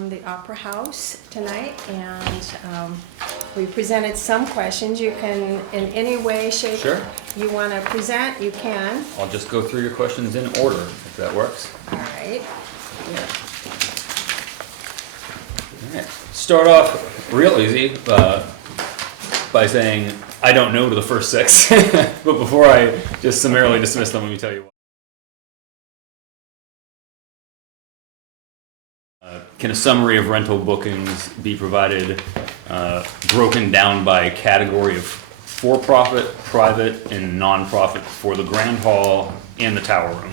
from the Opera House tonight, and we presented some questions. You can, in any way, shape Sure. you want to present, you can. I'll just go through your questions in order, if that works. All right. All right. Start off real easy by saying, I don't know to the first six, but before I just summarily dismiss them, let me tell you what. Can a summary of rental bookings be provided broken down by category of for-profit, private, and non-profit for the Grand Hall and the Tower Room,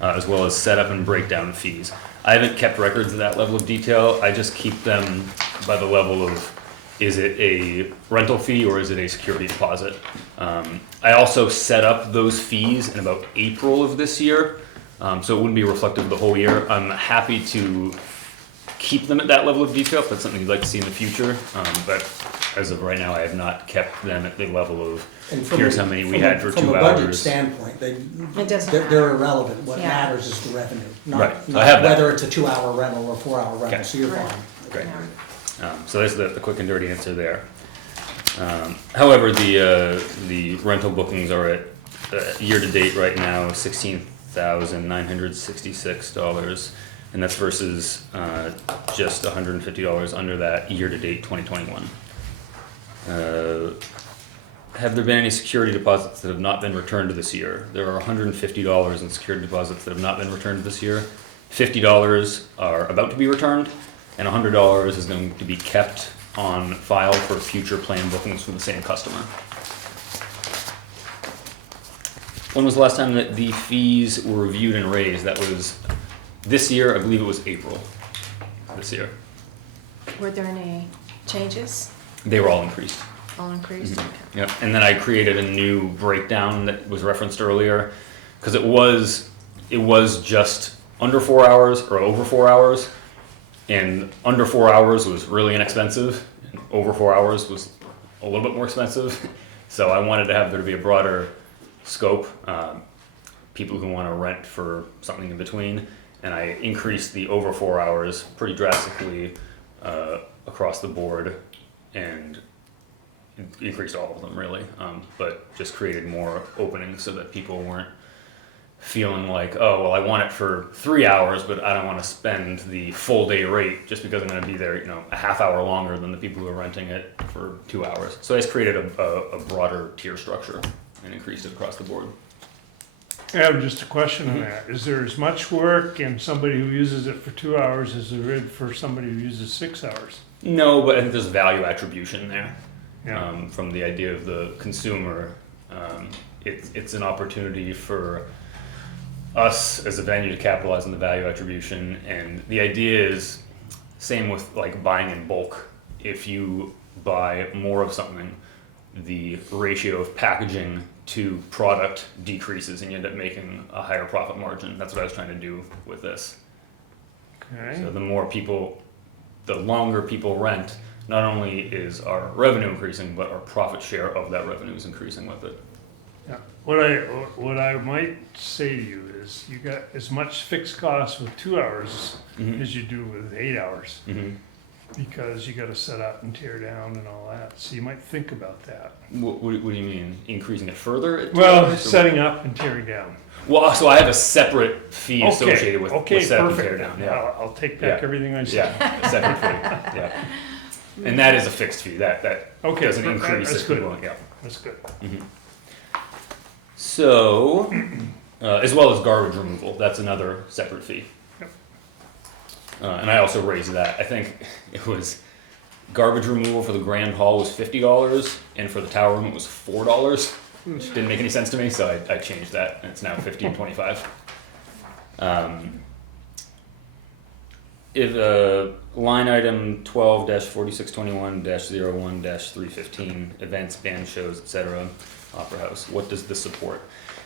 as well as setup and breakdown of fees? I haven't kept records of that level of detail. I just keep them by the level of, is it a rental fee or is it a security deposit? I also set up those fees in about April of this year, so it wouldn't be reflective of the whole year. I'm happy to keep them at that level of detail if that's something you'd like to see in the future, but as of right now, I have not kept them at the level of here's how many we had for 2 hours. From a budget standpoint, It doesn't they're irrelevant. What Yeah. matters is the revenue, Right. not, So not I have that. whether it's a 2-hour rental or a 4-hour rental, Okay. so you're Right. fine. Great. Yeah. So that's the quick and dirty answer there. However, the rental bookings are at year to date right now $16,966, and that's versus just $150 under that year to date 2021. Have there been any security deposits that have not been returned this year? There are $150 in security deposits that have not been returned this year. $50 are about to be returned, and $100 is going to be kept on file for future planned bookings from the same customer. When was the last time that the fees were reviewed and raised? That was this year. I believe it was April this year. Were there any changes? They were all increased. All increased? Okay. Yep. And then I created a new breakdown that was referenced earlier, because it was just under 4 hours or over 4 hours, and under 4 hours was really inexpensive, and over 4 hours was a little bit more expensive. So I wanted to have there to be a broader scope, people who want to rent for something in between, and I increased the over 4 hours pretty drastically across the board, and increased all of them really, but just created more openings so that people weren't feeling like, oh, well, I want it for 3 hours, but I don't want to spend the full day rate just because I'm going to be there, a half hour longer than the people who are renting it for 2 hours. So I just created a broader tier structure and increased it across the board. I have just a question on that. Is there as much work in somebody who uses it for 2 hours as there is for somebody who uses 6 hours? No, but I think there's value attribution there. Yeah. From the idea of the consumer. It's an opportunity for us as a venue to capitalize on the value attribution, and the idea is same with like buying in bulk. If you buy more of something, the ratio of packaging to product decreases and you end up making a higher profit margin. That's what I was trying to do with this. Okay. So the longer people rent, not only is our revenue increasing, but our profit share of that revenue is increasing with it. Yeah. What I might say to you is you got as much fixed costs with 2 hours Mhm. as you do with 8 hours, Mm-hmm. because you got to set up and tear down and all that. So you might think about that. What do you mean? Increasing it further? at 2 Well, hours, or setting up and tearing down. Well, so I have a separate fee associated with Okay, setup and perfect. tear down. Yeah, I'll take back Yeah. everything I said. yeah, a separate fee. Yeah, and that is a fixed fee. That Okay, doesn't perfect. increase That's if good. people. Yeah. That's good. So, as well as garbage removal, that's another separate fee. Yep. And I also raised that. I think it was garbage removal for the Grand Hall was $50, and for the Tower Room it was $4. Which didn't make any sense to me, so I changed that, and it's now 50 and 25. If line item 12-4621-01-315, events, band shows, etc., Opera House, what does this support?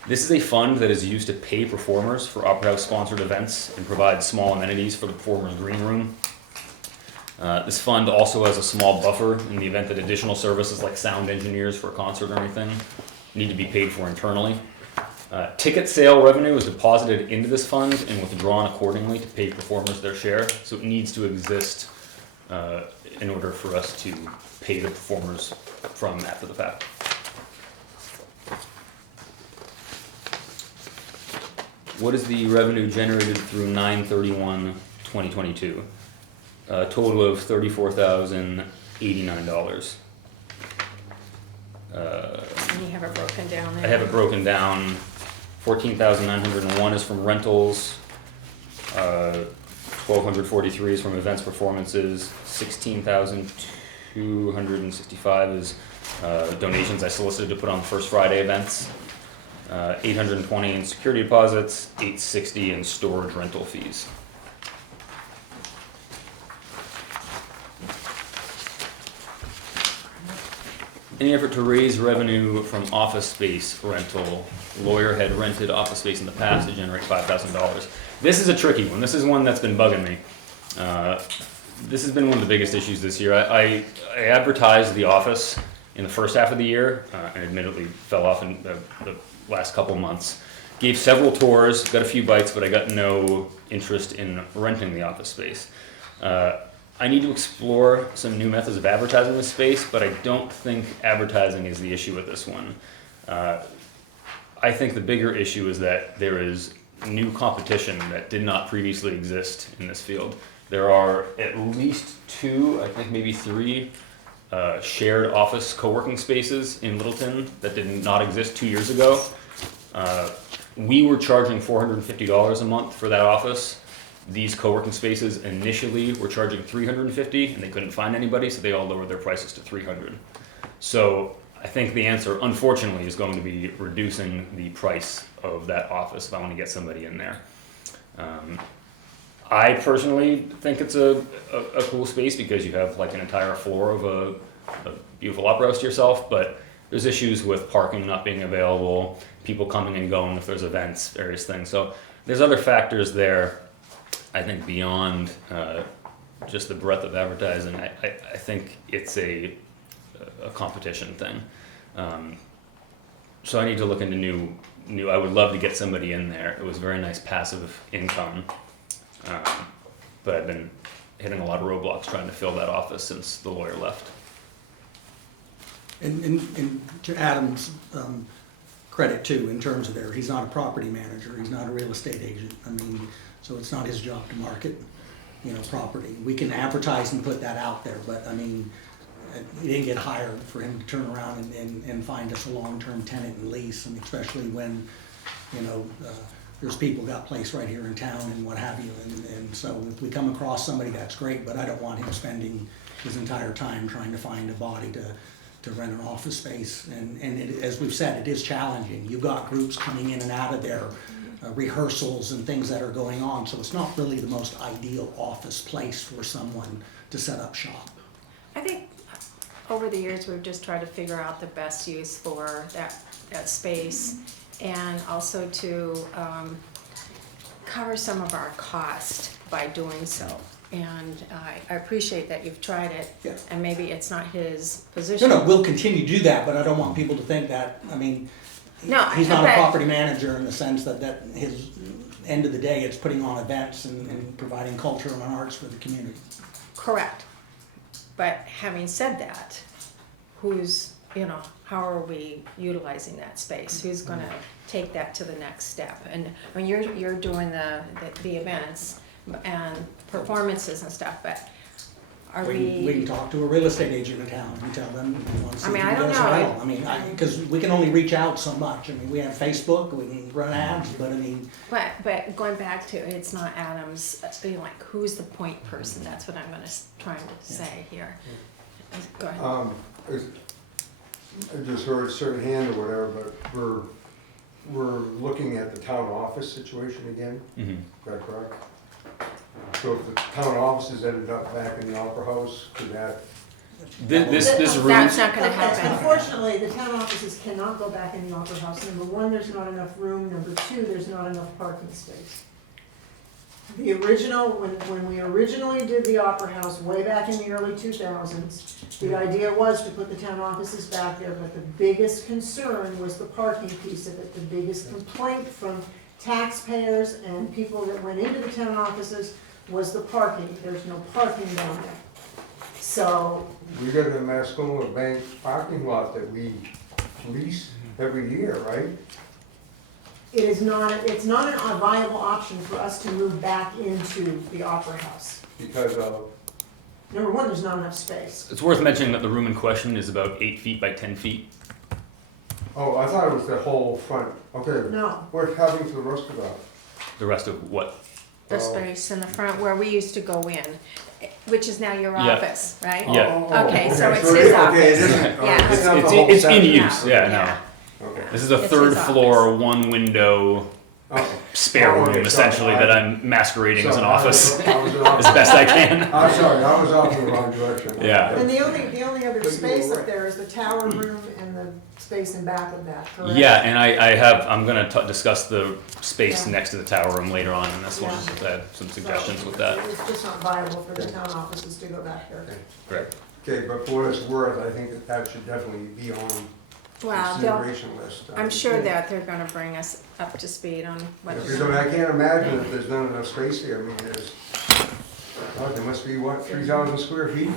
This is a fund that is used to pay performers for Opera House sponsored events and provide small amenities for the performers' green room. This fund also has a small buffer in the event that additional services like sound engineers for a concert or anything need to be paid for internally. Ticket sale revenue is deposited into this fund and withdrawn accordingly to pay performers their share, so it needs to exist in order for us to pay the performers from after the fact. What is the revenue generated through 9/31/2022? A total of $34,089. And you have it broken down there. I have it broken down. 14,901 is from rentals. 1,243 is from events performances. 16,265 is donations I solicited to put on First Friday events. 820 in security deposits. 860 in storage rental fees. Any effort to raise revenue from office space rental? Lawyer had rented office space in the past to generate $5,000. This is a tricky one. This is one that's been bugging me. This has been one of the biggest issues this year. I advertised the office in the first half of the year, and admittedly fell off in the last couple months. Gave several tours, got a few bites, but I got no interest in renting the office space. I need to explore some new methods of advertising this space, but I don't think advertising is the issue with this one. I think the bigger issue is that there is new competition that did not previously exist in this field. There are at least 2, I think maybe 3, shared office co-working spaces in Littleton that did not exist 2 years ago. We were charging $450 a month for that office. These co-working spaces initially were charging $350 and they couldn't find anybody, so they all lowered their prices to $300. So I think the answer, unfortunately, is going to be reducing the price of that office if I want to get somebody in there. I personally think it's a cool space because you have like an entire floor of a beautiful opera house to yourself, but there's issues with parking not being available, people coming and going if there's events, various things. So there's other factors there, I think, beyond just the breadth of advertising. I think it's a competition thing. So I need to look into new. I would love to get somebody in there. It was very nice passive income, but I've been hitting a lot of roadblocks trying to fill that office since the lawyer left. And to Adam's credit too, in terms of he's not a property manager, he's not a real estate agent. I mean, so it's not his job to market, property. We can advertise and put that out there, but I mean, he didn't get hired for him to turn around and find us a long-term tenant and lease, and especially when, there's people got place right here in town and what have you. And so if we come across somebody, that's great, but I don't want him spending his entire time trying to find a body to rent an office space. And as we've said, it is challenging. You've got groups coming in and out of there, rehearsals and things that are going on. So it's not really the most ideal office place for someone to set up shop. I think over the years, we've just tried to figure out the best use for that space, and also to cover some of our cost by doing so. And I appreciate that you've tried it, Yeah. and maybe it's not his position. No, we'll continue to do that, but I don't want people to think that, I mean, No, he's not a but- property manager in the sense that his end of the day, it's putting on events and providing culture and arts for the community. Correct. But having said that, how are we utilizing that space? Who's gonna take that to the next step? And when you're doing the events and performances and stuff, but are We can talk to a real estate agent in town and tell them we want to see I mean, if I you don't guys know. well. I mean, because we can only reach out so much. I mean, we have Facebook, we can run ads, but I mean, But going back to, it's not Adam's, like, who's the point person? That's what I'm trying to say here. Go ahead. I just heard a certain hand or whatever, but we're looking at the town office situation again, Mm-hmm. is that correct? So if the town offices ended up back in the Opera House, could that, This room. That's not gonna happen. Unfortunately, the town offices cannot go back in the Opera House. Number one, there's not enough room. Number two, there's not enough parking space. The original, when we originally did the Opera House way back in the early 2000s, the idea was to put the town offices back there, but the biggest concern was the parking piece of it. The biggest complaint from taxpayers and people that went into the town offices was the parking. There's no parking down there. So, We got a Mascoma Bank parking lot that we lease every year, right? it's not a viable option for us to move back into the Opera House. Because of, Number one, there's not enough space. It's worth mentioning that the room in question is about 8 feet by 10 feet. oh, I thought it was the whole front. Okay, No, what happened to the rest of that? The rest of what? The Oh. space in the front where we used to go in, which is now your Yeah. office, right? Yeah. Oh, Okay, so it's it- his okay, it office. isn't- Yeah. it's not the It's, whole it's in section. use, yeah, Yeah. Okay. no. This is a It's third his floor, one window Oh. spare Oh, room okay, essentially sorry, that I'm masquerading as an sorry, office I was off- as best I can. I'm sorry, I was off in the wrong direction. Yeah. and the only other But you space were up right. there is the tower room and the space in back of that, correct? Yeah, and I'm gonna discuss the space Yeah. next to the tower room later on in this one. Yeah. I have some suggestions with that. It's just not viable for the town offices to go back there. Great. Okay, but for what it's worth, I think that should definitely be on Well, they'll, consideration list. I'm sure that they're gonna bring us up to speed on what Because they're I doing. can't imagine if there's not enough space here, I mean, there must be, what, 3,000 square feet?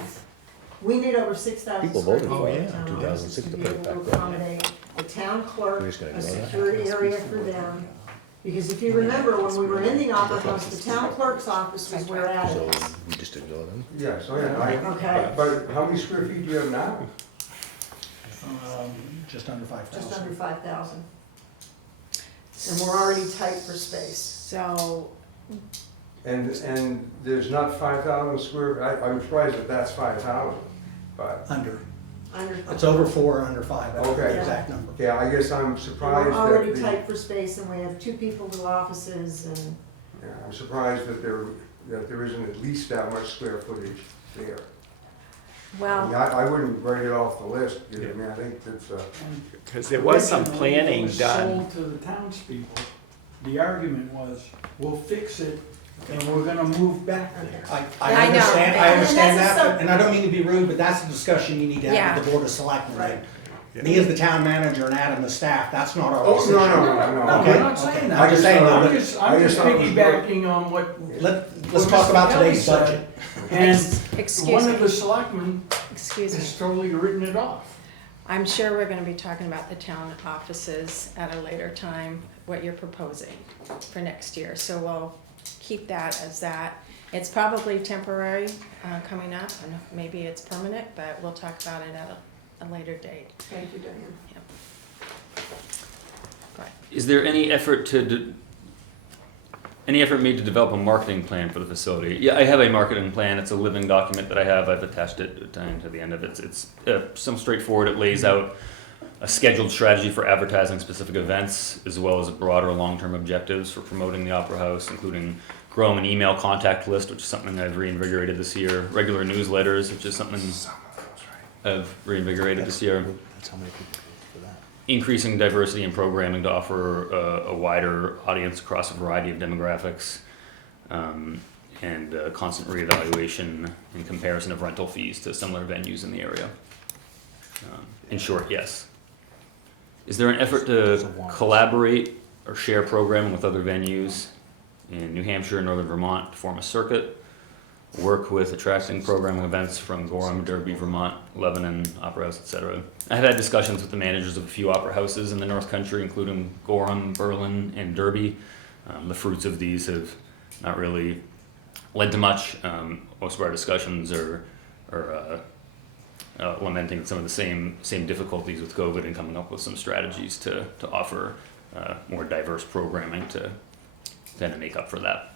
We need over 6,000 People square voted feet for it, in yeah, the town 2006 offices to to be put it able back to there. accommodate the town clerk, We're just gonna a go there. security area for them. Because if you remember, when we were in the Opera House, the town clerk's office was where at So is. we just ignore them. Yeah, so yeah, Okay, but how many square feet do you have now? Just under 5,000. just under 5,000. And we're already tight for space. So, And there's not 5,000 square, I'm surprised that that's 5,000, but, Under. Under, It's over 4 or under 5, that's the Okay. exact number. yeah, I guess I'm we're surprised already that tight for space and we have 2 people to offices and, yeah, I'm surprised that there isn't at least that much square footage there. I mean, well, I wouldn't write it off the list, I mean, I think that's, Because there was some Originally, planning it was done. sold to the townspeople. The argument was, we'll fix it and we're gonna move back there. I I know. understand, I And understand that's that, a but- and I don't mean to be rude, but that's a discussion you need to have with the Board of Selectmen. Right. Me as the town manager and Adam the staff, that's not our oh, decision. no, No, Okay, I'm not saying okay. that. I'm just saying, I I'm though, just I just thought it was piggybacking on what. let's talk about today's budget. And excuse one me, of the selectmen excuse me. has totally written it off. I'm sure we're gonna be talking about the town offices at a later time, what you're proposing for next year, so we'll keep that as that. It's probably temporary, coming up, and maybe it's permanent, but we'll talk about it at a later date. thank you, Diane. Is there any effort made to develop a marketing plan for the facility? Yeah, I have a marketing plan. It's a living document that I have. I've attached it to the end of it. It's some straightforward. It lays out a scheduled strategy for advertising specific events, as well as broader long-term objectives for promoting the Opera House, including growing an email contact list, which is something I've reinvigorated this year. Regular newsletters, which is something I've reinvigorated this year. That's how many people voted for that. Increasing diversity in programming to offer a wider audience across a variety of demographics, and constant reevaluation and comparison of rental fees to similar venues in the area. In short, yes. Is there an effort to collaborate or share programming with other venues in New Hampshire and Northern Vermont to form a circuit? Work with attracting programming events from Gorham, Derby, Vermont, Lebanon, Opera House, etc. I have had discussions with the managers of a few opera houses in the North Country, including Gorham, Berlin, and Derby. The fruits of these have not really led to much. Most of our discussions are lamenting some of the same difficulties with COVID and coming up with some strategies to offer more diverse programming to kind of make up for that.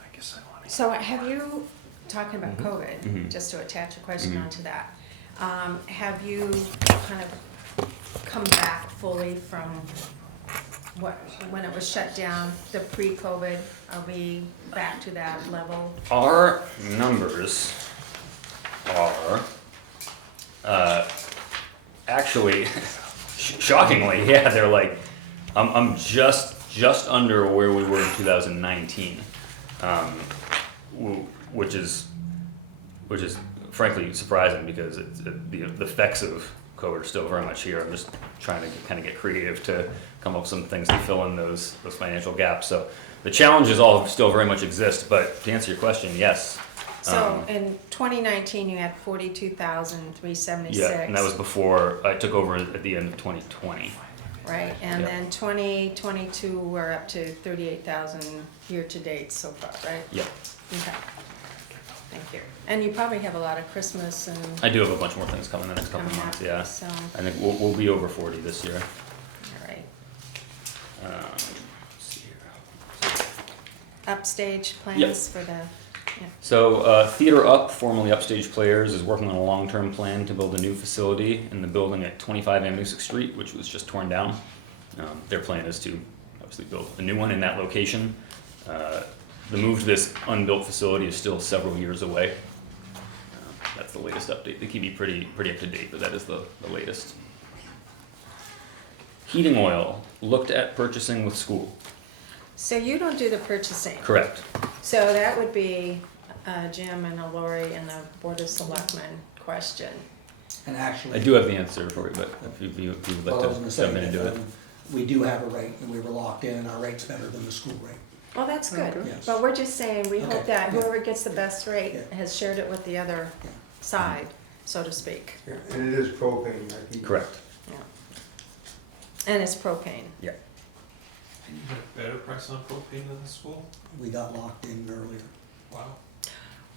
So have you, talking about COVID, just to attach a question onto that, have you kind of come back fully from when it was shut down, the pre-COVID? Are we back to that level? Our numbers are actually shockingly, yeah, they're like I'm just under where we were in 2019. which is frankly surprising because the effects of COVID are still very much here. I'm just trying to kind of get creative to come up with some things to fill in those financial gaps. So the challenges all still very much exist, but to answer your question, yes. So in 2019, you had 42,376. Yeah, and that was before I took over at the end of 2020. Right, and Yeah. then 2022, we're up to 38,000 year-to-date so far, right? Yeah, Okay, thank you. And you probably have a lot of Christmas and I do have a bunch more things coming in the next couple coming of months. up, Yeah, so, I think we'll be over 40 this year. all right. Let's see here. Upstage Yep. plans for the, So, Theater Up, formerly Upstage Players, is working on a long-term plan to build a new facility in the building at 25 Amnesic Street, which was just torn down. Their plan is to obviously build a new one in that location. The move to this unbuilt facility is still several years away. That's the latest update. They keep me pretty up to date, but that is the latest. Heating oil, looked at purchasing with school. so you don't do the purchasing. Correct. So that would be Jim and a Lori and the Board of Selectmen question. And actually. I do have the answer for you, but if you would Well, I was like gonna to say jump in and do that, it. we do have a rate, and we were locked in, and our rate's better than the school rate. Well, that's good, Yes. but we're just saying, we hope Okay, that yeah. whoever gets the best rate Yeah. has shared it with the other Yeah. side, so to speak. Yeah, and it is propane, I think. Correct. Yeah. And it's propane. Yeah. You get better price on propane than the school? We got locked in earlier. Wow.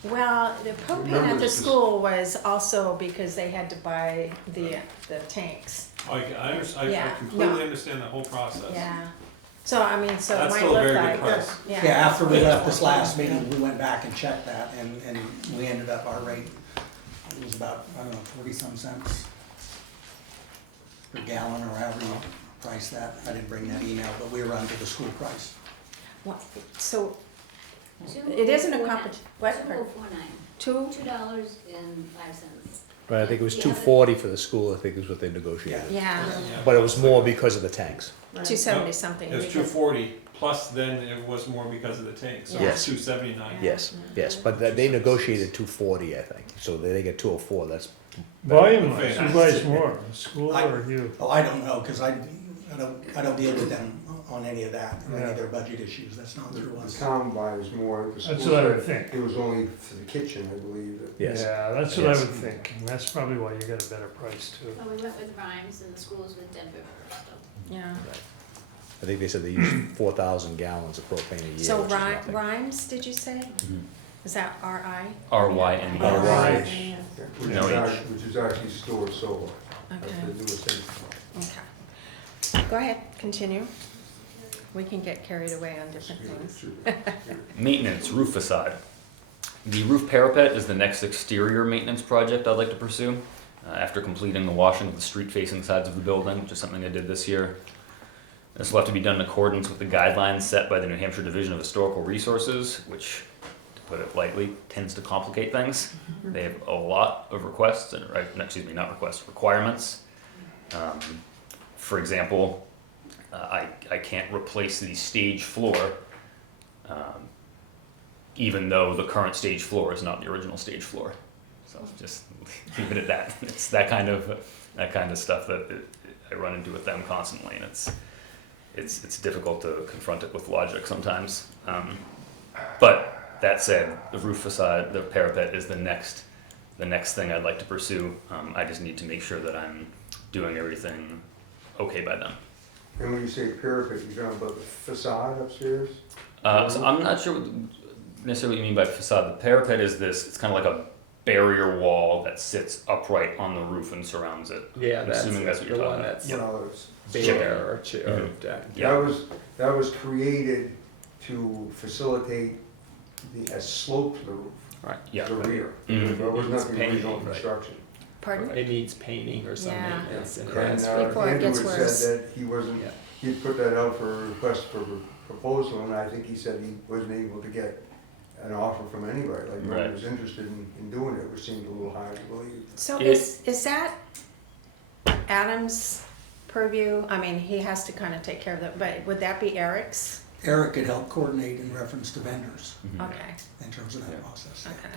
Well, the propane Remember, at the this is- school was also because they had to buy the tanks. I Yeah, completely no. understand the whole process. Yeah. So, I mean, so it That's might still a look very good like, price. yeah. Yeah, after we left this last meeting, we went back and checked that, and we ended up, our rate, it was about, I don't know, 40-some cents per gallon, or however you price that. I didn't bring that email, but we were under the school price. What- So, it isn't a competition, what, $2.49, two? $2.05. Right, I think it was Yeah. 240 for the school, I think is what they negotiated. Yeah, But it was more because of the tanks. 270 something. It was because- 240, plus then it was more because of the tanks, so Yeah. it's 279. Yes, yes, but they negotiated 240, I think, so they get 204, that's. Volume wise, Okay. who buys more, the school or you? Oh, I don't know, because I don't deal with them on any of that, or any Yeah. of their budget issues, that's not through The us. town buys more, the school That's what I would said think. it was only for the kitchen, I believe. Yes. Yeah, that's what I Yes. would think, and that's probably why you got a better price too. Well, we went with Rhymes and the schools with Denver first, so. Yeah. I think they said they use 4,000 gallons of propane a year, So which is nothing. Rhymes, did you say? Mhm. Is that R-I? RYN. RY. Which No is H. which is actually stored solar. That's Okay, the newest thing. okay. Go ahead, continue. We can get carried away on different things. Maintenance, roof facade. The roof parapet is the next exterior maintenance project I'd like to pursue. After completing the washing of the street-facing sides of the building, which is something I did this year. This will have to be done in accordance with the guidelines set by the New Hampshire Division of Historical Resources, which, to put it lightly, tends to complicate things. They have a lot of requests, and not requests, requirements. For example, I can't replace the stage floor, even though the current stage floor is not the original stage floor. So just leave it at that. It's that kind of stuff that I run into with them constantly, and it's difficult to confront it with logic sometimes. But that said, the roof facade, the parapet is the next thing I'd like to pursue. I just need to make sure that I'm doing everything okay by them. And when you say parapet, you're talking about the facade upstairs? So I'm not sure necessarily what you mean by facade. The parapet is it's kind of like a barrier wall that sits upright on the roof and surrounds it. Yeah, I'm that's assuming that's what the you're one talking that's Well, it's- bare or chair. Mhm. That was created to facilitate a slope to the roof, Right. Yeah. the rear. Mhm. That was not It's the painting, original right. construction. Pardon? It needs painting or some Yeah. maintenance and And that's Before it Andrew gets had worse. said that he wasn't, Yeah. he'd put that out for a request for proposal, and I think he said he wasn't able to get an offer from anybody, like nobody Right. was interested in doing it, which seemed a little hard to believe. So It- is that Adam's purview? I mean, he has to kind of take care of that, but would that be Eric's Eric could help coordinate in reference to vendors Okay, in terms of that Yeah. process. okay.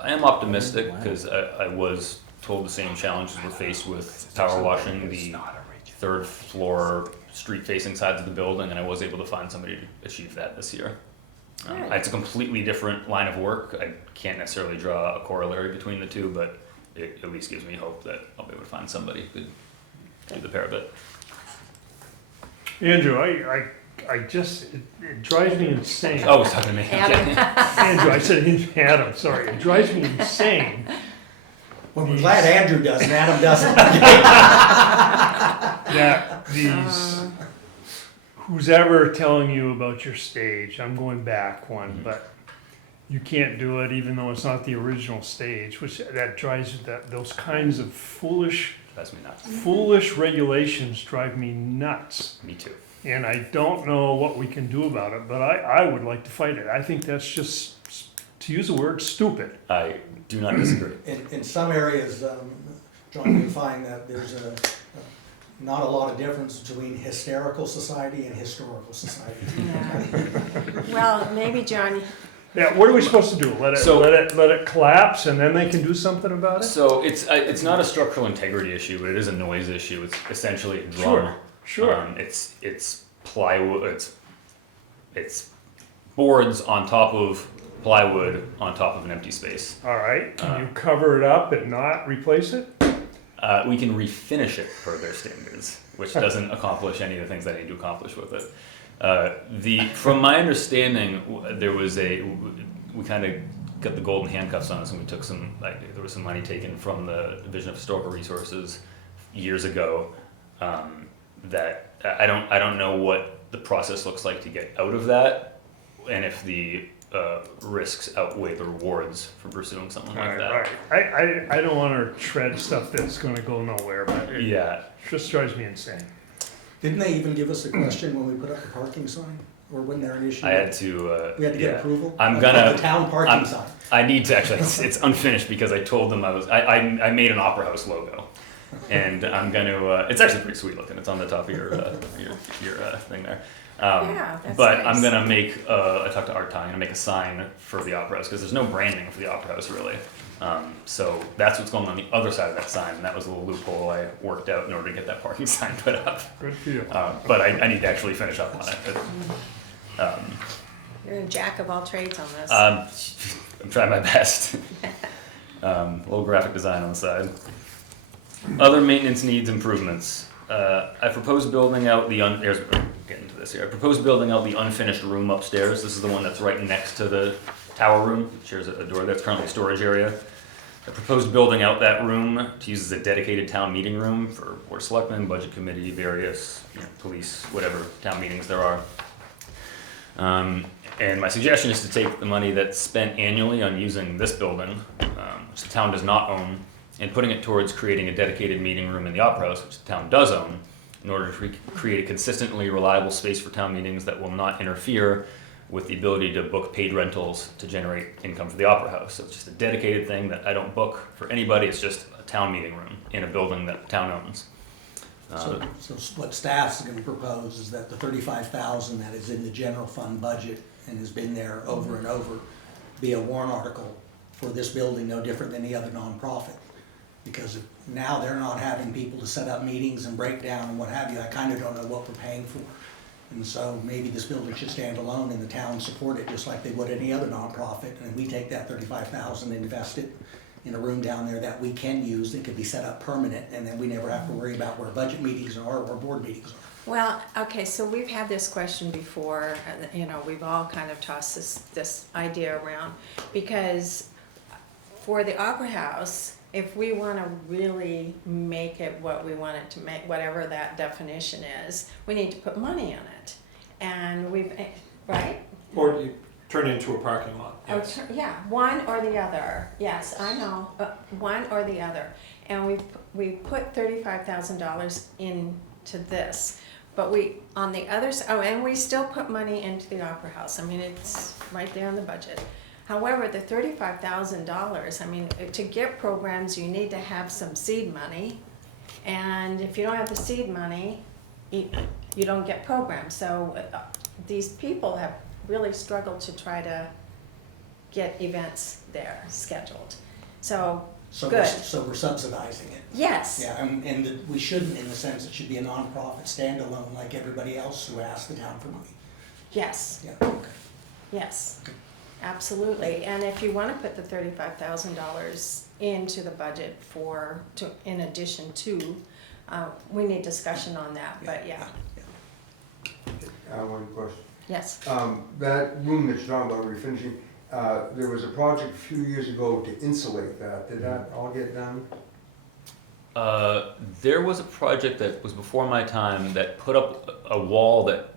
I am optimistic because I was told the same challenges we're faced with power washing the third floor street facing sides of the building, and I was able to find somebody to achieve that this year. Good. It's a completely different line of work. I can't necessarily draw a corollary between the two, but it at least gives me hope that I'll be able to find somebody who could do the pair of it. Andrew, I just, it drives me insane. Oh, it's talking to me. Adam. Andrew, I said Adam, sorry. It drives me insane. Well, we're glad Andrew does and Adam doesn't. That these, who's ever telling you about your stage, I'm going back one, but you can't do it even though it's not the original stage, which that drives, those kinds of That's me nuts. foolish regulations drive me nuts. Me too. And I don't know what we can do about it, but I would like to fight it. I think that's just, to use the word, stupid. I do not disagree. In some areas, John, you find that there's not a lot of difference between hysterical society and historical society. Yeah. Well, maybe John, Yeah, what are we supposed to do? Let it collapse and then they can do something about it? So it's not a structural integrity issue, but it is a noise issue. It's essentially a drum. Sure. It's plywood. It's boards on top of plywood on top of an empty space. All right, can you cover it up and not replace it? We can refinish it per their standards, which doesn't accomplish any of the things I need to accomplish with it. From my understanding, we kind of got the golden handcuffs on us, and we took there was some money taken from the Division of Historical Resources years ago. That I don't know what the process looks like to get out of that, and if the risks outweigh the rewards for pursuing something like that. Right. I don't want to tread stuff that's going to go nowhere, but it just drives me insane. Didn't they even give us a question when we put up the parking sign? Or when they're an issue? I had to. We had to get approval? I'm of gonna. the town parking sign. I need to actually. It's unfinished because I told them I made an Opera House logo, and I'm gonna. It's actually pretty sweet looking. It's on the top of your thing there. Yeah, that's but nice. I'm gonna make. I talked to Art Ty. I'm gonna make a sign for the Opera House because there's no branding for the Opera House really. So that's what's going on the other side of that sign, and that was a little loophole I worked out in order to get that parking sign put up. Good for you. But I need to actually finish up on it. you're a jack of all trades on this. I'm trying my best. A little graphic design on the side. Other maintenance needs improvements. I proposed building out here's getting to this here. I proposed building out the unfinished room upstairs. This is the one that's right next to the tower room. It shares a door that's currently a storage area. I proposed building out that room to use as a dedicated town meeting room for board of selectmen, budget committee, various police, whatever town meetings there are. And my suggestion is to take the money that's spent annually on using this building, which the town does not own, and putting it towards creating a dedicated meeting room in the Opera House, which the town does own, in order to create a consistently reliable space for town meetings that will not interfere with the ability to book paid rentals to generate income for the Opera House. So it's just a dedicated thing that I don't book for anybody. It's just a town meeting room in a building that the town owns. So what staff's gonna propose is that the $35,000 that is in the general fund budget and has been there over and over be a warrant article for this building, no different than any other nonprofit. Because now they're not having people to set up meetings and break down and what have you. I kind of don't know what we're paying for. And so maybe this building should stand alone and the town support it just like they would any other nonprofit. And we take that $35,000 and invest it in a room down there that we can use that could be set up permanent, and then we never have to worry about where budget meetings are or where board meetings are. Well, okay, so we've had this question before, we've all kind of tossed this idea around, because for the Opera House, if we want to really make it what we want it to make, whatever that definition is, we need to put money in it. And right? Or you turn it into a parking lot, yes. Yeah, one or the other. Yes, I know, one or the other. And we put $35,000 into this. But on the other side, and we still put money into the Opera House. I mean, it's right there in the budget. However, the $35,000, to get programs, you need to have some seed money. And if you don't have the seed money, you you don't get programs. So these people have really struggled to try to get events there scheduled. So, So good. so we're subsidizing it. Yes. Yeah, and we shouldn't, in the sense it should be a nonprofit standalone like everybody else who asks the town for money. Yes. Yeah, okay. Yes. Absolutely. And if you want to put the $35,000 into the budget in addition to, we need discussion on that. But yeah. One question. Yes. That room that you're talking about refinishing, there was a project a few years ago to insulate that. Did that all get done? There was a project that was before my time that put up a wall that,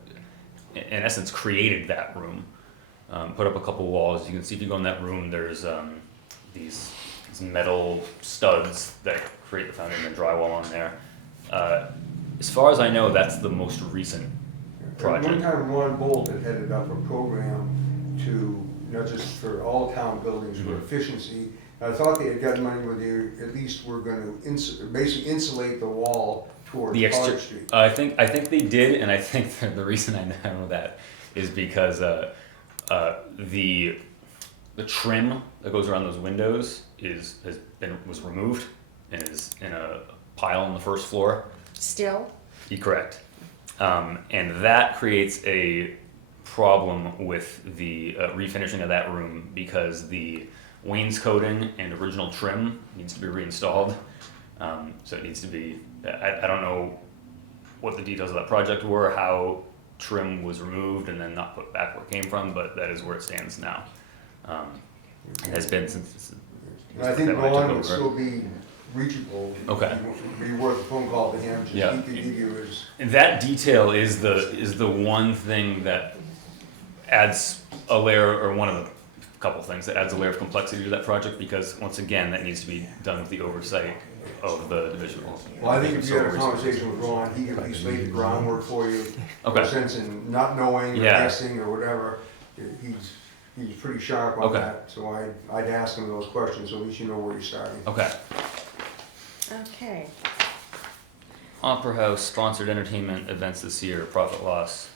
in essence, created that room. Put up a couple walls. You can see if you go in that room, there's these metal studs that create the foundation and drywall on there. As far as I know, that's the most recent project. One time Ron Bolt had headed up a program to, not just for all town buildings, for efficiency. And I thought they had gotten money where they at least were going to basically insulate the wall towards College Street. I think they did, and I think the reason I know that is because the trim that goes around those windows was removed and is in a pile on the first floor. Still? You're correct. And that creates a problem with the refinishing of that room because the wainscoting and original trim needs to be reinstalled. So it needs to be, I don't know what the details of that project were, how trim was removed and then not put back where it came from, but that is where it stands now. It has been since And I think that when I took Ron would over. still be reachable. Okay. It'd be worth a phone call to him, just Yeah. he could give you his. And that detail is the one thing that adds a layer, or one of the couple things that adds a layer of complexity to that project, because once again, that needs to be done with the oversight of the division. Well, I think if you had a conversation with Ron, he could at least lay the groundwork for you. Okay. In a sense, in not knowing or Yeah. guessing or whatever, he's pretty sharp on Okay. that. So I'd ask him those questions, so at least you know where you're starting. Okay. Okay. Opera House sponsored entertainment events this year, profit loss.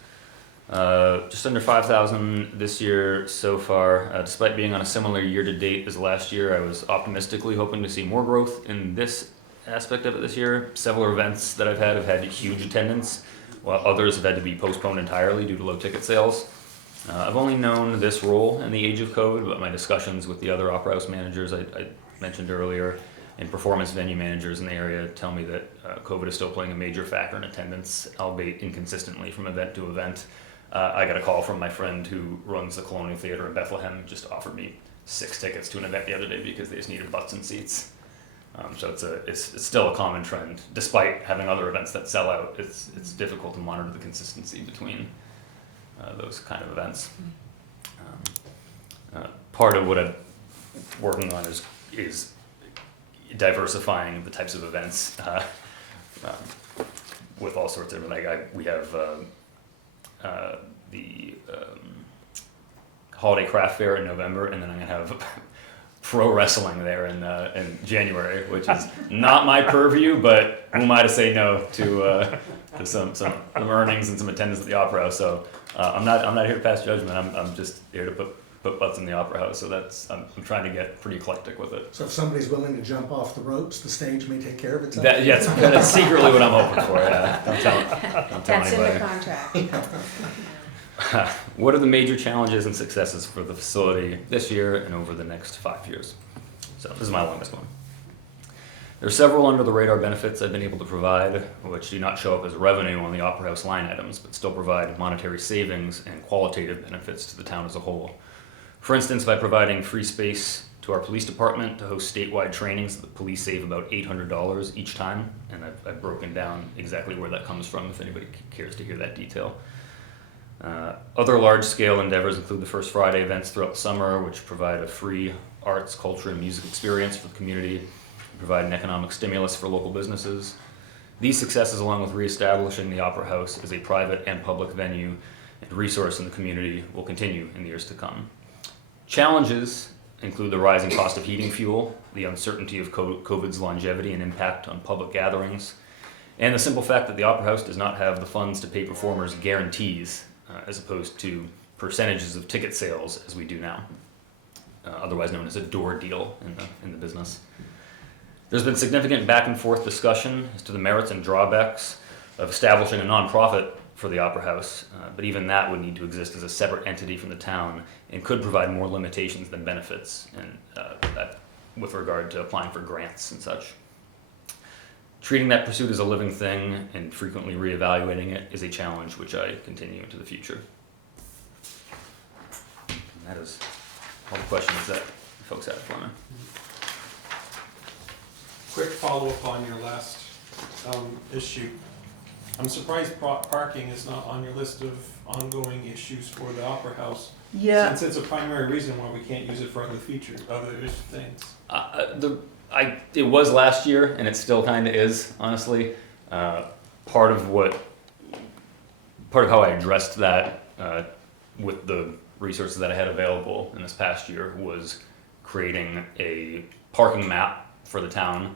Just under 5,000 this year so far. Despite being on a similar year to date as last year, I was optimistically hoping to see more growth in this aspect of it this year. Several events that I've had huge attendance, while others have had to be postponed entirely due to low ticket sales. I've only known this role in the age of COVID, but my discussions with the other Opera House managers I mentioned earlier and performance venue managers in the area tell me that COVID is still playing a major factor in attendance, albeit inconsistently from event to event. I got a call from my friend who runs the Colonial Theater in Bethlehem, just offered me 6 tickets to an event the other day because they just needed butts and seats. So it's still a common trend, despite having other events that sell out. It's difficult to monitor the consistency between those kind of events. Part of what I'm working on is diversifying the types of events with all sorts of, we have the holiday craft fair in November, and then I'm gonna have pro wrestling there in January, which is not my purview, but who am I to say no to some earnings and some attendance at the Opera House? So I'm not here to pass judgment. I'm just here to put butts in the Opera House. So I'm trying to get pretty eclectic with it. So if somebody's willing to jump off the ropes, the stage may take care of itself? That's secretly what I'm hoping for. Yeah, don't tell That's in anybody. the contract. What are the major challenges and successes for the facility this year and over the next 5 years? So this is my longest one. There are several under the radar benefits I've been able to provide, which do not show up as revenue on the Opera House line items, but still provide monetary savings and qualitative benefits to the town as a whole. For instance, by providing free space to our police department to host statewide trainings, the police save about $800 each time, and I've broken down exactly where that comes from if anybody cares to hear that detail. Other large-scale endeavors include the First Friday events throughout the summer, which provide a free arts, culture, and music experience for the community, and provide an economic stimulus for local businesses. These successes, along with reestablishing the Opera House as a private and public venue and resource in the community, will continue in the years to come. Challenges include the rising cost of heating fuel, the uncertainty of COVID's longevity and impact on public gatherings, and the simple fact that the Opera House does not have the funds to pay performers guarantees as opposed to percentages of ticket sales as we do now, otherwise known as a door deal in the business. There's been significant back and forth discussion as to the merits and drawbacks of establishing a nonprofit for the Opera House, but even that would need to exist as a separate entity from the town and could provide more limitations than benefits, and that with regard to applying for grants and such. Treating that pursuit as a living thing and frequently reevaluating it is a challenge which I continue into the future. And that is all the questions that folks have for me. Quick follow-up on your last issue. I'm surprised parking is not on your list of ongoing issues for the Opera House. Yeah. Since it's a primary reason why we can't use it for other features, other things. It was last year, and it still kind of is, honestly. Part of how I addressed that with the resources that I had available in this past year was creating a parking map for the town,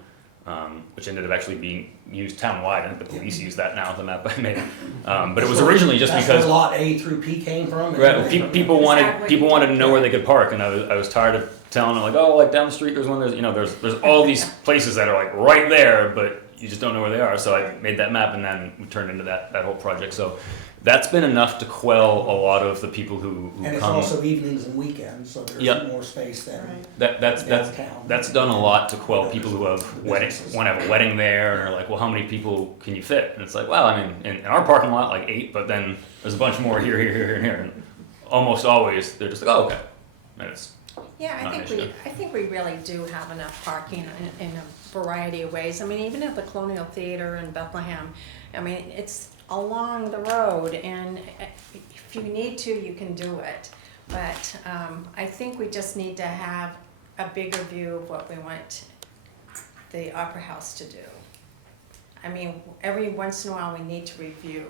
which ended up actually being used town-wide. I think the police use that now, the map I made. But it was originally just That's because where lot A through P came from? right, people wanted to know where they could park, and I was tired of telling them, like, oh, like down the street there's one, there's all these places that are like right there, but you just don't know where they are. So I made that map, and then we turned into that whole project. So that's been enough to quell a lot of the people who And it's come. also evenings and weekends, so there's Yep. more space than That's downtown. that's done a lot to quell people who have weddings, want to have a wedding there, and are like, well, how many people can you fit? And it's like, well, I mean, in our parking lot, like 8, but then there's a bunch more here, and here. And almost always, they're just like, oh, okay. And it's Yeah, not an issue. I think we really do have enough parking in a variety of ways. I mean, even at the Colonial Theater in Bethlehem, I mean, it's along the road, and if you need to, you can do it. But I think we just need to have a bigger view of what we want the Opera House to do. I mean, every once in a while, we need to review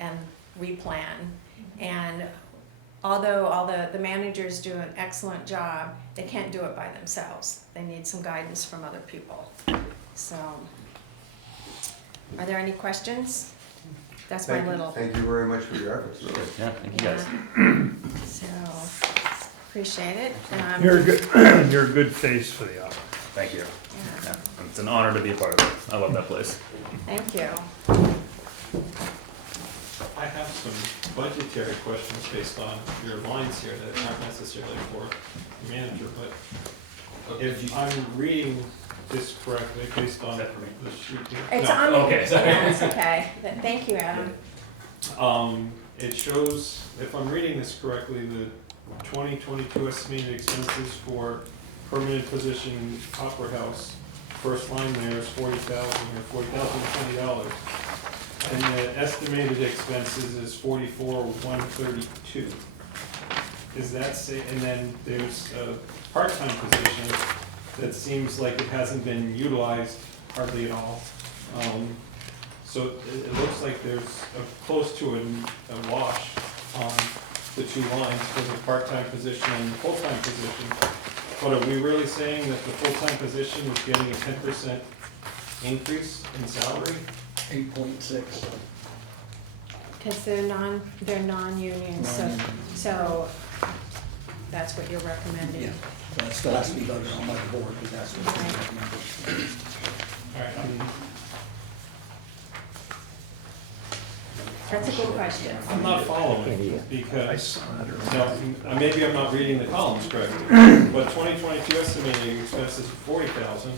and replan. And although all the managers do an excellent job, they can't do it by themselves. They need some guidance from other people. So, are there any questions? That's my little. Thank you very much for your efforts. yeah, thank you guys. So, appreciate it. You're a good face for the opera. Thank you. Yeah, Yeah, it's an honor to be a part of it. I love that place. thank you. I have some budgetary questions based on your lines here that aren't necessarily for the manager, but if I'm reading this correctly based on the sheet here. It's No. on the, Okay, sorry. yeah, it's okay. Thank you, Adam. It shows, if I'm reading this correctly, the 2022 estimated expenses for permanent position Opera House. First line there is $40,000 or $40,020. And the estimated expenses is $44,132. Is that and then there's a part-time position that seems like it hasn't been utilized hardly at all. So it looks like there's close to a wash on the two lines for the part-time position and the full-time position. But are we really saying that the full-time position is getting a 10% increase in salary? 8.6. Because they're non-union, so that's what you're recommending. Yeah, but it still has to be voted on by the board, because that's what the recommendation. All right, That's a good question. I'm not following because, now, maybe I'm not reading the columns correctly, but 2022 estimated expenses are 40,000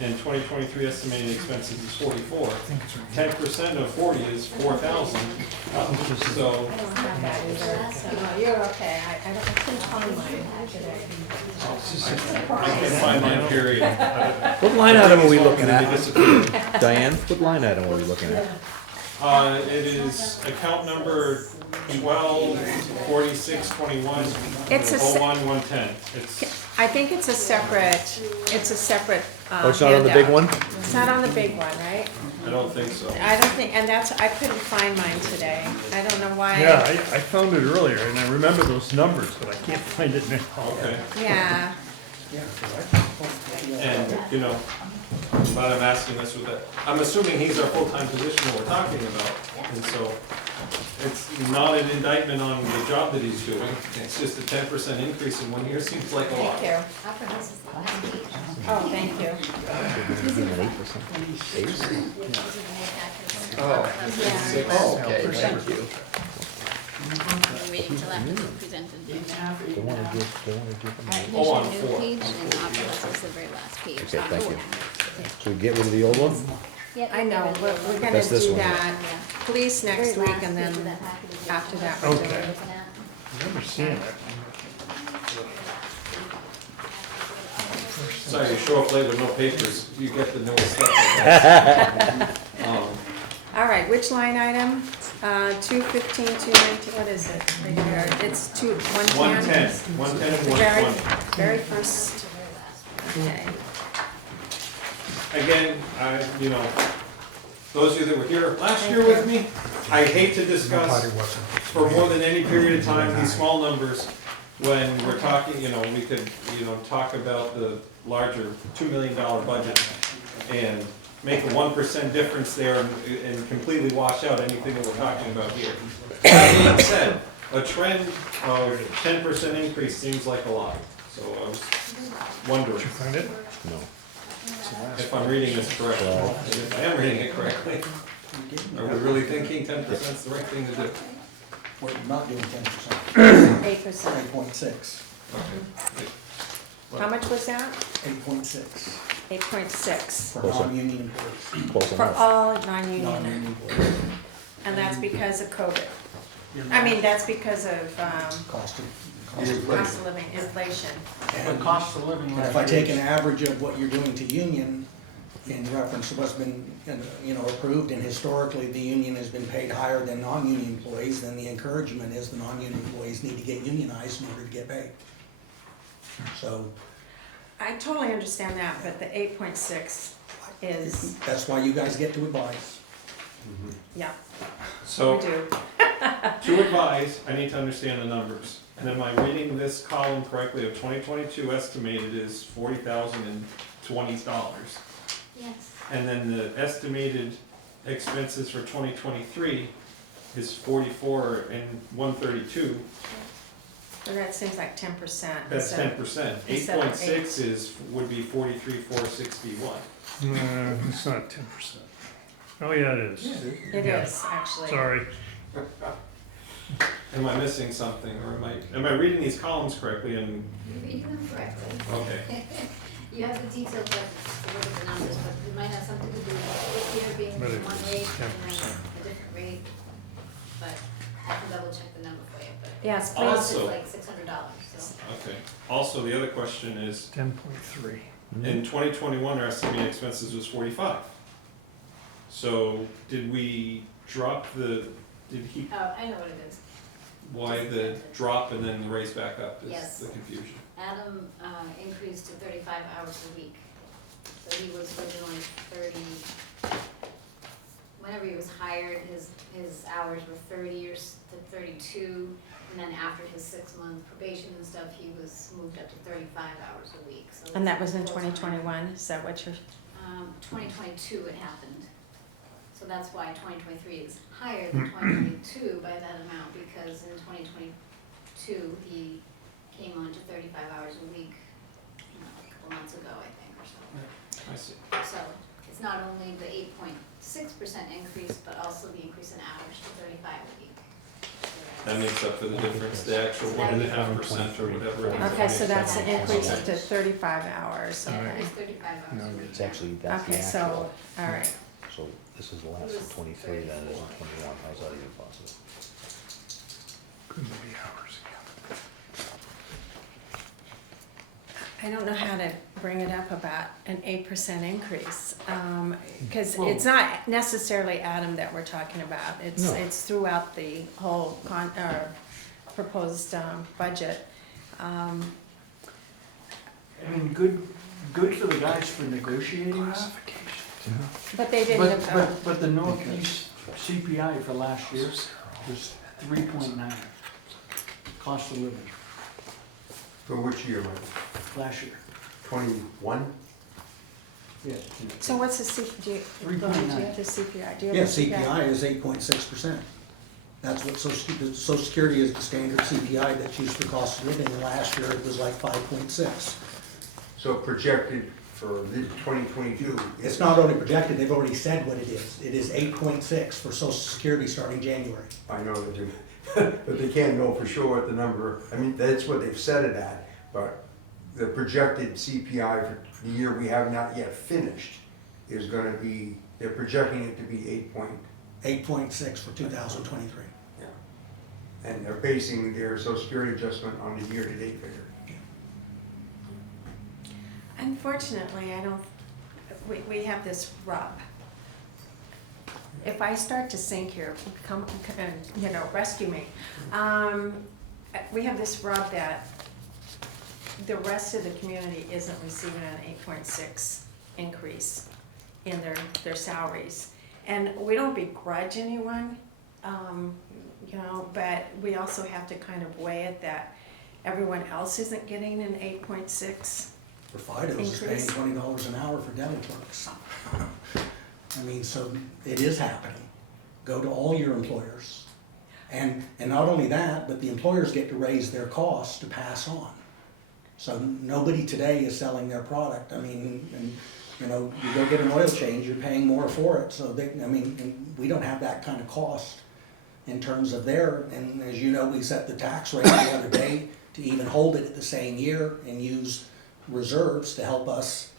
and 2023 estimated expenses is 44. 10% of 40 is 4,000. So, I don't have that either, so no, you're okay. I couldn't find mine today. I can find my period. What line item are we looking They at? disappeared. Diane, what line item are we looking at? It is account number 124621 It's a se- 01110. It's, I think it's a separate Oh, it's not on the big handout. one? It's not on the big one, right? I don't think so. I don't think, and I couldn't find mine today. I don't know why. Yeah, I found it earlier, and I remember those numbers, but I can't find it now. Okay. Yeah, And, But I'm asking this with that, I'm assuming he's our full-time position that we're talking about, and so it's not an indictment on the job that he's doing, it's just a 10% increase in 1 year seems like a lot. Thank you. Opera House is the last page. Oh, thank you. Give them an 8%. These are the manufacturers. Oh. Opera House is the Six. last Okay, page. thank you. I'm waiting till after it's presented. They wanna give them. Alright, Oh, on here's your four. new page, and Opera House is the very last page. Okay, thank you. Yeah. So we get rid of the old one? Yep, I know, yep, we're, yep, we're yep. gonna That's this do one here. that, police next Very week, last and page then of that packet is after the that, one we're Okay. doing. looking at. I've never seen it. Sorry, you show up late with no papers, you get the newest stuff. All right, which line item? 215, 219, what is it? Right here, it's 110? 110 and Very, 120. very first, okay. Again, you know, those of you that were here last year with me, I hate to discuss for more than any period of time these small numbers when we're talking, you know, we could, you know, talk about the larger $2 million budget and make a 1% difference there and completely wash out anything that we're talking about here. That being said, a trend of 10% increase seems like a lot, so I was wondering Did you find it? No. if I'm reading this correctly. And if I am reading it correctly, are we really thinking 10% is the right thing to do? We're not doing 10%, 8%. 8.6, How much was that? 8.6 8.6 for Close up. non-union employees, Close for enough. all non-union, non-union employees, and that's because of COVID. I mean, that's because of cost of cost of living, inflation. The And cost of living. and if I take an average of what you're doing to union, in reference to what's been, you know, approved, and historically, the union has been paid higher than non-union employees, then the encouragement is the non-union employees need to get unionized in order to get paid. So, I totally understand that, but the 8.6 is, that's why you guys get to advise. yeah, we So, do. to advise, I need to understand the numbers. And am I reading this column correctly of 2022 estimated is $40,020? Yes. And then the estimated expenses for 2023 is 44,132. So that seems like 10%. That's instead 10%. instead of 8.6 would be 43,461. It's not 10%. Oh, yeah, it is. It is, actually. Sorry. Am I missing something, or am I reading these columns correctly? And You're reading them correctly. okay, You have the detailed budget to look at the numbers, but it might have something to do with this year being But it one is rate and then 10%. a different rate. But I can double check the number for you, but. Yes, Plus it's Also- like $600, so. okay. Also, the other question is, 10.3. in 2021, our estimated expenses was 45. So did we drop did he, Oh, I know what it is. why the drop and then the raise back up is Yes. the confusion? Adam increased to 35 hours a week. So he was originally 30, whenever he was hired, his hours were 30 or to 32. And then after his 6-month probation and stuff, he was moved up to 35 hours a week. So and that was in full-time. 2021, is that what you're, 2022 it happened. So that's why 2023 is higher than 2022 by that amount, because in 2022, he came on to 35 hours a week, a couple months ago, I think, or so. I see. So it's not only the 8.6% increase, but also the increase in hours to 35 a week. That makes up for the difference, the actual 1.5% or whatever. it is. okay, so that's an increase to 35 hours, Yeah, it okay. was 35 hours a week. It's actually, that's the Okay, so, actual. all right. So this is less than 23 than it is in 21. How's that even possible? Couldn't be hours I don't know how to bring it up about an 8% increase, because it's not necessarily Adam that we're talking about. No. It's throughout the whole proposed budget. I mean, good for the guys for negotiating that. But they didn't, But the Northeast CPI for last year was 3.9, cost of living, For which year, Mike? last year. 21? Yeah. So what's the do you 3.9. have the CPI? Do you Yeah, have the CPI is 8.6%. That's what Social Security is, the standard CPI that's used for cost of living, and last year it was like 5.6. So projected for the 2022. It's not only projected, they've already said what it is. It is 8.6 for Social Security starting January. I know they do, but they can't know for sure what the number, I mean, that's what they've set it at, but the projected CPI for the year we have not yet finished is gonna be, they're projecting it to be 8.6 for 2023. yeah. And they're basing their social security adjustment on the year-to-date figure. Unfortunately, we have this rub. If I start to sink here, come and, rescue me. We have this rub that the rest of the community isn't receiving an 8.6 increase in their salaries. And we don't begrudge anyone, but we also have to kind of weigh it that everyone else isn't getting an 8.6. For Fido's is paying Increase. $20 an hour for deli clerks. I mean, so it is happening. Go to all your employers. And not only that, but the employers get to raise their costs to pass on. So nobody today is selling their product. I mean, and, you go get an oil change, you're paying more for it. So and we don't have that kind of cost in terms of and as you know, we set the tax rate the other day to even hold it at the same year and use reserves to help us,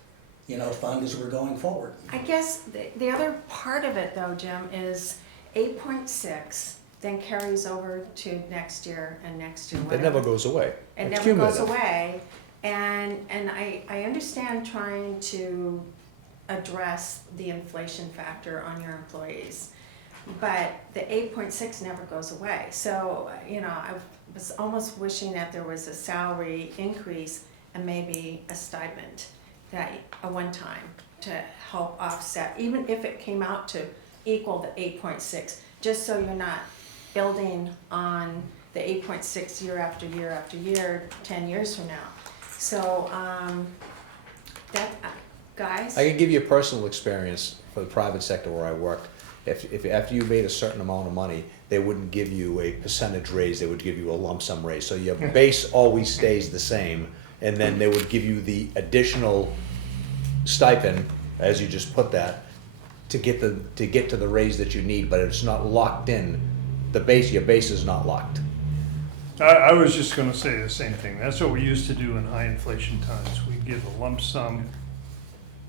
fund as we're going forward. I guess the other part of it though, Jim, is 8.6 then carries over to next year and next year. It never goes away. It It's never goes cumulative. away. And I understand trying to address the inflation factor on your employees, but the 8.6 never goes away. So, I was almost wishing that there was a salary increase and maybe a stipend, a one-time to help offset, even if it came out to equal the 8.6, just so you're not building on the 8.6 year after year after year, 10 years from now. So, guys? I can give you a personal experience for the private sector where I worked. If after you made a certain amount of money, they wouldn't give you a percentage raise, they would give you a lump sum raise. So your base always stays the same, and then they would give you the additional stipend, as you just put that, to get to the raise that you need, but it's not locked in. Your base is not locked. I was just gonna say the same thing. That's what we used to do in high inflation times. We'd give a lump sum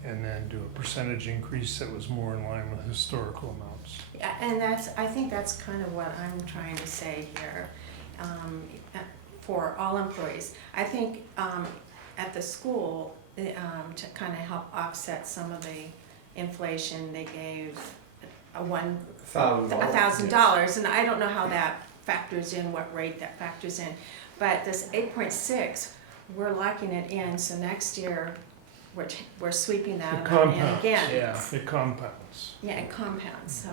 and then do a percentage increase that was more in line with historical amounts. Yeah, and I think that's kind of what I'm trying to say here, for all employees. I think, at the school, to kind of help offset some of the inflation, they gave $1,000, and I don't know how that factors in, what rate that factors in, but this 8.6, we're locking it in, so next year, we're sweeping that It amount in compounds. again. Yeah. It compounds. Yeah, it compounds, so,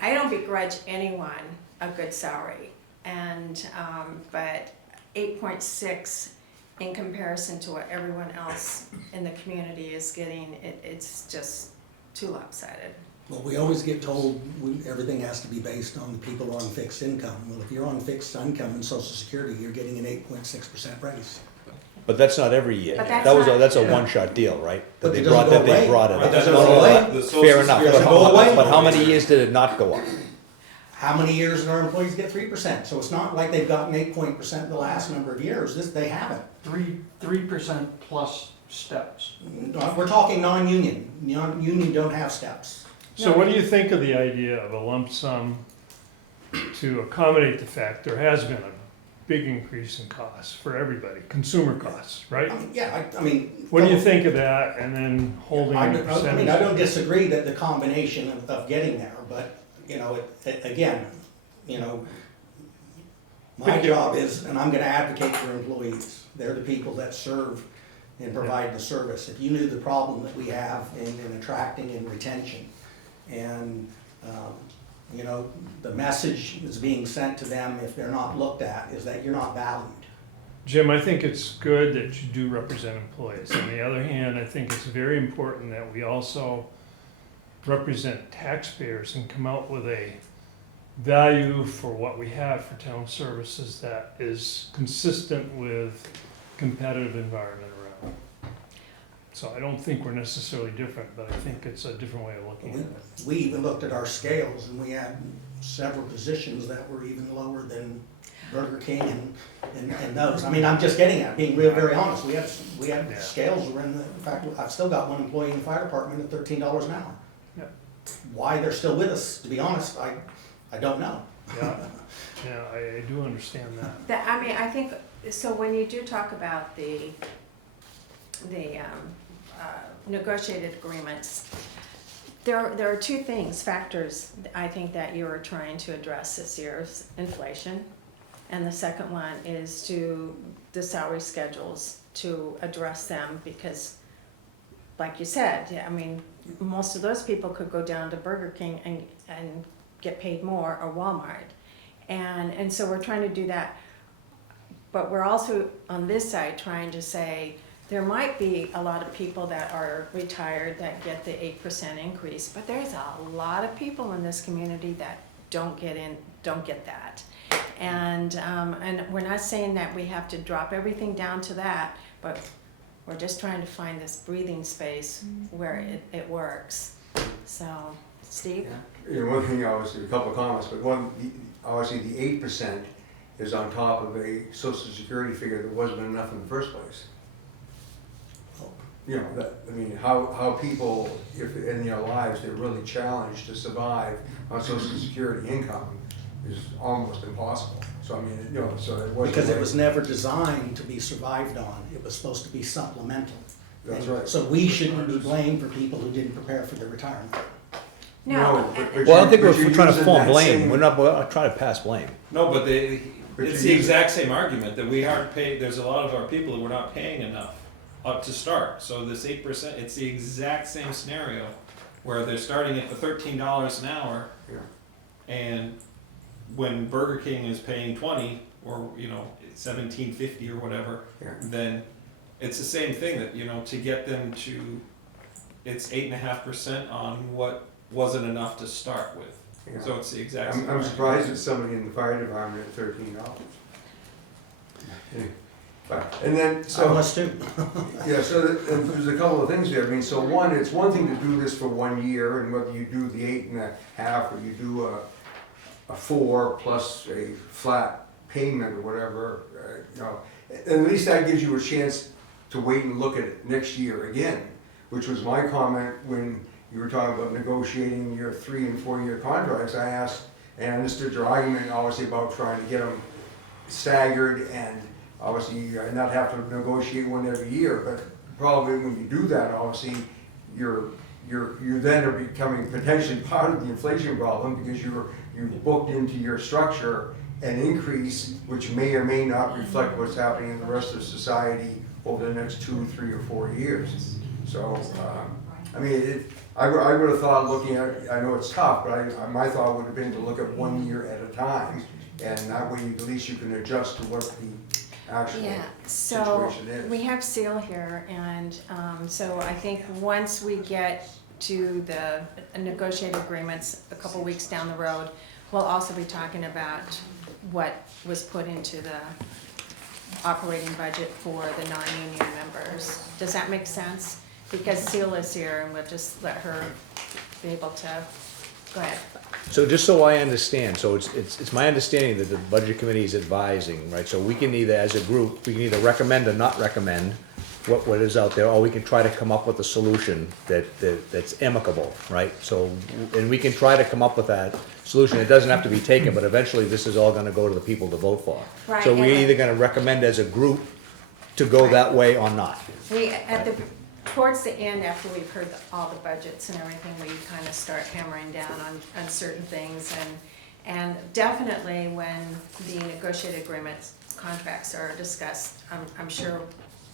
I don't begrudge anyone a good salary, and, but 8.6 in comparison to what everyone else in the community is getting, it's just too lopsided. Well, we always get told everything has to be based on the people on fixed income. Well, if you're on fixed income and Social Security, you're getting an 8.6% raise. But that's not every year. But that's That's a Yeah. one-shot deal, right? That But they it doesn't go away. brought it It up. doesn't No, go no, away. no, fair enough. It doesn't go away. But how many years did it not go up? How many years did our employees get 3%? So it's not like they've gotten 8% the last number of years. They haven't. 3% plus steps. We're talking non-union. Non-union don't have steps. So what do you think of the idea of a lump sum to accommodate the fact there has been a big increase in costs for everybody, consumer costs, right? I mean. What do you think of that, and then holding I the mean, percentage? I don't disagree that the combination of getting there, but, again, my job is, and I'm gonna advocate for employees. They're the people that serve and provide the service. If you knew the problem that we have in attracting and retention, and, the message that's being sent to them, if they're not looked at, is that you're not valued. Jim, I think it's good that you do represent employees. On the other hand, I think it's very important that we also represent taxpayers and come out with a value for what we have for town services that is consistent with competitive environment around. So I don't think we're necessarily different, but I think it's a different way of looking at it. We even looked at our scales and we had several positions that were even lower than Burger King and those. I mean, I'm just getting at, being real, very honest. We had Yeah. scales were in fact, I've still got one employee in the fire department at $13 an hour. Yeah. Why they're still with us, to be honest, I don't know. Yeah, yeah, I do understand that. That, I mean, I think, so when you do talk about the negotiated agreements, there are two factors, I think, that you are trying to address this year's inflation. And the second one is the salary schedules, to address them, because like you said, I mean, most of those people could go down to Burger King and get paid more, or Walmart. And so we're trying to do that. But we're also on this side trying to say, there might be a lot of people that are retired that get the 8% increase, but there's a lot of people in this community that don't get that. And we're not saying that we have to drop everything down to that, but we're just trying to find this breathing space where it works. So, Steve? You know, one thing, obviously, a couple of comments, but one, obviously, the 8% is on top of a social security figure that wasn't enough in the first place. You know, I mean, how people, if in their lives, they're really challenged to survive on social security income is almost impossible. So I mean, you know, so it wasn't. Because it was never designed to be survived on. It was supposed to be supplemental. That's right. So we shouldn't be blamed for people who didn't prepare for their retirement. No. but Well, I don't think but we're you're trying to using form that blame, same- we're not trying to pass blame. No, but But it's you're the using- exact same argument that we aren't paid, there's a lot of our people that we're not paying enough up to start. So this 8%, it's the exact same scenario where they're starting at the $13 an hour, Yeah. and when Burger King is paying 20 or, you know, $17.50 or whatever, Yeah. then it's the same thing, that, you know, to get them to, it's 8.5% on what wasn't enough to start with. Yeah. So it's the exact same. I'm surprised that somebody in the fire department at $13. But, and then, I so, was too. yeah, so there's a couple of things there. I mean, so one, it's one thing to do this for 1 year, and whether you do the 8.5 or you do a 4 plus a flat payment or whatever, you know, at least that gives you a chance to wait and look at it next year again, which was my comment when you were talking about negotiating your 3 and 4 year contracts. I asked, and I understood your argument obviously about trying to get them staggered and obviously not have to negotiate one every year, but probably when you do that, obviously you then are becoming potentially part of the inflation problem, because you've booked into your structure an increase which may or may not reflect what's happening in the rest of society over the next 2, 3, or 4 years. So, I mean, I would have thought, looking at it, I know it's tough, but my thought would have been to look at 1 year at a time, and that way at least you can adjust to what the actual So situation is. we have Seal here, and so I think once we get to the negotiated agreements a couple weeks down the road, we'll also be talking about what was put into the operating budget for the non-union members. Does that make sense? Because Seal is here, and we'll just let her be able to, go ahead. So just so I understand, so it's my understanding that the budget committee is advising, right? So we can either, as a group, we can either recommend or not recommend what is out there, or we can try to come up with a solution that's amicable, right? So, and we can try to come up with that solution. It doesn't have to be taken, but eventually this is all gonna go to the people to vote for. Right, So we're and- either gonna recommend as a group to go that way or not. Towards the end, after we've heard all the budgets and everything, we kind of start hammering down on certain things, and definitely when the negotiated agreements, contracts are discussed, I'm sure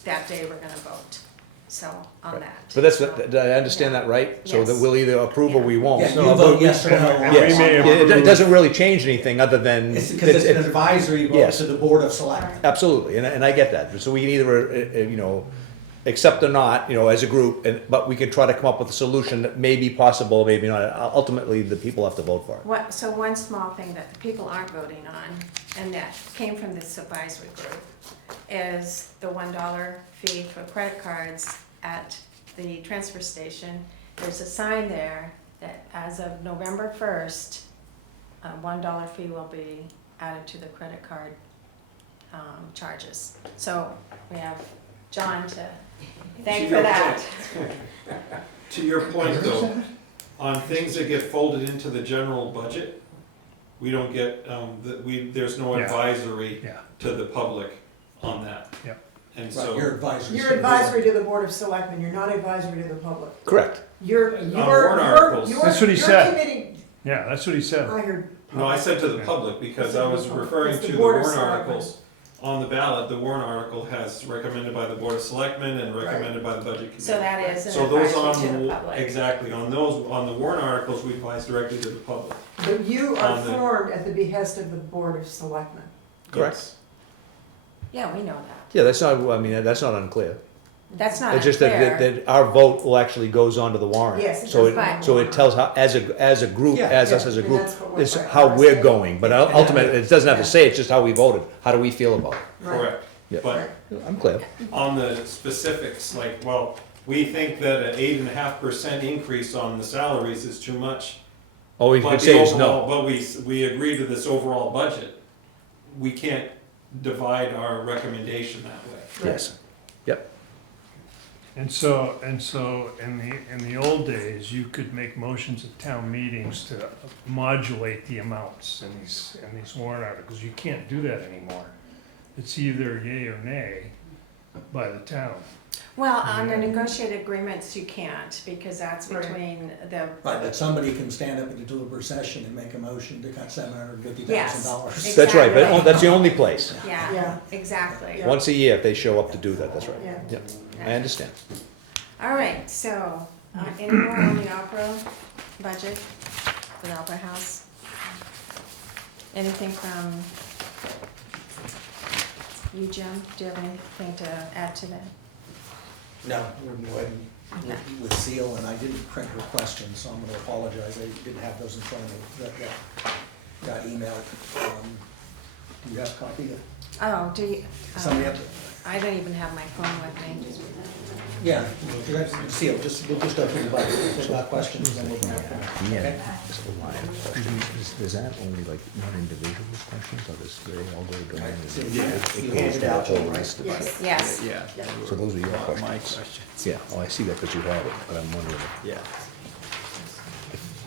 that day we're gonna vote. so, on Right. that. But that's, So- did I understand that right? So that Yes. we'll either approve or we won't. Yeah, So you vote yes or no. And Yes, we may Yeah, it approve. doesn't really change anything other than. It's because it's an advisory vote Yes. to the Board of Selectmen. Absolutely, and I get that. So we can either, you know, accept or not, you know, as a group, but we can try to come up with a solution that may be possible, maybe not. Ultimately, the people have to vote for it. So one small thing that the people aren't voting on, and that came from this advisory group, is the $1 fee for credit cards at the transfer station. There's a sign there that as of November 1st, a $1 fee will be added to the credit card charges. So we have John to thank for your that. To your point though, on things that get folded into the general budget, we don't get, there's no Yeah. advisory Yeah. to the public on that. Yeah. And Right, so, you're advisory. You're advisory to the Board of Selectmen, you're not advisory to the public. Correct. You're, warrant articles. That's what he said. You're committing, Yeah, that's what he said. I heard. no, I said to the public, because I was referring It's to the the Board of warrant Selectmen. articles. On the ballot, the warrant article has recommended by the Board of Selectmen and recommended by the Budget Committee. So that is an So those advisory to on, the the public. exactly, on those, on the warrant articles, we advise directly to the public. But you are On the- formed at the behest of the Board of Selectmen. Correct. Yes. Yeah, we know that. Yeah, that's not, I mean, that's not unclear. That's not It's just that, unfair. that our vote will actually goes onto the warrant. Yes, it So does. it, Right. so it tells how, as a group, Yeah, as us yeah, as a and group, that's what we're is trying how to we're say. going. But ultimately, it doesn't have to say, it's just how we voted. How do we feel about it? Right. Correct. Yeah. But I'm clear. on the specifics, like, well, we think that an 8.5% increase on the salaries is too much. All we But can the say is overall- no. But we agree to this overall budget. We can't divide our recommendation that way. Yes. Yep. And so in the old days, you could make motions at town meetings to modulate the amounts in these warrant articles. You can't do that anymore. It's either yay or nay by the town. Well, on the negotiated agreements, you can't, because that's Right. between the. Right, but somebody can stand up at the deliberative session and make a motion to cut $750,000. Yes. That's right, but Exactly. that's the only place. Yeah, Yeah. exactly. Yeah. Once a year, if they show up to do that, that's right. Yeah. Yep, I understand. All right, so, any more on the opera budget, for the opera house? Anything from you, Jim? Do you have anything to add to that? No, we're going to go ahead and with Seal, and I didn't print her questions, so I'm gonna apologize, I didn't have those in front of me, that got emailed. Do you have a copy of, Oh, do you? somebody have, I don't even have my phone with me. yeah, Seal, we'll just go through the budget, if they've got questions, then we'll. Okay. Just a line of questions. Is that only like not individual questions, or does they all go during? So you handed out to them, right? Yes. Yes. Yeah. So those are your My questions? questions. Yeah, oh, I see that because you have it, but I'm wondering Yeah.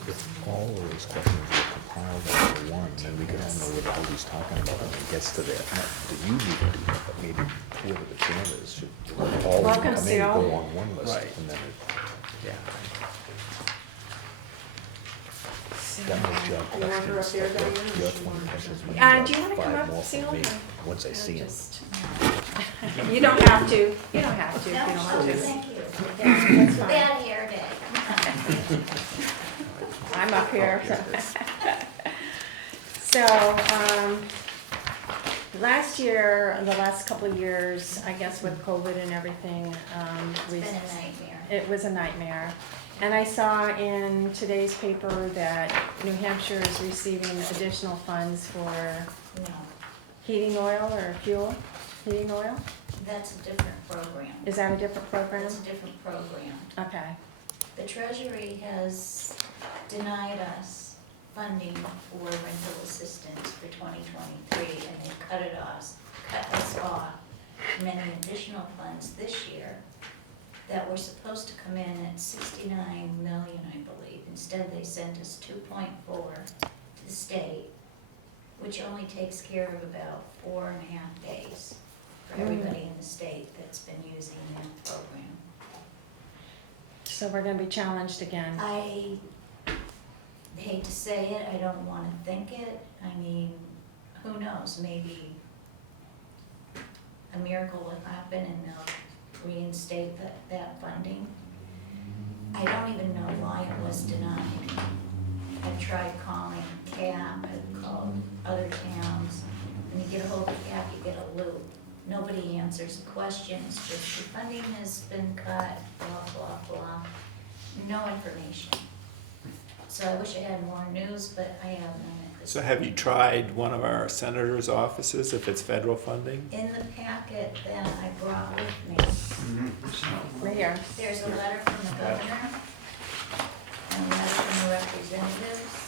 if all of those questions were compiled into one, then we could all know what the hell he's talking about when it gets to that. Not that you need to do that, but maybe whoever the chair is should all of them Welcome, come in and Cyril. go on one list. Right. And then it, Yeah. that makes your You want her up questions, there, like Diane, or your she 20 wanted to questions. just- might Do be you wanna come five up, more Seal, from me, or- once I see him. You don't have to, you don't have to if you No, don't want to. thank you. That's fine. Bad hair day. I'm up here. So, last year, the last couple of years, I guess with COVID and everything, It's been a nightmare. it was a nightmare. And I saw in today's paper that New Hampshire is receiving additional funds for No, heating oil or fuel, heating oil? that's a different program. Is that a different program? That's a different program. Okay, The Treasury has denied us funding for rental assistance for 2023, and they've cut us off many additional funds this year that were supposed to come in at 69 million, I believe. Instead, they sent us 2.4 to the state, which only takes care of about 4.5 days for everybody in the state that's been using that program. so we're gonna be challenged again. I hate to say it, I don't wanna think it, I mean, who knows, maybe a miracle will happen and they'll reinstate that funding. I don't even know why it was denied. I've tried calling CAP, I've called other towns. When you get a hold of CAP, you get a loop. Nobody answers the questions, just the funding has been cut, blah, blah, blah. No information. So I wish I had more news, but I have none at this So point. have you tried one of our senator's offices if it's federal funding? In the packet that I brought with me, Right here. there's a letter from the governor and a letter from the representatives.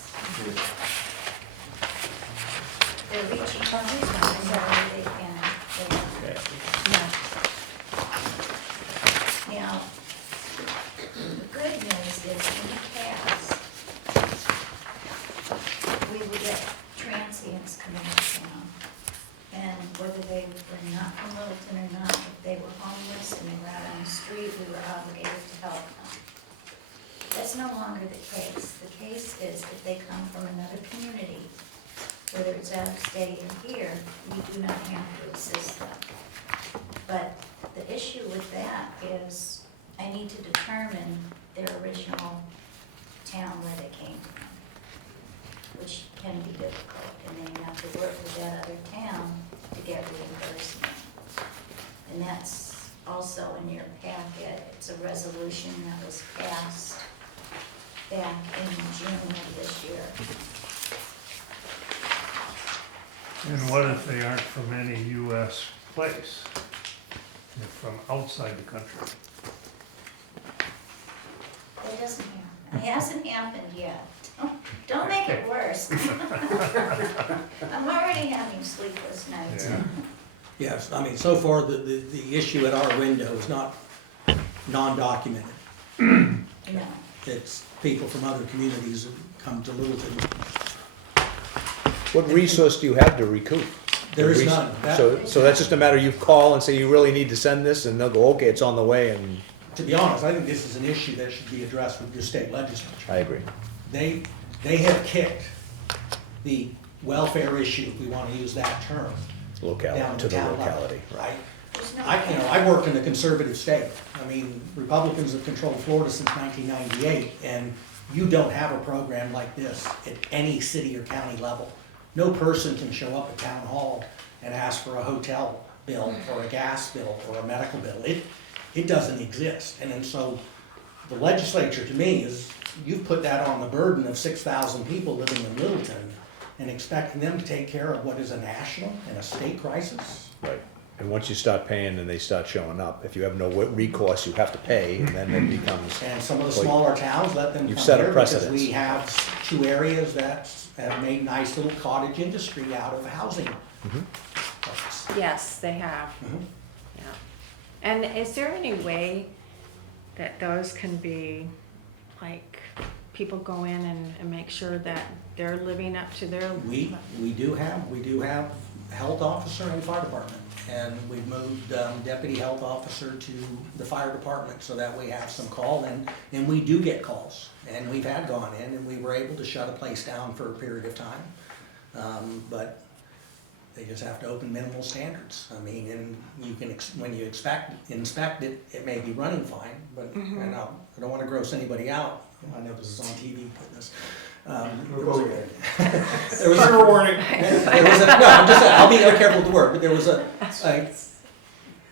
They're reaching out wherever they can. Okay. Yeah. Now, the good news is in the past, we would get transients coming to town. And whether they were not from Littleton or not, if they were homeless and they were out on the street, we were obligated to help them. That's no longer the case. The case is if they come from another community, whether it's out of state or here, we do not have to assist them. But the issue with that is I need to determine their original town where they came from, which can be difficult, and then you have to work with that other town to get reimbursement. And that's also in your packet. It's a resolution that was passed back in June of this year. And what if they aren't from any US place? They're from outside the country. It doesn't happen. It hasn't happened yet. Don't make it worse. I'm already having sleepless nights. Yeah. Yes, I mean, so far, the issue at our window is not non-documented. No. It's people from other communities who come to Littleton. What resource do you have to recoup? There is none. So that's just a matter, you call and say you really need to send this, and they'll go, okay, it's on the way, and To be honest, I think this is an issue that should be addressed with your state legislature. I agree. They have kicked the welfare issue, if we want to use that term, down Locality, to to the town level. locality, right. There's no. I worked in a conservative state. I mean, Republicans have controlled Florida since 1998, and you don't have a program like this at any city or county level. No person can show up at town hall and ask for a hotel bill or a gas bill or a medical bill. It doesn't exist. And then so the legislature, to me, is, you've put that on the burden of 6,000 people living in Littleton and expecting them to take care of what is a national and a state crisis. Right. And once you start paying and they start showing up, if you have no recourse, you have to pay, and then it becomes, And some of the smaller towns, let them You've come set a here because precedence. we have 2 areas that have made nice little cottage industry out of housing. Yes, they have. Mhm. Yeah. And is there any way that those can be, like, people go in and make sure that they're living up to their? We do have health officer and fire department. And we've moved deputy health officer to the fire department so that we have some call and we do get calls. And we've had gone in and we were able to shut a place down for a period of time. But they just have to open minimal standards. I mean, and you can, when you inspect it, it may be running fine, but, and I don't wanna gross anybody out. I know this is on TV, but this. There was a- Trigger warning. there was a, no, I'm just saying, I'll be careful with the word, but there was a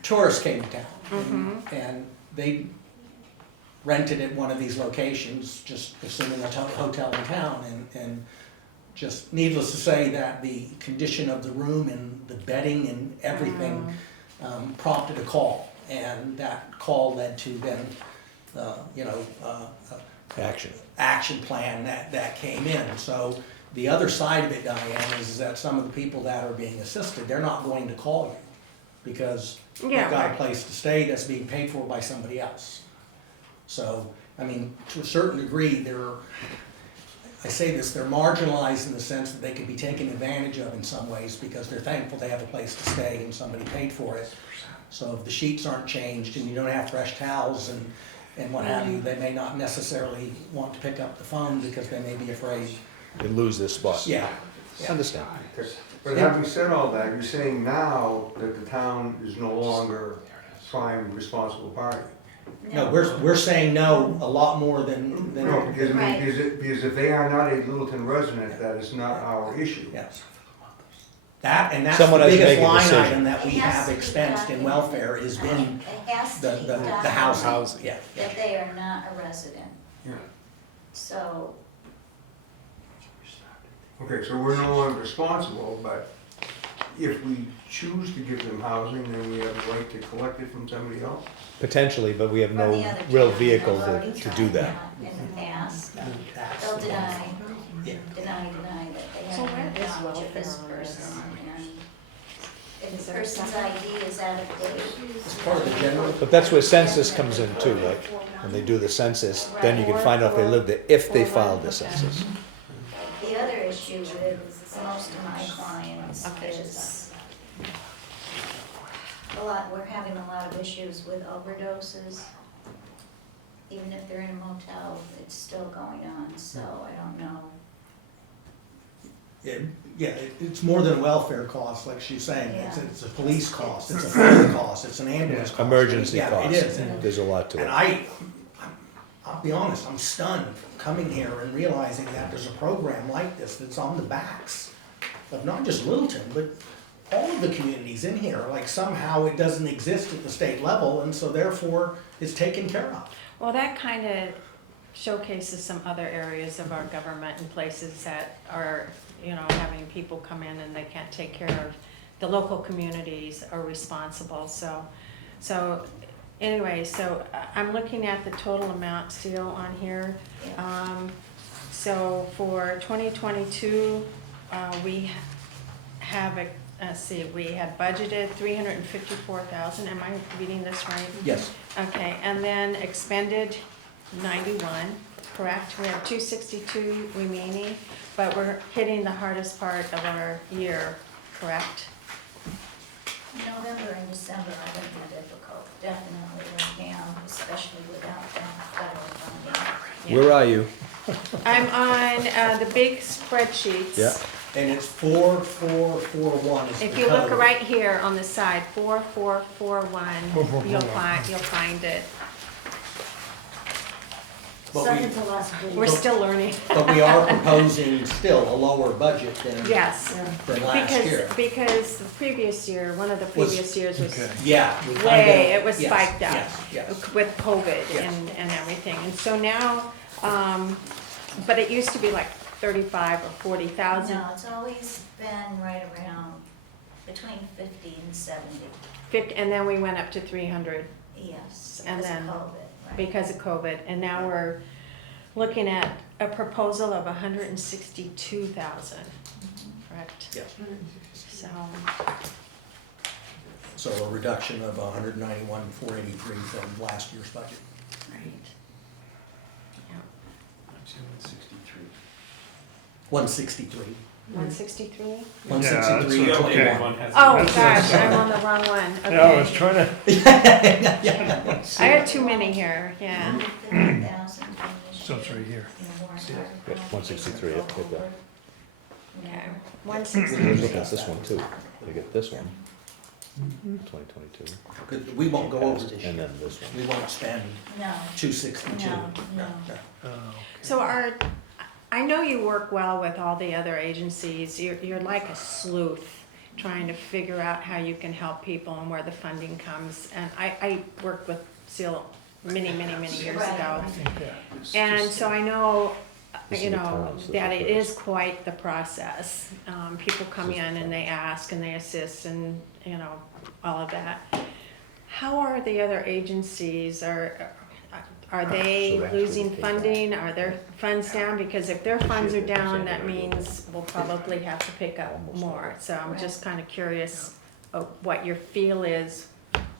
tourist came to town, and they rented at one of these locations, just assuming a hotel in town, and just needless to say that the condition of the room and the bedding and everything prompted a call, and that call led to then, action plan that came in. So the other side of it, Diane, is that some of the people that are being assisted, they're not going to call you because they've Yeah, got a right. place to stay that's being paid for by somebody else. So, I mean, to a certain degree, I say this, they're marginalized in the sense that they could be taken advantage of in some ways because they're thankful they have a place to stay and somebody paid for it. So if the sheets aren't changed and you don't have fresh towels and what have you, they may not necessarily want to pick up the phone because they may be afraid. they lose their spot. Yeah. Understand. But having said all that, you're saying now that the town is no longer prime responsible party. No, we're saying no a lot more than. No, because, I mean, Right. because if they are not a Littleton resident, that is not our issue. Yes. That, and that's Someone the has to biggest make a line decision. item that we It has have to be expensed in documented. welfare has been It has to be the documented housing. Yeah, yeah. that they are not a resident. Yeah. So, Okay, so we're no longer responsible, but if we choose to give them housing, then we have the right to collect it from somebody else? Potentially, but we have from no the other real town, vehicle they've already to do tried that. In the past, That's they'll the deny, one. Yeah. deny that they So haven't where is acknowledged welfare this on person. this? And if Is the there a person's separate- ID is out of date. It's part of the general. But that's where census comes in too, like, when they do the census, then you can find out if they live there, if they filed the census. The other issue with most of my clients Okay. is we're having a lot of issues with overdoses. Even if they're in a motel, it's still going on, so I don't know. It's more than welfare costs, like she's saying. Yeah. It's a police cost, it's a fire cost, it's an ambulance cost. Emergency Yeah, costs, it is. And there's a lot to And it. I'll be honest, I'm stunned coming here and realizing that there's a program like this that's on the backs of not just Littleton, but all of the communities in here. Like somehow it doesn't exist at the state level, and so therefore it's taken care of. Well, that kind of showcases some other areas of our government and places that are, having people come in and they can't take care of. The local communities are responsible, so anyway, so I'm looking at the total amount still on here. So for 2022, we have we had budgeted 354,000. Am I reading this right? Yes. Okay, and then expended 91, correct? We have 262 remaining, but we're hitting the hardest part of our year, correct? November and December are going to be difficult, definitely right now, especially without the federal funding. Where are you? I'm on the big spreadsheets. Yeah. And it's 4441 is the If you look code. right here on the side, 4441, you'll find it. But Second to last page. We're still learning. But we are proposing still a lower budget than Yes, than last year. because the previous year, one of the previous years was Yeah. we kinda- it was yes, spiked up yes, yes. with COVID Yes. and everything. And so now, but it used to be like 35 or 40,000. No, it's always been right around between 50 and 70, 50, and then we went up to 300 yes, And because of then- COVID, right? because of COVID. And now we're looking at a proposal of 162,000, correct? Yes. So, So a reduction of 191,483 from last year's budget. right. Yeah, 163. 163? 163, Yeah, 21. One has. Oh, That's gosh, what I'm on the wrong one. Yeah, I was Okay. trying to, I had too many here, yeah. 150,000 from this so it's year right here. in the warrant See it? article. Yeah, 163, yep, hit that. Okay, We're 163. looking at this one too. We get this one, 2022, 'Cause we won't go over this and year. then this one. We won't spend No, 262. No. So I know you work well with all the other agencies. You're like a sleuth, trying to figure out how you can help people and where the funding comes. And I worked with Seal many years Right. ago. And so I know, This is the towns, this that is it yours. is quite the process. People come This is in the and they ask and they assist and, all of that. How are the other agencies? Are they So actually losing take that. funding? Are their funds down? Because if their funds are down, that means we'll probably have to pick up more. So I'm just kind of curious of what your feel is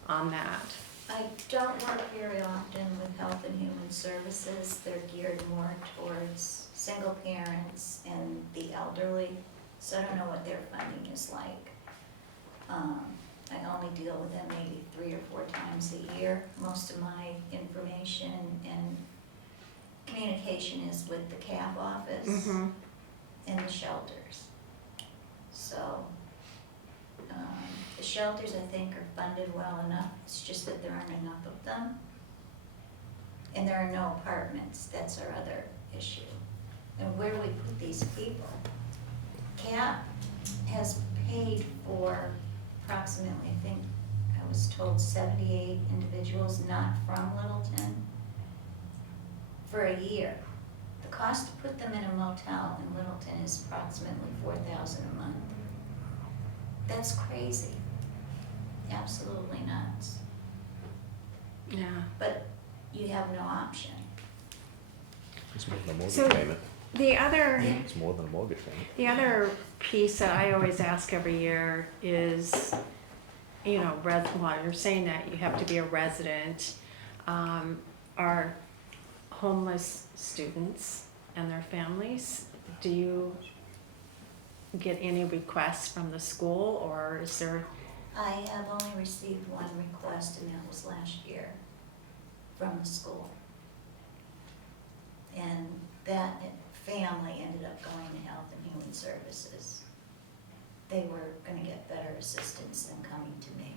on that. I don't work very often with Health and Human Services. They're geared more towards single parents and the elderly, so I don't know what their funding is like. I only deal with them maybe 3 or 4 times a year. Most of my information and communication is with the CAB office Mm-hmm. and the shelters. So, the shelters, I think, are funded well enough, it's just that there aren't enough of them. And there are no apartments, that's our other issue. And where do we put these people? CAP has paid for approximately, I think, I was told 78 individuals not from Littleton for a year. The cost to put them in a motel in Littleton is approximately $4,000 a month. That's crazy. Absolutely nuts. Yeah. But you have no option. It's more than a So- mortgage payment. The other, It's more than a mortgage payment. the other piece that I always ask every year is, you know, well, you're saying that you have to be a resident. Are homeless students and their families, do you get any requests from the school, or is there? I have only received one request, and that was last year from the school. And that family ended up going to Health and Human Services. They were gonna get better assistance than coming to me.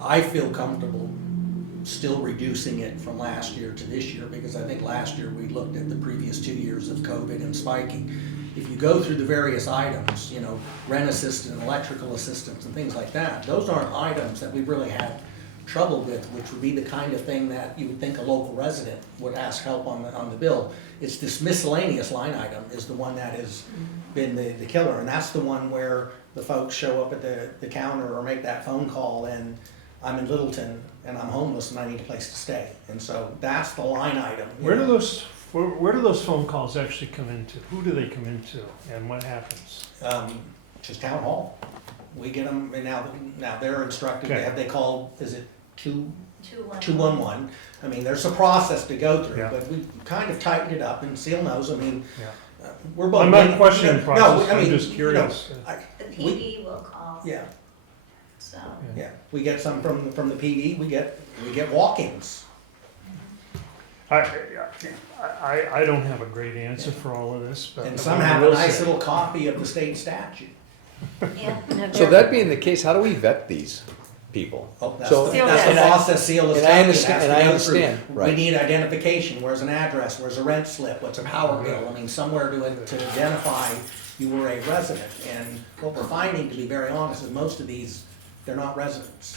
I feel comfortable still reducing it from last year to this year, because I think last year we looked at the previous 2 years of COVID and spiking. If you go through the various items, you know, rent assistance, electrical assistance and things like that, those aren't items that we've really had trouble with, which would be the kind of thing that you would think a local resident would ask help on the bill. It's this miscellaneous line item is the one that has been the killer, and that's the one where the folks show up at the counter or make that phone call and I'm in Littleton and I'm homeless and I need a place to stay. And so that's the line item. you Where do know. where do those phone calls actually come into? Who do they come into, and what happens? Just town hall. We get them, and now they're instructed, Okay. they call, is it 211. 211. I mean, there's a process to go through, Yeah. but we kind of tightened it up, and Seal knows, I mean, Yeah. we're both. I'm not questioning the No, process, I I'm mean, just you know, curious. The PD will call, Yeah, so. yeah. We get some from the PD, we get walk-ins. I don't have a great answer for all of this, but. And some I have a will nice say- little copy of the state statute. Yeah, So that being the case, how do we vet these people? Oh, that's So- the Seal that's the does. process Seal is And I telling you, understand- has to and I go through. understand, We right. need identification, where's an address, where's a rent slip, what's a power bill, I mean, somewhere to identify you were a resident. And what we're finding, to be very honest, is most of these, they're not residents.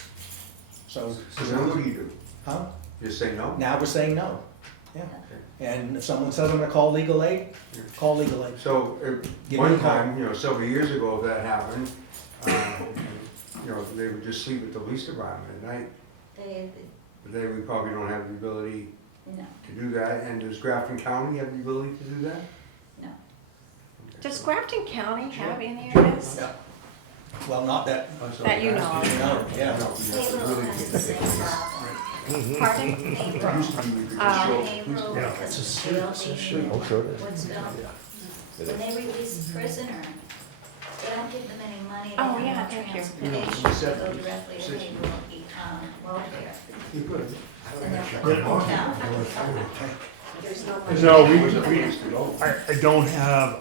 So, So then what do you do? huh? Just say no? Now we're saying no, yeah. And if someone says I'm gonna call legal aid, call legal aid. So, me one a call. time, you know, several years ago, if that happened, you know, they would just sleep at the police department at night. Today, we probably don't have the ability no, to do that, and does Grafton County have the ability to do that? no. Does Grafton County have any of this? Yeah. Well, not that, That you know of? no, yeah. Payroll has the same problem. Pardon? Payroll. Used to be we could just Um, show, Payroll, Yeah, because it's a of jail serious issue. being Oh, sure it is. Woodstock. When they release a prisoner, they don't give them any money, they Oh, have yeah, no thank you. transportation, they go directly to payroll, welfare. And they're put in town. There's no money. No,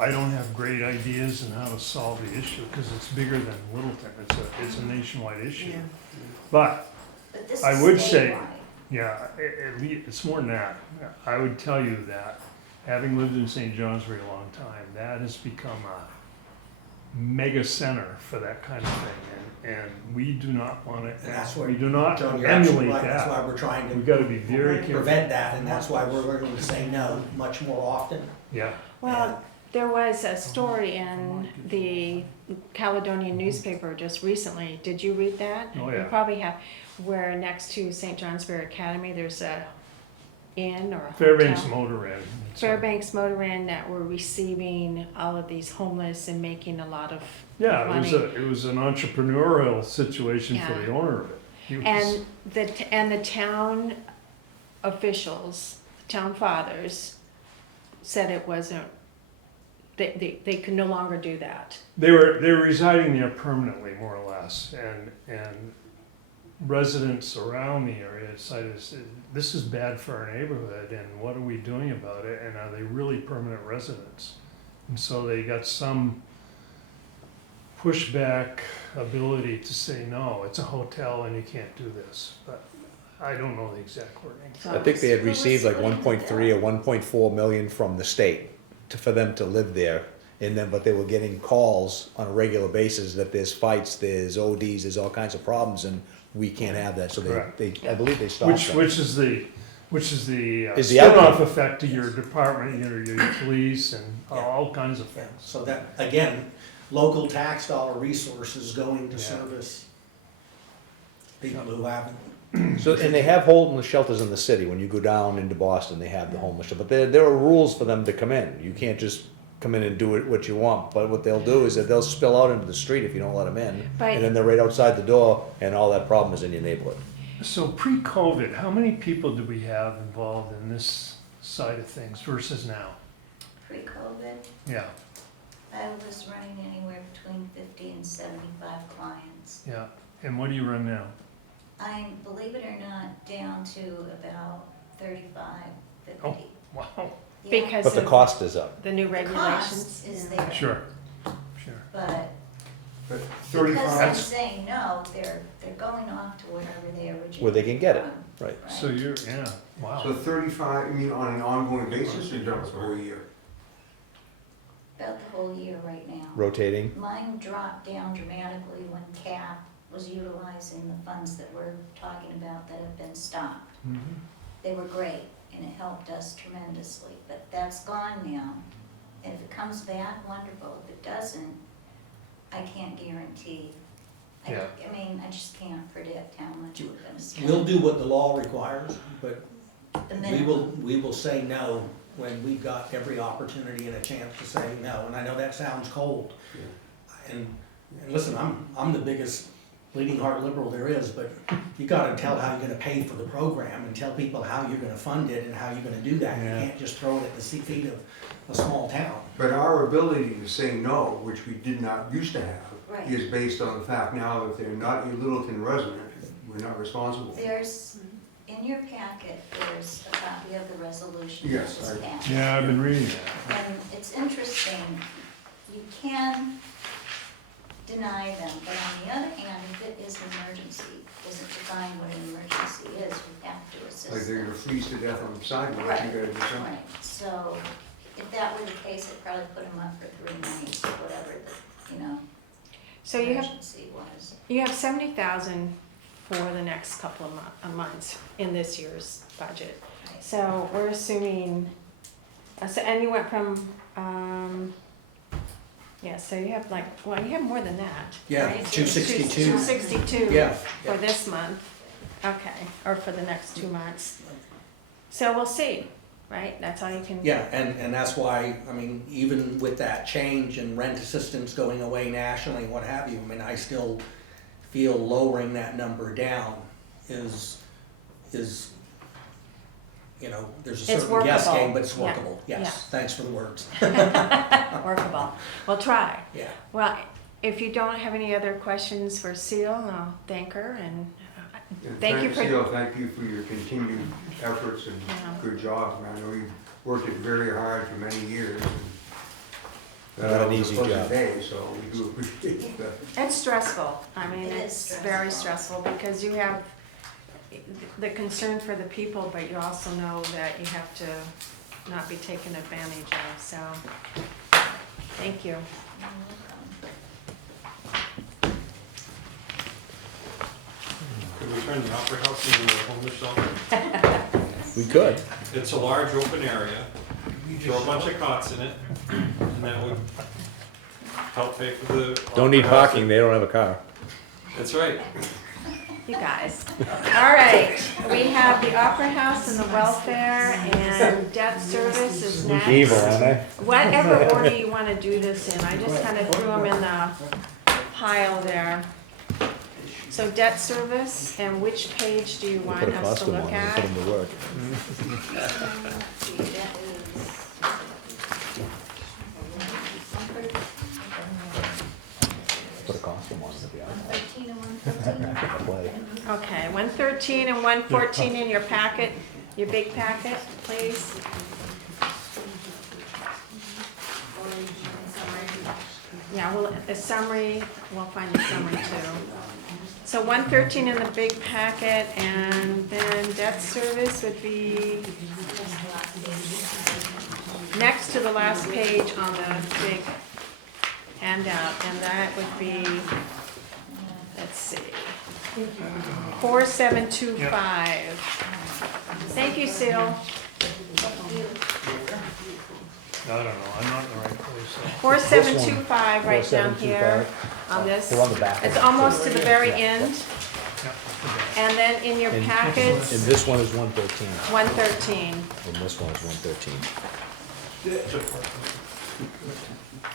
I don't have great ideas on how to solve the issue, because it's bigger than Littleton, it's a nationwide issue. But, But this I is would say- statewide. yeah, at least, it's more than that. I would tell you that, having lived in St. John's for a long time, that has become a mega center for that kind of thing, and we do not want And that's to, where, we do not John, you're absolutely emulate right, that's why that. we're trying We've to gotta be very careful. prevent that, and that's why we're going to say no much more often. Yeah, Well, there was a story in the Caledonian newspaper just recently. Did you read that? Oh, You yeah. probably have, where next to St. Johnsbury Academy, there's a inn or a Fairbanks hotel. Motor Inn. It's a- Fairbanks Motor Inn that were receiving all of these homeless and making a lot of Yeah, money. it was an entrepreneurial situation for Yeah. the owner of it. He was- And the town officials, town fathers, said it wasn't, they could no longer do that. They were residing there permanently, more or less, and residents around the area decided, this is bad for our neighborhood, and what are we doing about it, and are they really permanent residents? And so they got some pushback ability to say, no, it's a hotel and you can't do this. But I don't know the exact wording. I think they had Who was received like splitting the 1.3 or bill? 1.4 million from the state for them to live there. And then, but they were getting calls on a regular basis that there's fights, there's ODs, there's all kinds of problems, and we can't have that. So Correct. they I believe they stopped them. Which is the Is the spin-off outcome. effect to your department, your police and all kinds of Yeah, things. so that, again, local tax dollar resources going to Yeah. service people who haven't. So, and they have homeless shelters in the city. When you go down into Boston, they have the homeless shelter. But there are rules for them to come in. You can't just come in and do it what you want. But what they'll do is that they'll spill out into the street if you don't let them in. But- And then they're right outside the door, and all that problem is in your neighborhood. So pre-COVID, how many people do we have involved in this side of things versus now? Pre-COVID, Yeah, I was running anywhere between 50 and 75 clients. yeah. And what do you run now? I'm, believe it or not, down to about 35, 50. Oh. Wow. Yeah. Because But the of cost is up. the new The regulations. cost is there. Sure, sure. But But because 35, I'm saying no, they're going off to wherever they originally. Where they can get it, from, right. So you're, yeah, so wow. 35, I mean, on an ongoing basis, or just the whole year? About the whole year right now. Rotating. Mine dropped down dramatically when CAP was utilizing the funds that we're talking about that have been stopped. Mhm. They were great and it helped us tremendously, but that's gone now. And if it comes back, wonderful. If it doesn't, I can't guarantee. Yeah. I mean, I just can't predict how much we're gonna spend. We'll do what the law requires, but The we will say no when we've got every opportunity and a chance to say no. And I know that sounds cold. And listen, I'm the biggest bleeding heart liberal there is, but you gotta tell how you're gonna pay for the program and tell people how you're gonna fund it and how you're gonna do that. You Yeah. can't just throw it at the feet of a small town. But our ability to say no, which we did not used to have, Right. is based on the fact now if they're not a Littleton resident, we're not responsible. There's, in your packet, there's a copy of the resolution. Yes, that was passed. Yeah, I've been reading that. And it's interesting, you can deny them, but on the other hand, if it is an emergency, doesn't define what an emergency is, we have to assist Like they're them. gonna freeze to death on the sidewalk, you Right, gotta do something. right, so if that were the case, I'd probably put them up for 3 nights, or whatever the, So you have, emergency was. you have 70,000 for the next couple of months in this year's budget. Right. So we're assuming, so, and you went from, yeah, so you have like, well, you have more than that, Yeah, right? 262. 262 Yeah, for yeah. this month, okay, or for the next 2 months. So we'll see, right? That's all you can. Yeah, and that's why, I mean, even with that change and rent assistance going away nationally, what have you, I mean, I still feel lowering that number down is, you know, there's a It's certain guess workable. game, but it's Yeah, workable, yes, yeah. thanks for the words. Workable. We'll try. Yeah, Well, if you don't have any other questions for Seal, I'll thank her and And thank you for. Seal, thank you for your continued efforts and Yeah. good job. I know you've worked it very hard for many years. and Not an that was a easy pleasant job. day, so we do appreciate that. It's stressful. I mean, It is it's very stressful because you have the concern for the people, but you also know that you have to not be taken advantage of, so, thank you. You're welcome. Could we turn the Opera House into a homeless shelter? We could. It's a large open area, throw a bunch of cots in it, and that would help pay for the. Don't need Opera House. parking, they don't have a car. That's right. You guys. All right, we have the Opera House and the welfare and debt service is next. Evil, aren't they? Whatever order you want to do this in, I just kind of threw them in the pile there. So debt service, and which page do you want Put a us to costume on look them and at? put them to work. See, that is. Put a costume on them to be honest. 113 and 114. Play. Okay, 113 and 114 in your packet, your big packet, please. Yeah, well, the summary, we'll find the summary too. So 113 in the big packet, and then debt service would be next to the last page on the big handout, and that would be, let's see, 4725. Thank you, Seal. I don't know, I'm not in the right place, so. 4725 right down here 4725. on this. They're on the back. It's almost to the very Yeah. end, Yeah. and then in your And packets, this one is 113, 113, and this one is 113.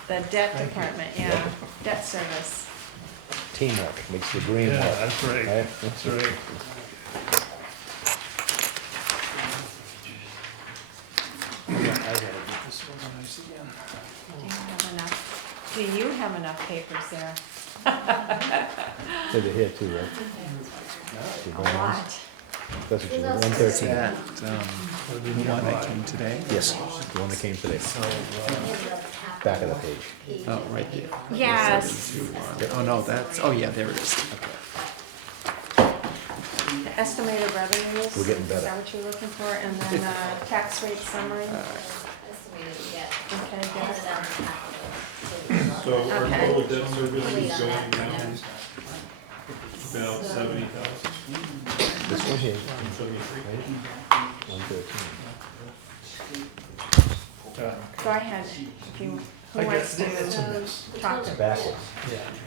the debt department, yeah, debt service. Teamwork makes the dream Yeah, work. that's right, Right? that's right. Yeah, I gotta get this organized again. Do you have enough papers there? So they're here too, right? A lot. That's what you want, 113. That, the one that came today? Yes, the one that came today, back of the page. Oh, right here. Yes, Oh, no, that's, oh, yeah, there it is. the estimated revenues. We're getting Is better. that what you're looking for? And then tax rate summary? Estimated, yeah. Okay, And good. then So our Okay. total debt service is going down about 70,000, This one here, 73. right? 113. Go ahead, if you, who I wants guess to talk? It's backwards.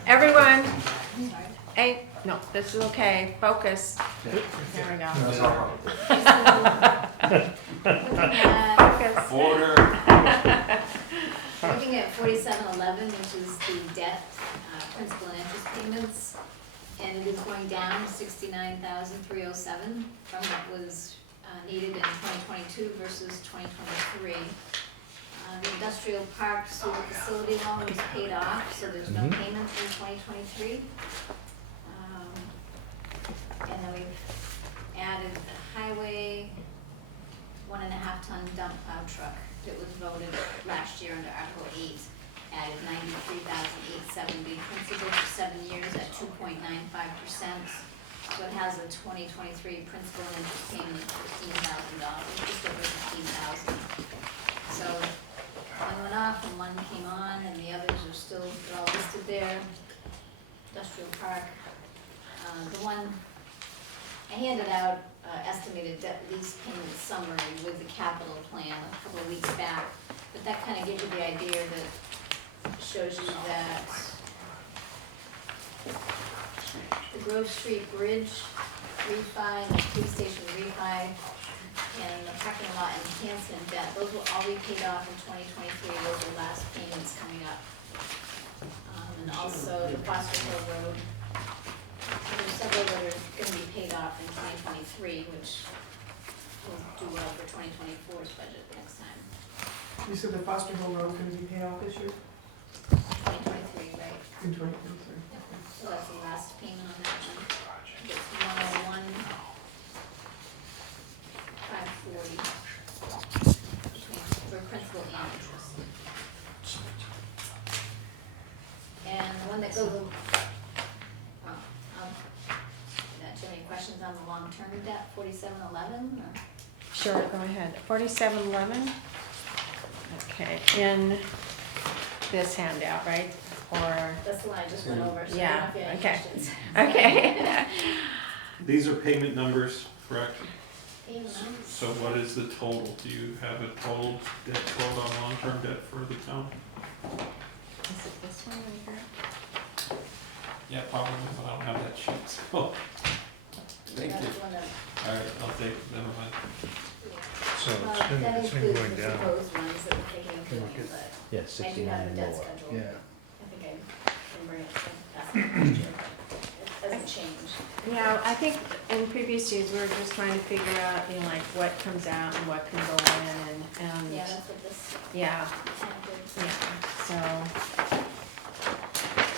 Everyone, hey, no, this is okay, focus. There we go. Focus. Order. Looking at 4711, which is the debt, principal and interest payments, and it is going down 69,307 from what was needed in 2022 versus 2023. The industrial park sewer facility loan was paid off, so there's no Mhm. payment in 2023. And then we've added the highway 1.5 ton dump plow truck that was voted last year under Article 8, added 93,870, principal for 7 years at 2.95%. So it has a 2023 principal and interest payment of $15,000, just over 15,000. So one went off and one came on, and the others are still, they're all listed there. Industrial park, the one I handed out estimated debt lease payment summary with the capital plan a couple of weeks back, but that kind of gives you the idea that shows you that the Grove Street Bridge refi, the police station refi, and the parking lot enhancement debt, those will all be paid off in 2023, those are last payments coming up. And also the Foster Hill Road. There's several that are gonna be paid off in 2023, which will do well for 2024's budget next time. You said the Foster Hill Road gonna be paid off this year, 2023, right? in 2023? So that's the last payment on that one. It's 101, 540, for principal and interest. And the one that goes, do you have any questions on the long-term debt, 4711, or? Sure, go ahead. 4711? Okay, in this handout, right? Or, That's the one I just went over, so I don't know yeah, if you have any okay. questions. Okay. These are payment numbers, correct? Payment amounts. So what is the total? Do you have a total debt quote on long-term debt for the town? Is it this one right here? Yeah, probably, but I don't have that sheet, so. Thank That's you. the one that- All right, I'll take it, never mind. So Well, it's been that going includes the down. proposed ones that we're thinking of Can we doing, get- but Yeah, I do have 69 a debt lower. schedule. Yeah. I think I can bring it, that's next year, but it doesn't change. Yeah, I think in previous years, we were just trying to figure out, you know, like what comes out and what can go in and, Yeah, that's what this yeah, kind of did. yeah, so,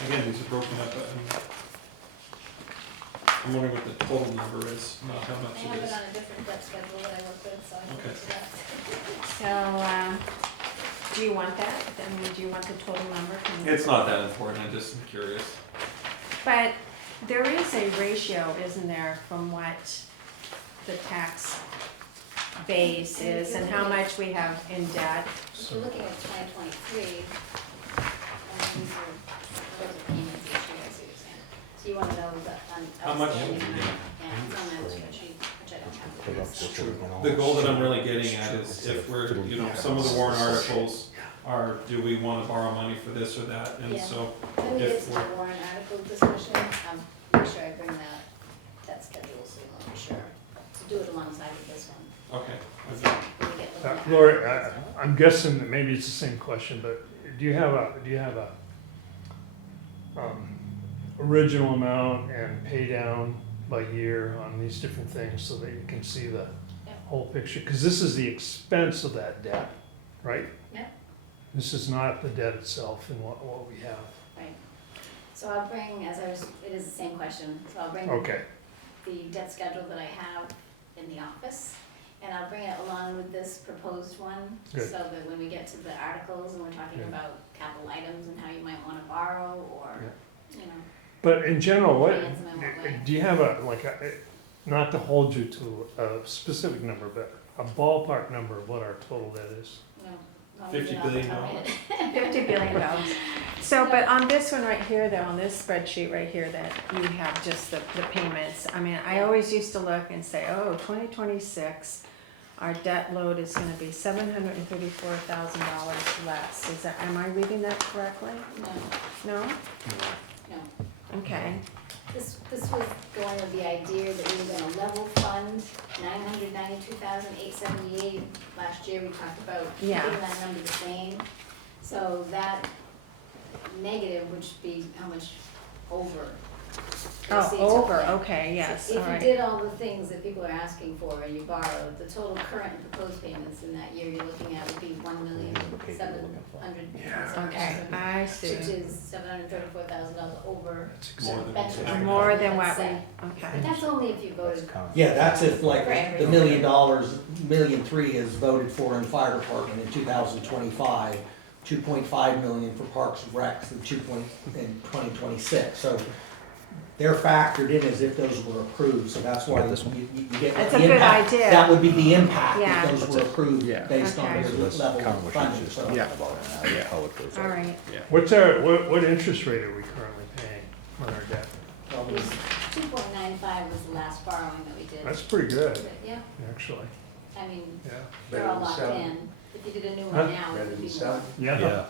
Again, these are broken up, I'm wondering what the total number is, not how I much have it it is. on a different debt schedule that I work with, so I can Okay. get to that. so, Do you want that? I mean, do you want the total number? Can you- It's not that important, I just am curious. But there is a ratio, isn't there, from what the tax base is and how much we have in debt? If you're looking at 2023, and these are payments each year, I see what you're saying. So you want to know the How much- outstanding amount. Yeah, it's on that spreadsheet, which I don't have. The goal that I'm really getting at is if we're, you know, some of the warrant articles are, do we wanna borrow money for this or that? And Yeah. so, When we get if to the we're, warrant article discussion, make sure I bring that schedule so you know for sure. To do it alongside with this one. okay. So when we get looking at Lori, articles, I'm guessing that maybe it's the same question, but do you have a original amount and pay down by year on these different things so that you can see the Yep. whole picture? Because this is the expense of that debt, right? Yep. This is not the debt itself and what we have. Right. So I'll bring, it is the same question, so I'll bring Okay, the debt schedule that I have in the office, and I'll bring it along with this proposed one, Good. so that when we get to the articles and we're talking Yeah. about capital items and how you might wanna borrow, or, you know, but in general, what, Finance them in what way? do you have not to hold you to a specific number, but a ballpark number of what our total debt is? you know. not $50 even off the billion top of my head. $50 billion. So, but on this one right here, though, on this spreadsheet right here, that you have just the payments, I mean, I always used to look and say, oh, 2026, our debt load is gonna be $734,000 less. Is that, am I reading that correctly? No, No? no. Okay. This was going with the idea that we were gonna level fund 992,878. Last year, we talked about keeping Yeah. that number the same. So that negative would be how much over. Oh, receipts over, are. okay, yes, So all if you right. did all the things that people are asking for and you borrowed, the total current and proposed payments in that year you're looking at would be $1,700,000. Okay, I Which see. is $734,000 over More than benchmark. More than what let's we, say. okay. But that's only if you voted. Yeah, that's if like For the everyone. $1 million, $1,000,003 is voted for in fire department in 2025, 2.5 million for parks and recs, and 2 in 2026. So they're factored in as if those were approved, so that's why Got this one? you get That's the a good impact. idea. That would be the impact Yeah. if those were approved Yeah. based on Okay. their So this level current of what funding, she's just so. talking Yeah. about, and how it goes All up. right. What interest rate are we currently paying on our debt? It was 2.95 was the last borrowing that we did. That's pretty good, But yeah, actually, I mean, yeah. they're all Better than locked seven. in. If you did a new Huh? one now, it Better would than be more. seven. Yeah.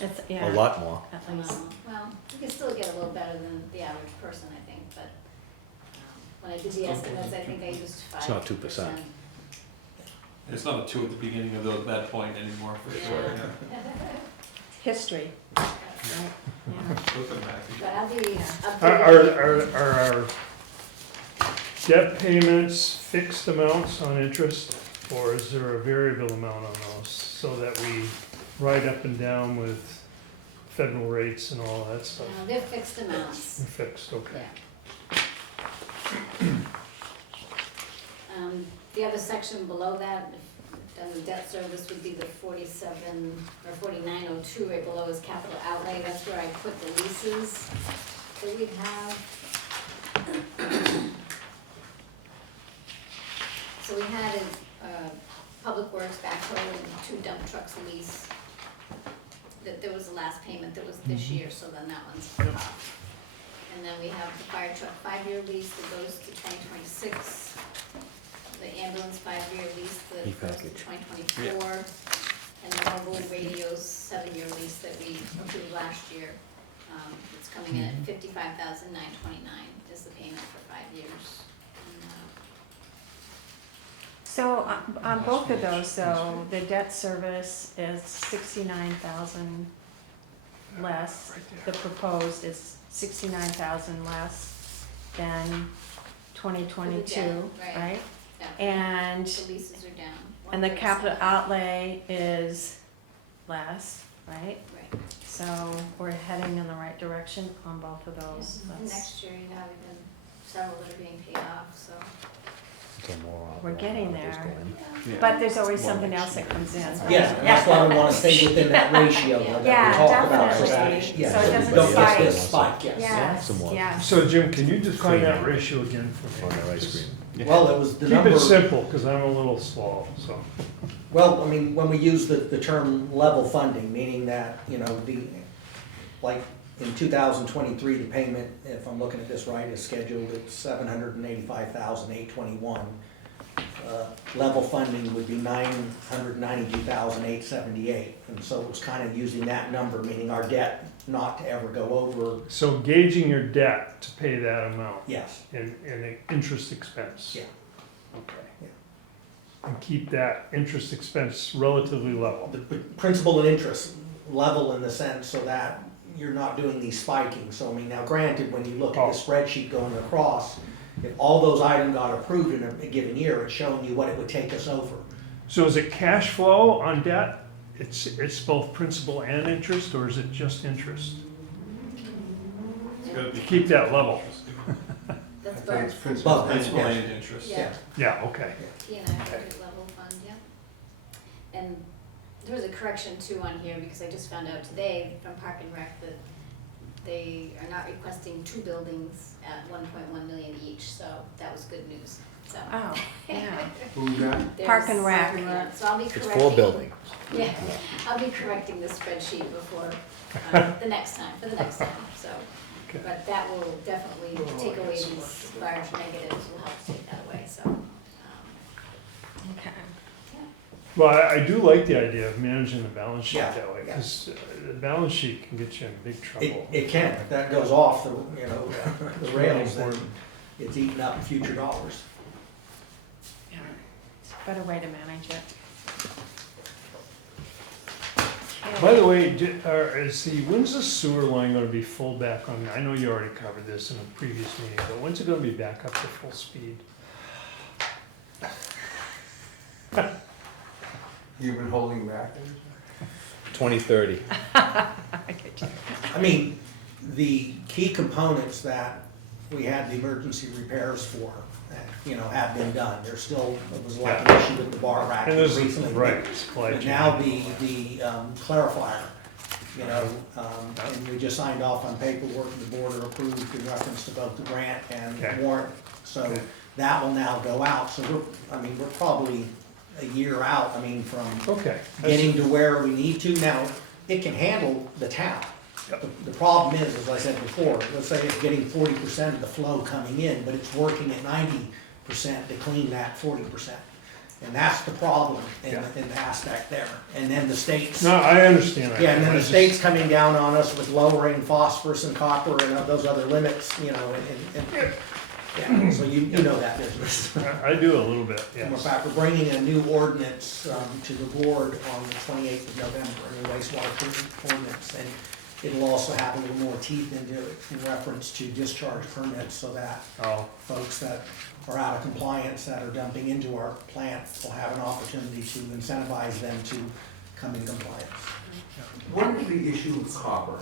It's, A yeah, lot more. at least. Well, you can still get a little better than the average person, I think, but when I did the estimates, I think I used 5%. It's not 2%. It's not a 2 at the beginning of that point anymore, for sure, Yeah. yeah. History, right, yeah. Looking back. But I'll be Are updating. our debt payments fixed amounts on interest, or is there a variable amount on those? So that we ride up and down with federal rates and all that stuff? No, they're fixed amounts. They're fixed, okay. The other section below that, done the debt service would be the 47, or 4902, right below is capital outlay, that's where I put the leases that we have. So we had a Public Works backhoe and 2 dump trucks lease. That there was the last payment that was this year, so then that one's off. And then we have the fire truck 5-year lease that goes to 2026. The ambulance 5-year lease that goes to E-package. 2024. And the mobile radios 7-year lease that we approved last year. It's coming in at $55,929 is the payment for 5 years. And, So on both of those, though, the debt service is 69,000 less. The proposed is 69,000 less than 2022, right. right? yeah, And, the leases are down. and the capital 137. outlay is less, right? Right. So we're heading in the right direction on both of those. And That's- next year, you know, we've been several that are being paid off, so. we're getting there. Yeah. But there's always something else that comes in. Yeah, that's why we wanna stay within that ratio that we Yeah, talked about, so definitely. that, yeah, So it doesn't don't get spike. this spike, yes. Yes, Some more. yes. So Jim, can you define that ratio again for On me? their ice cream. Well, it was the Keep number. it simple, because I'm a little slow, so. Well, I mean, when we use the term level funding, meaning that, you know, like in 2023, the payment, if I'm looking at this right, is scheduled at $785,821. Level funding would be $992,878. And so it was kind of using that number, meaning our debt not to ever go over, So gauging your debt to pay that amount yes, in the interest expense. yeah. Okay. Yeah. And keep that interest expense relatively level. The principal and interest level in the sense so that you're not doing these spiking. So I mean, now granted, when you look at the spreadsheet going across, if all those items got approved in a given year, it's showing you what it would take us over. So is it cash flow on debt? It's both principal and interest, or is it just interest? It's gotta be. To keep that level. That's I think it's both. principal. Both. Principal Yeah. and interest. Yeah. Yeah, okay. P and I budget level fund, yeah. And there was a correction too on here, because I just found out today from Park and Rec that they are not requesting 2 buildings at 1.1 million each, so that was good news, so. Oh, yeah. Who's that? Park and Rec. Yeah, so I'll be It's correcting. 4 buildings. Yeah, I'll be correcting the spreadsheet before, the next time, for the next time, so. Okay. But that will definitely take away these large negatives, will help take that away, so. Okay. Well, I do like the idea of managing the balance sheet Yeah, that way, yeah. because the balance sheet can get you in big trouble. It can, if that goes off the, you know, the rails, then Important. it's eating up future dollars. Yeah. It's a better way to manage it. By the way, when's the sewer line gonna be full back on? I know you already covered this in a previous meeting, but when's it gonna be back up to full speed? You've been holding back? 2030. I get you. I mean, the key components that we had the emergency repairs for, you know, have been done. There's still, it was like an issue with the bar rack And there's, recently. right, supply But chain. now the clarifier, you know, and we just signed off on paperwork, the board approved in reference to both the grant and Okay. warrant. So Okay. that will now go out. So we're probably a year out, from Okay. getting to where we need to. Now, it can handle the town. Yep. The problem is, as I said before, let's say it's getting 40% of the flow coming in, but it's working at 90% to clean that 40%. And that's the problem in Yeah. the aspect there. And then the states, No, I understand that. yeah, and then I the just- state's coming down on us with lowering phosphorus and copper and those other limits, you know, and yeah, so you know that business. I do a little bit, In yes. fact, we're bringing a new ordinance to the board on the 28th of November, a new wastewater treatment ordinance. And it'll also have a little more teeth into it in reference to discharge permits, so that Oh, folks that are out of compliance, that are dumping into our plant, will have an opportunity to incentivize them to come in compliance. What is the issue with copper?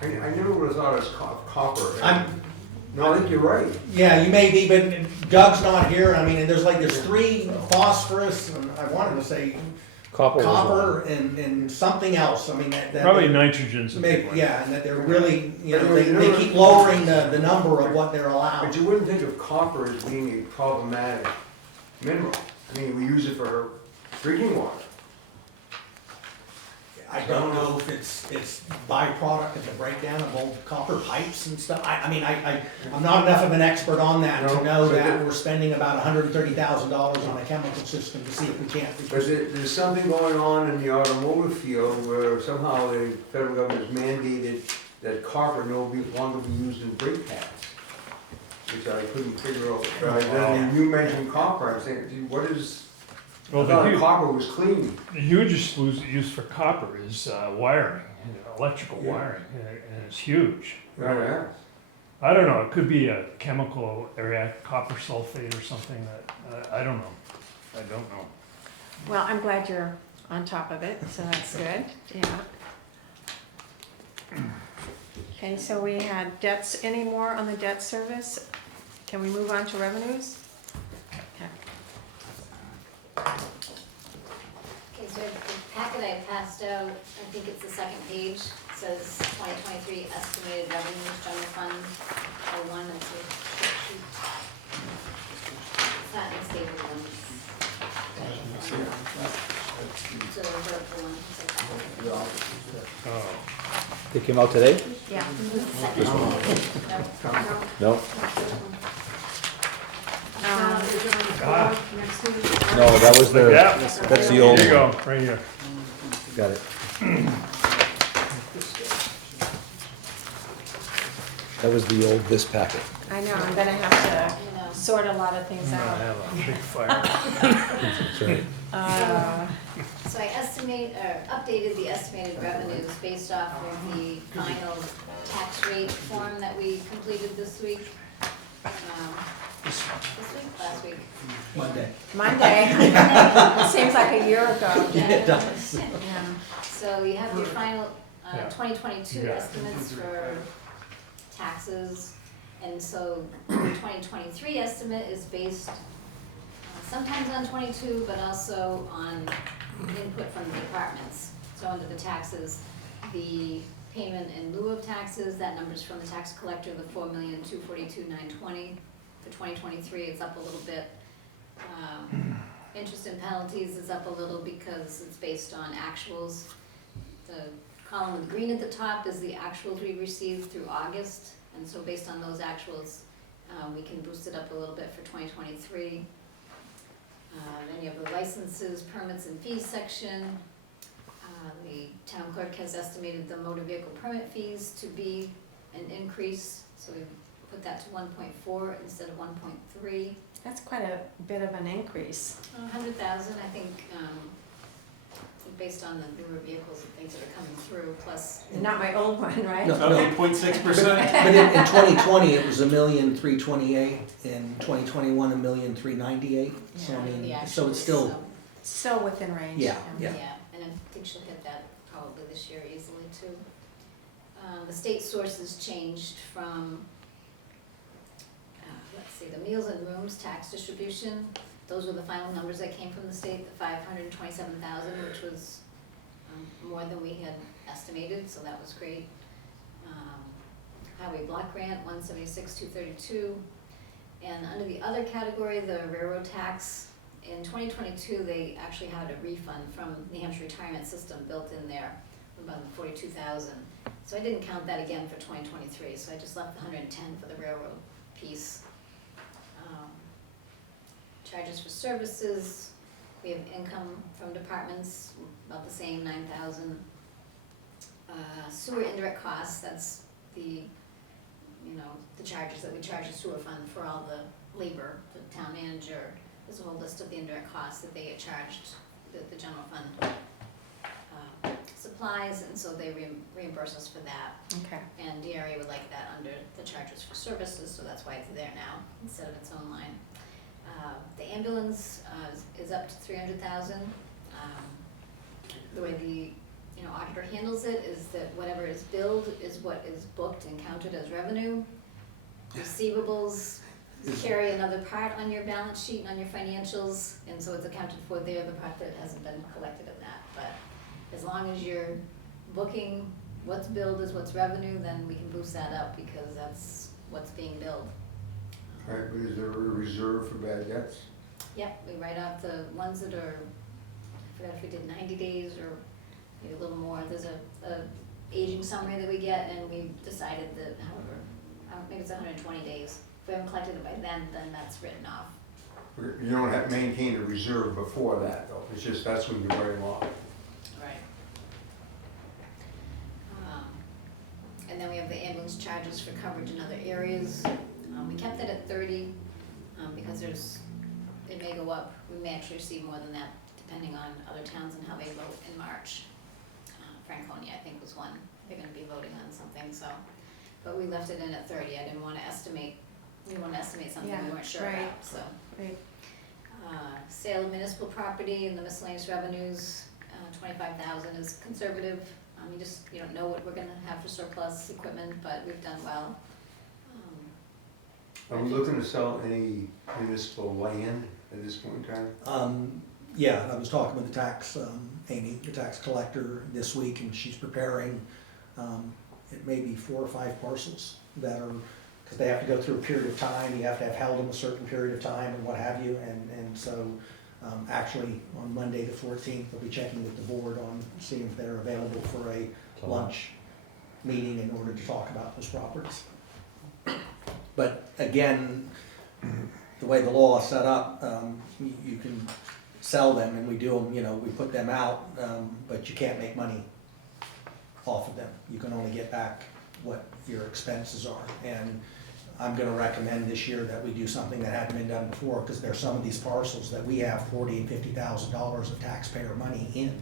I never would have thought it was copper. No, I think you're right. Yeah, you may be, but Doug's not here. And there's 3 phosphorus, and I wanted to say Copper was copper and something else. That probably nitrogen's a big maybe, one. yeah, and that they're really, But they keep lowering the number of what they're allowed. But you wouldn't think of copper as being a problematic mineral. We use it for drinking water. I don't know if it's byproduct of the breakdown of old copper pipes and stuff. I'm not enough of an expert on that to No, know but that we're spending about $130,000 on a chemical system to see if we can't. But there's something going on in the automotive field where somehow the federal government has mandated that copper no longer be used in brake pads, which I couldn't figure out. But then you mentioned copper, I'm saying, gee, what is, I Well, thought the copper was clean. hugest use for copper is wiring, electrical Yeah. wiring, and it's huge. Yeah. I don't know, it could be a chemical react, copper sulfate or something that, I don't know. I don't know. Well, I'm glad you're on top of it, so that's good, yeah. Okay, so we had debts, any more on the debt service? Can we move on to revenues? Okay. passed out, I think it's the second page, says 2023 estimated revenues, general fund, one, it's a sheet. It's not in the stable one. It's a vertical one. Oh, They came out today? Yeah. No? Ah. Next to the. No, that was the, yeah, that's the old here you one. go, right here. Got it. That was the old this packet. I know, I'm gonna have to sort a lot of things I'm gonna out. have a big fire. That's right. So I updated the estimated revenues based off of the final tax rate form that we completed this week. This week, last week. Monday. Monday. It seems like a year ago. Yeah, it does. Yeah. So you have your final Yeah. 2022 Yeah. estimates for taxes. And so the 2023 estimate is based sometimes on 22, but also on input from the departments. So under the taxes, the payment in lieu of taxes, that number's from the tax collector, the 4,242,920. For 2023, it's up a little bit. Interest and penalties is up a little because it's based on actuals. The column with green at the top is the actuals we received through August, and so based on those actuals, we can boost it up a little bit for 2023. Then you have the licenses, permits, and fees section. The town clerk has estimated the motor vehicle permit fees to be an increase, so we put that to 1.4 instead of 1.3. That's quite a bit of an increase. 100,000, I think, based on the newer vehicles and things that are coming through, plus. Not my old one, right? No. Up 8.6%. But in 2020, it was $1,328,000, in 2021, $1,398,000, so I Yeah, mean, the so it's actuals, still, Still within range. Yeah, yeah. Yeah, and I think she'll hit that probably this year easily too. The state sources changed from, let's see, the meals and rooms tax distribution. Those were the final numbers that came from the state, the 527,000, which was more than we had estimated, so that was great. Highway block grant, 176,232. And under the other category, the railroad tax, in 2022, they actually had a refund from New Hampshire Retirement System built in there, about 42,000. So I didn't count that again for 2023, so I just left the 110 for the railroad piece. Charges for services, we have income from departments, about the same, 9,000. Sewer indirect costs, that's the, the charges that we charge the sewer fund for all the labor, the town manager. There's a whole list of the indirect costs that they get charged, the general fund. Supplies, and so they reimburse us for that. Okay. And DRA would like that under the charges for services, so that's why it's there now, instead of its own line. The ambulance is up to 300,000. The way the auditor handles it is that whatever is billed is what is booked and counted as revenue. Receivables carry another part on your balance sheet and on your financials, and so it's accounted for there, the part that hasn't been collected in that. But as long as you're booking what's billed is what's revenue, then we can boost that up because that's what's being billed. Right, but is there a reserve for bad debts? Yep, we write out the ones that are, I forgot if we did 90 days or maybe a little more. There's a aging summary that we get, and we decided that, however, I don't think it's 120 days. If we haven't collected it by then that's written off. You don't have to maintain a reserve before that, though. It's just, that's when you write them off. Right. And then we have the ambulance charges for coverage in other areas. We kept it at 30 because it may go up. We may actually receive more than that depending on other towns and how they vote in March. Franconia, I think, was one. They're gonna be voting on something, so. But we left it in at 30. I didn't wanna estimate, we didn't wanna estimate something we weren't sure right. about, so. Right. Sale of municipal property and the miscellaneous revenues, 25,000 is conservative. You don't know what we're gonna have for surplus equipment, but we've done well. Are we looking to sell any municipal land at this point in time? Yeah, I was talking with the tax, Amy, the tax collector this week, and she's preparing, it may be 4 or 5 parcels that are, because they have to go through a period of time, you have to have held them a certain period of time and what have you, and so, actually, on Monday the 14th, they'll be checking with the board on seeing if they're available for a lunch meeting in order to talk about those properties. But again, the way the law is set up, you can sell them, and we do them, you know, we put them out, but you can't make money off of them. You can only get back what your expenses are. And I'm gonna recommend this year that we do something that hadn't been done before, because there's some of these parcels that we have $40,000 and $50,000 of taxpayer money in.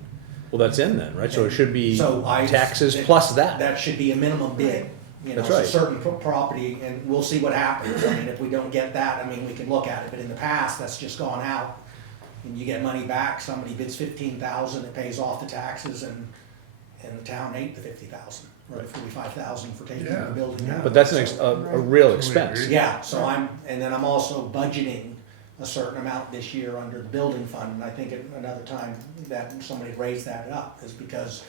Well, that's in then, right? So it should be So taxes plus that. That should be a minimum bid. You know, That's right. it's a certain property, and we'll see what happens. I mean, if we don't get that, I mean, we can look at it, but in the past, that's just gone out. And you get money back, somebody bids 15,000, it pays off the taxes, and the town ate the 50,000, or the 45,000 for taking the building out. But that's a real expense. Yeah, so and then I'm also budgeting a certain amount this year under the building fund, and I think at another time that somebody raised that up, is because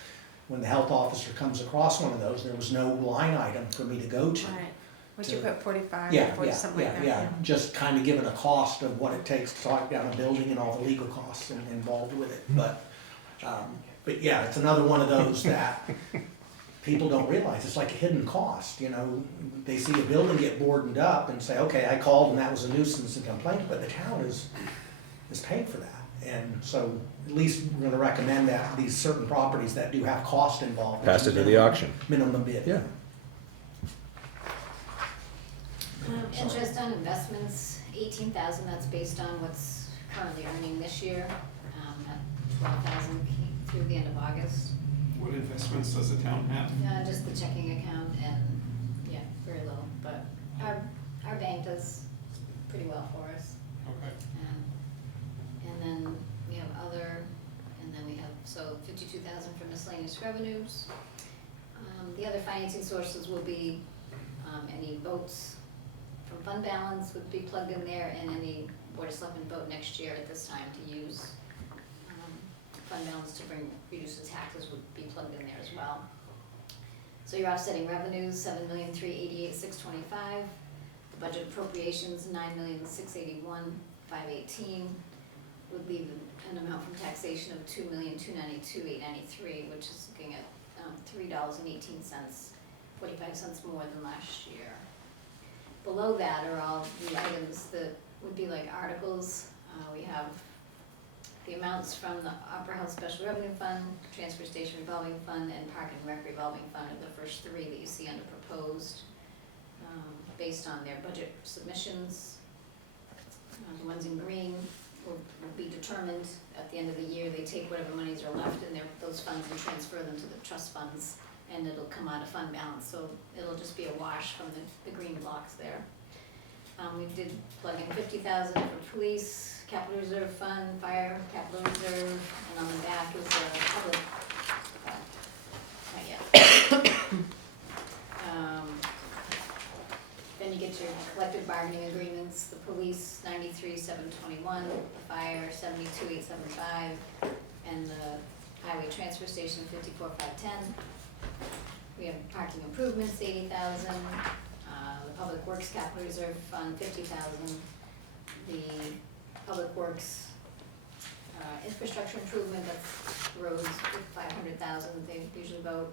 when the health officer comes across one of those, there was no line item for me to go to. Right. Would you put 45 Yeah, or 40, yeah, something like that? yeah, just kind of given a cost of what it takes to talk down a building and all the legal costs involved with it, but yeah, it's another one of those that people don't realize, it's like a hidden cost, you know, they see a building get boarded up and say, okay, I called and that was a nuisance and complaint, but the town is paying for that. And so at least we're gonna recommend that these certain properties that do have cost involved. Pass it to the auction. Minimum bid. Yeah. Interest on investments, 18,000, that's based on what's currently earning this year, at 12,000 through the end of August. What investments does the town have? Just the checking account and, yeah, very little, but our bank does pretty well for us. Okay. And then we have other, and then we have, so 52,000 for miscellaneous revenues. The other financing sources will be, any votes from fund balance would be plugged in there, and any Board of Selectmen vote next year at this time to use fund balance to reduce the taxes would be plugged in there as well. So your offsetting revenues, 7,388,625. The budget appropriations, 9,681,518. Would leave an amount from taxation of 2,292,893, which is looking at $3.18, 45 cents more than last year. Below that are all the items that would be like articles. We have the amounts from the Opera House Special Revenue Fund, Transfer Station Revolving Fund, and Park and Rec Revolving Fund are the first 3 that you see under proposed, based on their budget submissions. The ones in green will be determined at the end of the year. They take whatever monies are left in those funds and transfer them to the trust funds, and it'll come out of fund balance. So it'll just be a wash from the green blocks there. We did plug in 50,000 for police, capital reserve fund, fire, capital reserve, and on the back is the public, not yet. Then you get your collective bargaining agreements, the police 93,721, the fire 72,875, and the highway transfer station 54,510. We have parking improvements 80,000, the public works capital reserve fund 50,000, the public works infrastructure improvement, that's roads with 500,000, they usually vote.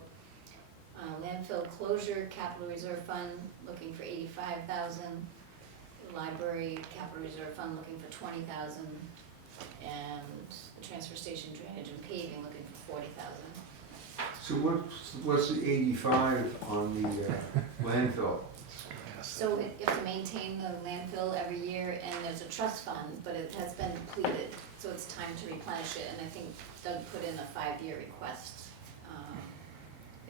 Landfill closure capital reserve fund looking for 85,000. Library capital reserve fund looking for 20,000, and the transfer station drainage and paving looking for 40,000. So what's the 85 on the landfill? So you have to maintain the landfill every year, and there's a trust fund, but it has been depleted, so it's time to replenish it, and I think Doug put in a 5-year request.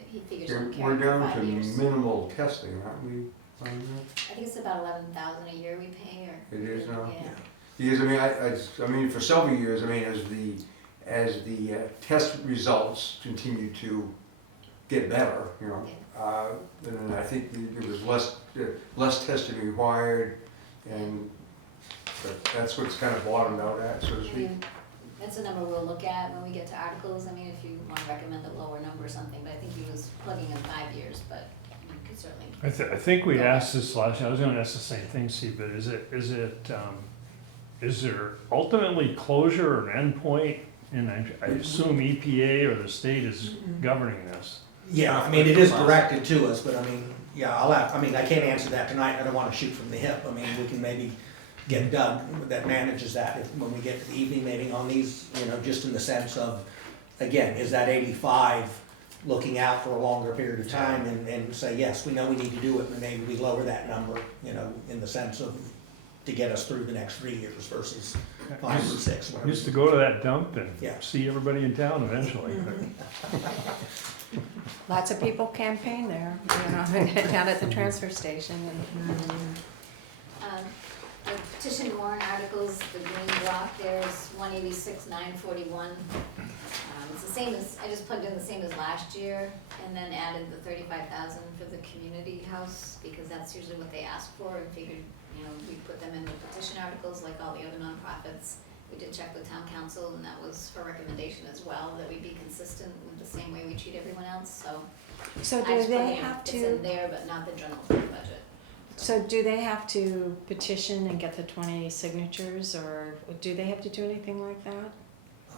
He figures it'll We're carry for down 5 to years. minimal testing, aren't we, on that? I think it's about 11,000 a year we pay, or. It is now? Yeah. Because, I mean, for several years, I mean, as the test results continue to get better, you know, then I think there was less testing required, and that's what's kind of bottomed out at, so to speak. That's a number we'll look at when we get to articles. I mean, if you wanna recommend a lower number or something, but I think he was plugging in 5 years, but you could certainly. I think we asked this last year, I was gonna ask the same thing, Steve, but is there ultimately closure or an endpoint? And I assume EPA or the state is governing this. Yeah, I mean, it is directed to us, but I mean, yeah, I mean, I can't answer that tonight, I don't wanna shoot from the hip, I mean, we can maybe get Doug that manages that when we get to the evening meeting on these, you know, just in the sense of, again, is that 85 looking out for a longer period of time and say, yes, we know we need to do it, but maybe we lower that number, you know, in the sense of to get us through the next 3 years versus 5 or 6, whatever. Used to go to that dump and Yeah. see everybody in town eventually. Lots of people campaign there, you know, down at the transfer station and. The petition warrant articles, the green block, there's 186,941. It's the same as, I just plugged in the same as last year, and then added the 35,000 for the community house, because that's usually what they ask for, and figured, you know, we put them in the petition articles like all the other nonprofits. We did check with town council, and that was her recommendation as well, that we be consistent with the same way we treat everyone else, so. So I do just put they it in- have It's in to, there, but not the general fund budget. so do they have to petition and get the 20 signatures, or do they have to do anything like that?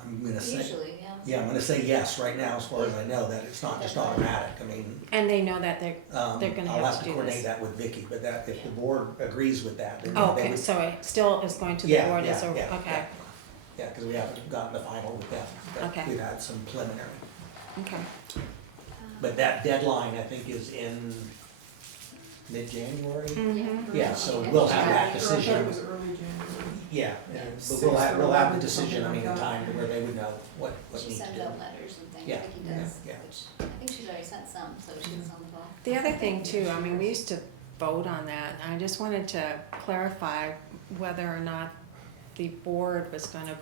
I'm gonna say, Usually, yeah. yeah, I'm gonna say yes right now, as far as I know, that it's not just automatic, I mean, And they know that they're gonna I'll have have to to do coordinate this. that with Vicky, but that, if the board agrees with that, then Oh, they okay, would. so it still is going to the Yeah, board yeah, as a, yeah, okay, Yeah, because we haven't gotten the final with that, Okay. we've had some preliminary. okay. But that deadline, I think, is in mid-January? Mhm. Yeah, so we'll have that I thought it decision, was early January. yeah, Yeah, but we'll have the 6 or decision, I mean, in something like time to where they would know what She needs to sends do. out letters and things, Yeah, Vicky yeah, does, yeah. which I think she's already sent some, so she's on the ball. The other thing too, I mean, we used to vote on that, and I just wanted to clarify whether or not the board was gonna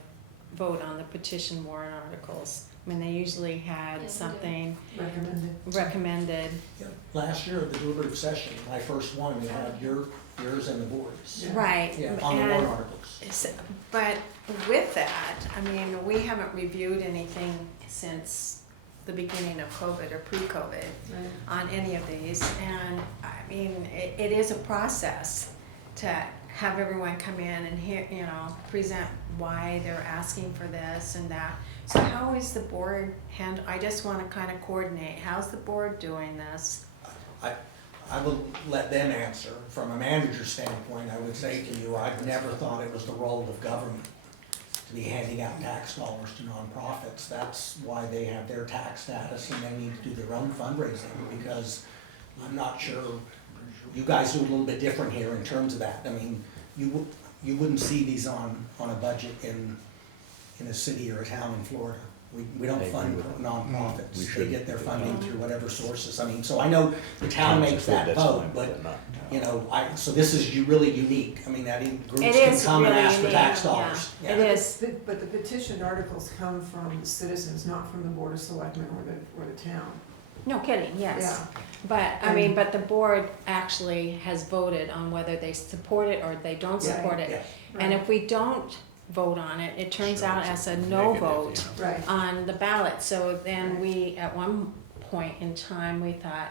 vote on the petition warrant articles. I mean, they usually Yeah, had we do. something Recommended. recommended. Yeah. Last year, at the deliberative session, my first one, we had yours and the board's, Yeah. Right, yeah, on the warrant and, articles. but with that, I mean, we haven't reviewed anything since the beginning of COVID or pre-COVID Right. on any of these, and I mean, it is a process to have everyone come in and hear, you know, present why they're asking for this and that. So how is the board I just wanna kinda coordinate, how's the board doing this? I will let them answer. From a manager's standpoint, I would say to you, I've never thought it was the role of government to be handing out tax dollars to nonprofits. That's why they have their tax status and they need to do their own fundraising, because I'm not sure, you guys do a little bit different here in terms of that. I mean, you wouldn't see these on a budget in a city or a town in Florida. We don't I agree fund with that. nonprofits. We They should. get their funding through whatever sources. I mean, so I know the town makes that That's vote, fine, but not- you know, so this is really unique. I mean, that groups It can is come and really ask for tax unique, dollars. yeah. It is, But the petition articles come from the citizens, not from the board of selectmen or the town. no kidding, yes. Yeah. But, I mean, but the board actually has voted on whether they support it or they don't Yeah, support it. yeah. And if we don't vote on it, it turns out as a no vote Right. on the ballot. So then we, at one point in time, we thought,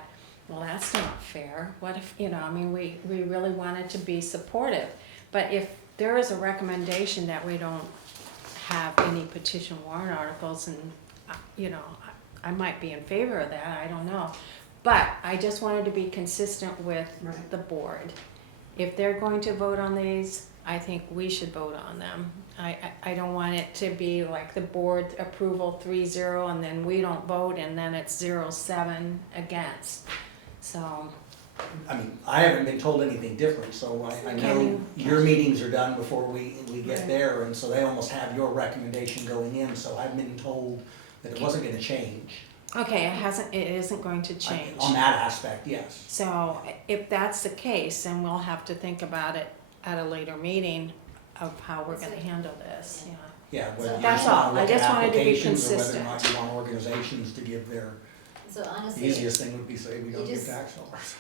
well, that's not fair. What if, you know, I mean, we really wanted to be supportive. But if there is a recommendation that we don't have any petition warrant articles, and, you know, I might be in favor of that, I don't know. But I just wanted to be consistent with Right. the board. If they're going to vote on these, I think we should vote on them. I don't want it to be like the board approval 3-0 and then we don't vote and then it's 0-7 against. So, I mean, I haven't been told anything different, so I Can know you- your meetings are done before we get Right. there, and so they almost have your recommendation going in, so I've been told that it wasn't gonna change. okay, it isn't going to change. On that aspect, yes. So if that's the case, then we'll have to think about it at a later meeting of how we're gonna handle this, yeah. Yeah, whether you That's just wanna all. I look at just wanted to be applications or whether or consistent. not you want organizations to give their So The honestly, easiest thing would be say we don't You get just- tax dollars.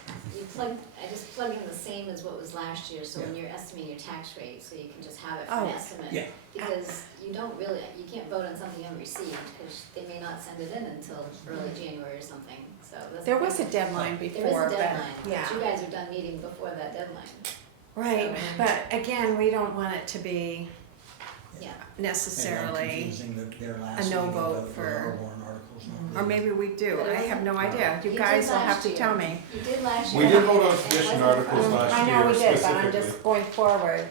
I just plug in the same as what was last year, so when you're estimating your tax rate, so you can just have it for an Oh, estimate. yeah. Because you don't really, you can't vote on something you haven't received, because they may not send it in until early January or something, so that's. There was a deadline There is before, a but, deadline, yeah. but you guys are done meeting before that deadline, Right, So- but again, we don't want it to be yeah. Maybe I'm necessarily, confusing their last no meeting vote vote for- our warrant articles. not or maybe we do, But it I have no wasn't- idea. You You guys did will have last to year. tell me. You did last year. We did vote on and it petition wasn't- articles last I know year we did, but I'm specifically. just going forward.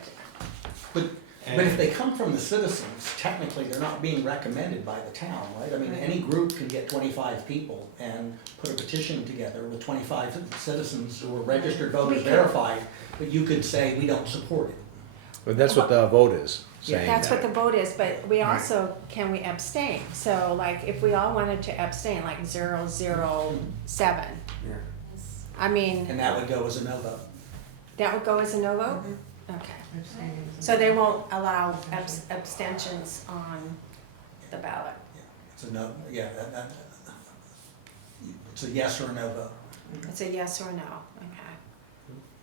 But if they come from the citizens, technically, they're not being recommended by the town, right? I mean, any group can get 25 people and put a petition together with 25 citizens who are registered voters We could- verified, but you could say, we don't support it. But that's what the vote is saying. That's what that. the vote is, but we also, can we abstain? So like, if we all wanted to abstain, like 007, Yeah. I mean, And that would go as a no vote. that would go as a no vote? Okay. So they won't allow abstentions on the ballot? It's a no, yeah, it's a yes or a no vote. It's a yes or a no, okay.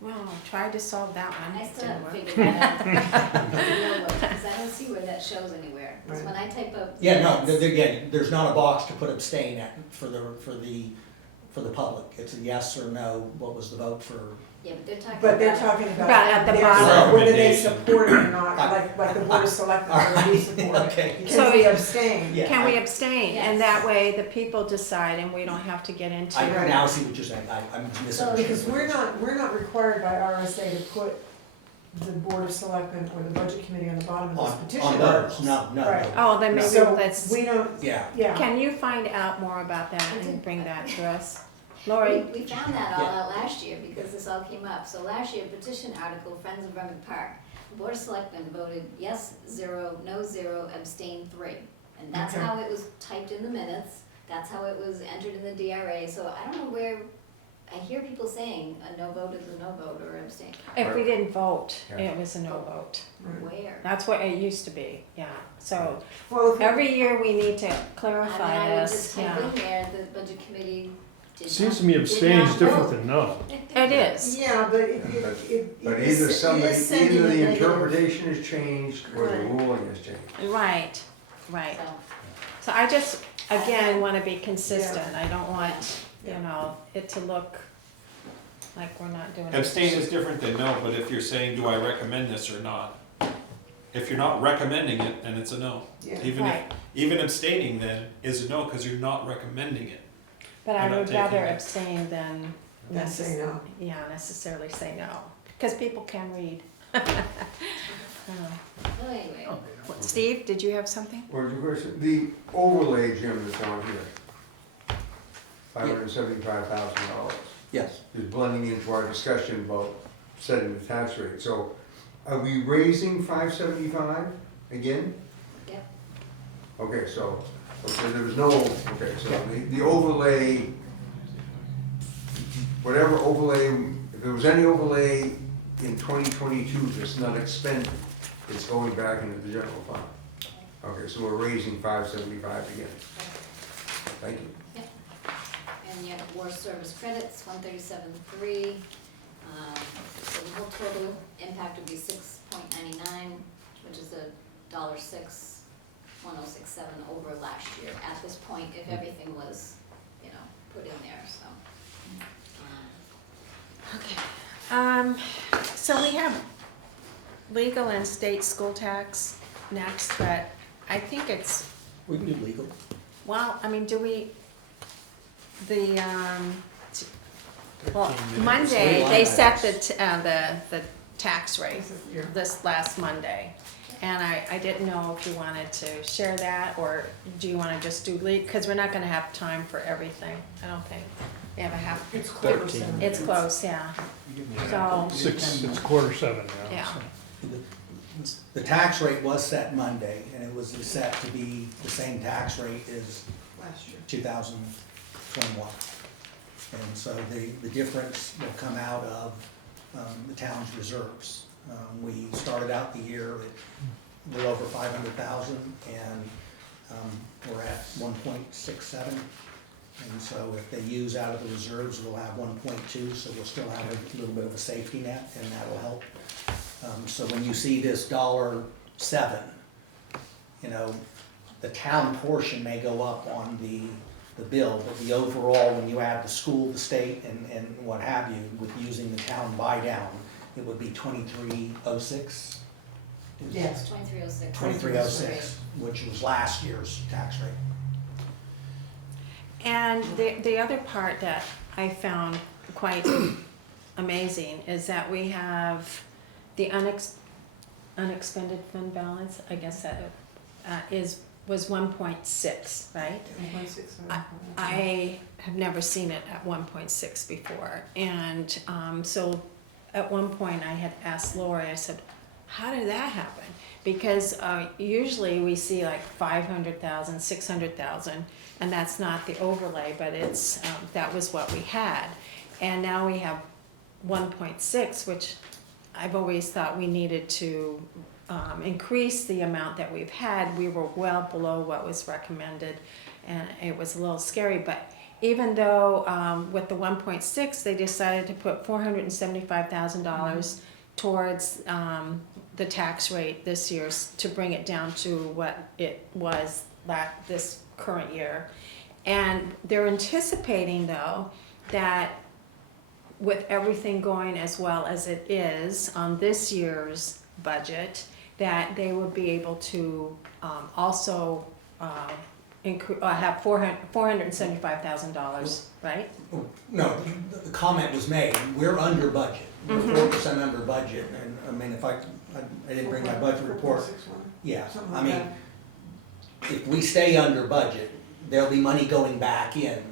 Well, I tried to solve that one. I still Didn't haven't work. figured that out. Because I don't see where that shows anywhere, because when I type up. Yeah, no, yes, again, there's not a box to put abstain at for the public. It's a yes or no, what was the vote for? Yeah, but they're talking about. But they're talking about. But at the their- bottom. Whether they support it or not, like the board of selectmen, whether we support it. Okay. So- Can we abstain? Yeah, Can we abstain? And Yes. that way the people decide and we don't have to get into. I now see what you're saying, I'm misunderstanding. Because we're not required by RSA to put the board of selectmen or the budget committee on the bottom of this On petition those, articles. no, Right. Oh, then maybe So let's, we don't, Yeah, yeah. can you find out more about that and bring that to us? We, Lori? we found that all out last year because this all came up. So last year, petition article, Friends of Remick Park, the Board of Selectmen voted yes, 0, no, 0, abstain 3. And that's Okay. how it was typed in the minutes, that's how it was entered in the DRA, so I don't know where, I hear people saying a no vote is a no vote or abstain. If we didn't vote, Yeah. it was a no vote. Where? That's what it used to be, yeah. So Well, if- every year we need to I mean, clarify I would this, just type yeah. in there, the budget committee did not. Seems to me did abstain not is different vote. than no. It is, yeah, but But it either is somebody, sending either a the negative. interpretation has changed or the Right. ruling has changed. right, right. So, So I just, again, wanna be consistent. I don't want, you know, it to look like we're not doing it. Abstain is different than no, but if you're saying, do I recommend this or not? If you're not recommending it, then it's a no. Yeah. Right. Even abstaining then is a no, because you're not recommending it. But I You're not would rather taking it. abstain than Then say no. yeah, necessarily say no, because people can read. so anyway, Steve, did you have something? Or the question, the overlay, Jim, that's on here, $575,000, yes. is blending into our discussion about setting the tax rate. So are we raising 575 again? Yep. Okay, so there was no, okay, so the overlay, whatever overlay, if there was any overlay in 2022 that's not expended, it's going back into the general fund. Okay, so we're raising 575 again. Thank you. and you have war service credits, 137.3. So the whole total impact would be 6.99, which is $1.06, 106.7 over last year at this point, if everything was, you know, put in there, so. Okay. So we have legal and state school tax next, but I think it's, We can do legal. well, I mean, do we, well, Monday, they set the tax rate this last Monday. And I didn't know if you wanted to share that, or do you wanna just do because we're not gonna have time for everything, I don't think. We have a half, It's close. it's close, yeah. So, It's 6:45 now. Yeah. so. The tax rate was set Monday, and it was set to be the same tax rate as Last year. 2021. And so the difference will come out of the town's reserves. We started out the year at a little over 500,000, and we're at 1.67 And so if they use out of the reserves, we'll have 1.2, so we'll still have a little bit of a safety net, and that'll help. So when you see this $1.07, you know, the town portion may go up on the bill, but the overall, when you add the school, the state, and what have you, with using the town buy down, it would be 2306. Yes. 2306. 2306, which was last year's tax rate. And the other part that I found quite amazing is that we have the unexpended fund balance, I guess that was 1.6, right? I have never seen it at 1.6 before, and so at one point I had asked Lori, I said, how did that happen? Because usually we see like 500,000, 600,000, and that's not the overlay, but it's that was what we had, and now we have 1.6, which I've always thought we needed to increase the amount that we've had. We were well below what was recommended, and it was a little scary. But even though with the 1.6, they decided to put $475,000 towards the tax rate this year to bring it down to what it was this current year. And they're anticipating, though, that with everything going as well as it is on this year's budget, that they would be able to also have $475,000, right? No, the comment was made, we're under budget, we're 4% under budget, and I mean, if I didn't bring my budget report, yeah, I mean, if we stay under budget, there'll be money going back in.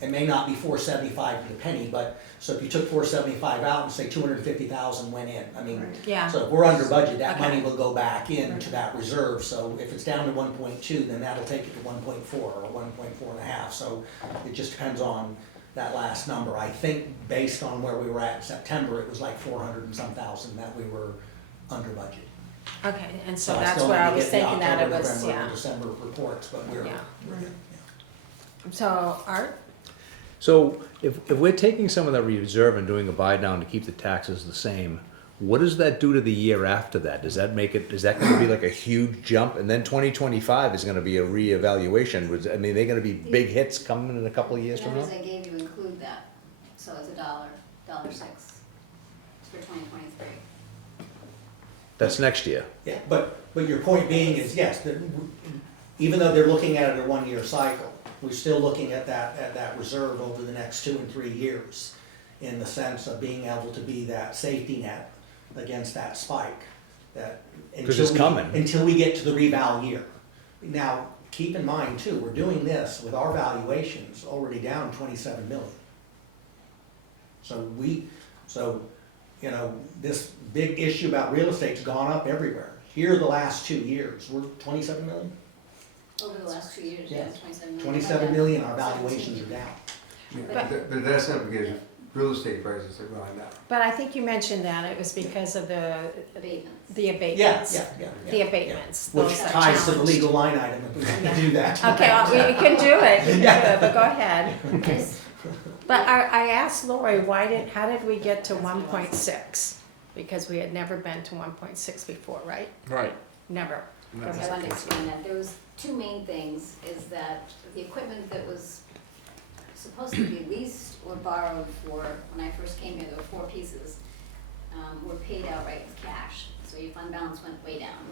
It may not be 475 to the penny, but, so if you took 475 out and say 250,000 went in, I mean, Yeah. so if we're under budget, that Okay. money will go back into that reserve, so if it's down to 1.2, then that'll take it to 1.4 or 1.4 and a half, so it just depends on that last number. I think based on where we were at in September, it was like 400 and some thousand that we were under budget. Okay, and so I that's still where need I to was get the thinking that it October, was, November, yeah. and December reports, but we're Yeah. good. So, Art? So if we're taking some of the reserve and doing a buy down to keep the taxes the same, what does that do to the year after that? Does that make it, is that gonna be like a huge jump? And then 2025 is gonna be a reevaluation. I mean, they're gonna be big hits coming in a couple of years The from now? numbers I gave you include that, so it's $1.06 for 2023. That's next year. Yeah, but your point being is, yes, that even though they're looking at it a 1-year cycle, we're still looking at that reserve over the next 2 and 3 years in the sense of being able to be that safety net against that spike. That 'Cause it's coming. until we get to the reval year. Now, keep in mind too, we're doing this with our valuations already down 27 million. So you know, this big issue about real estate's gone up everywhere. Here the last 2 years, we're 27 million? Over the last 2 years, yeah, Yeah. it's 27 million. 27 million, our valuations are down. But- But that's not because real estate prices are going down. But I think you mentioned that it was because of the Abatements. abatements. Yeah. The abatements. Which those that ties to the challenged. legal line item if we have to do that. Okay, well, we can do it, but go ahead. Yes. But I asked Lori, how did we get to 1.6? Because we had never been to 1.6 before, right? Right. Never. And Go that's- I ahead. wanted to explain that. There was two main things, is that the equipment that was supposed to be leased or borrowed for, when I first came here, there were 4 pieces, were paid outright with cash. So your fund balance went way down.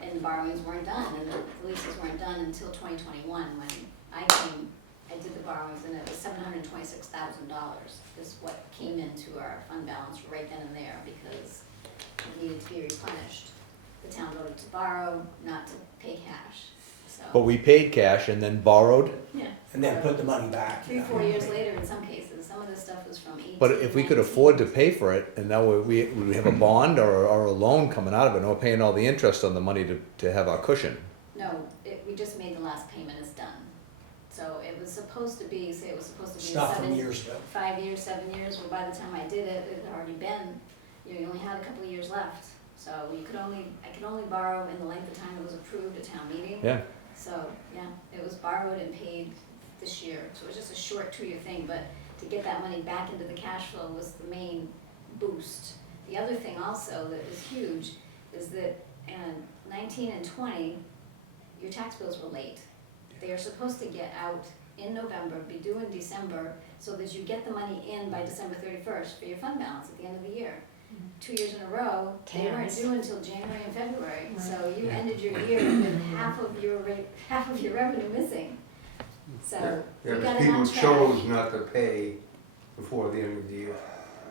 And the borrowings weren't done, and the leases weren't done until 2021, when I came, I did the borrowings, and it was $726,000 is what came into our fund balance right then and there, because it needed to be replenished. The town voted to borrow, not to pay cash, so. But we paid cash and then borrowed, Yeah. And then put the money back. 3-4 years later in some cases, some of this stuff was from 18. but if we could afford to pay for it, and now we have a bond or a loan coming out of it, and we're paying all the interest on the money to have our cushion. No, we just made the last payment, it's done. So it was supposed to be, say it was supposed to be Stuff from years ago. 5 years, 7 years, well, by the time I did it, it had already been, you only had a couple of years left. So I could only borrow in the length of time it was approved at town meeting. Yeah. So, yeah, it was borrowed and paid this year, so it was just a short 2-year thing, but to get that money back into the cash flow was the main boost. The other thing also that is huge is that in 19 and 20, your tax bills were late. They are supposed to get out in November, be due in December, so that you get the money in by December 31st for your fund balance at the end of the year. 2 years in a row, they weren't Yes. due until January and February, so you ended your year with half of your revenue missing. So Yeah, we but got it people on track. chose not to pay before the end of the year.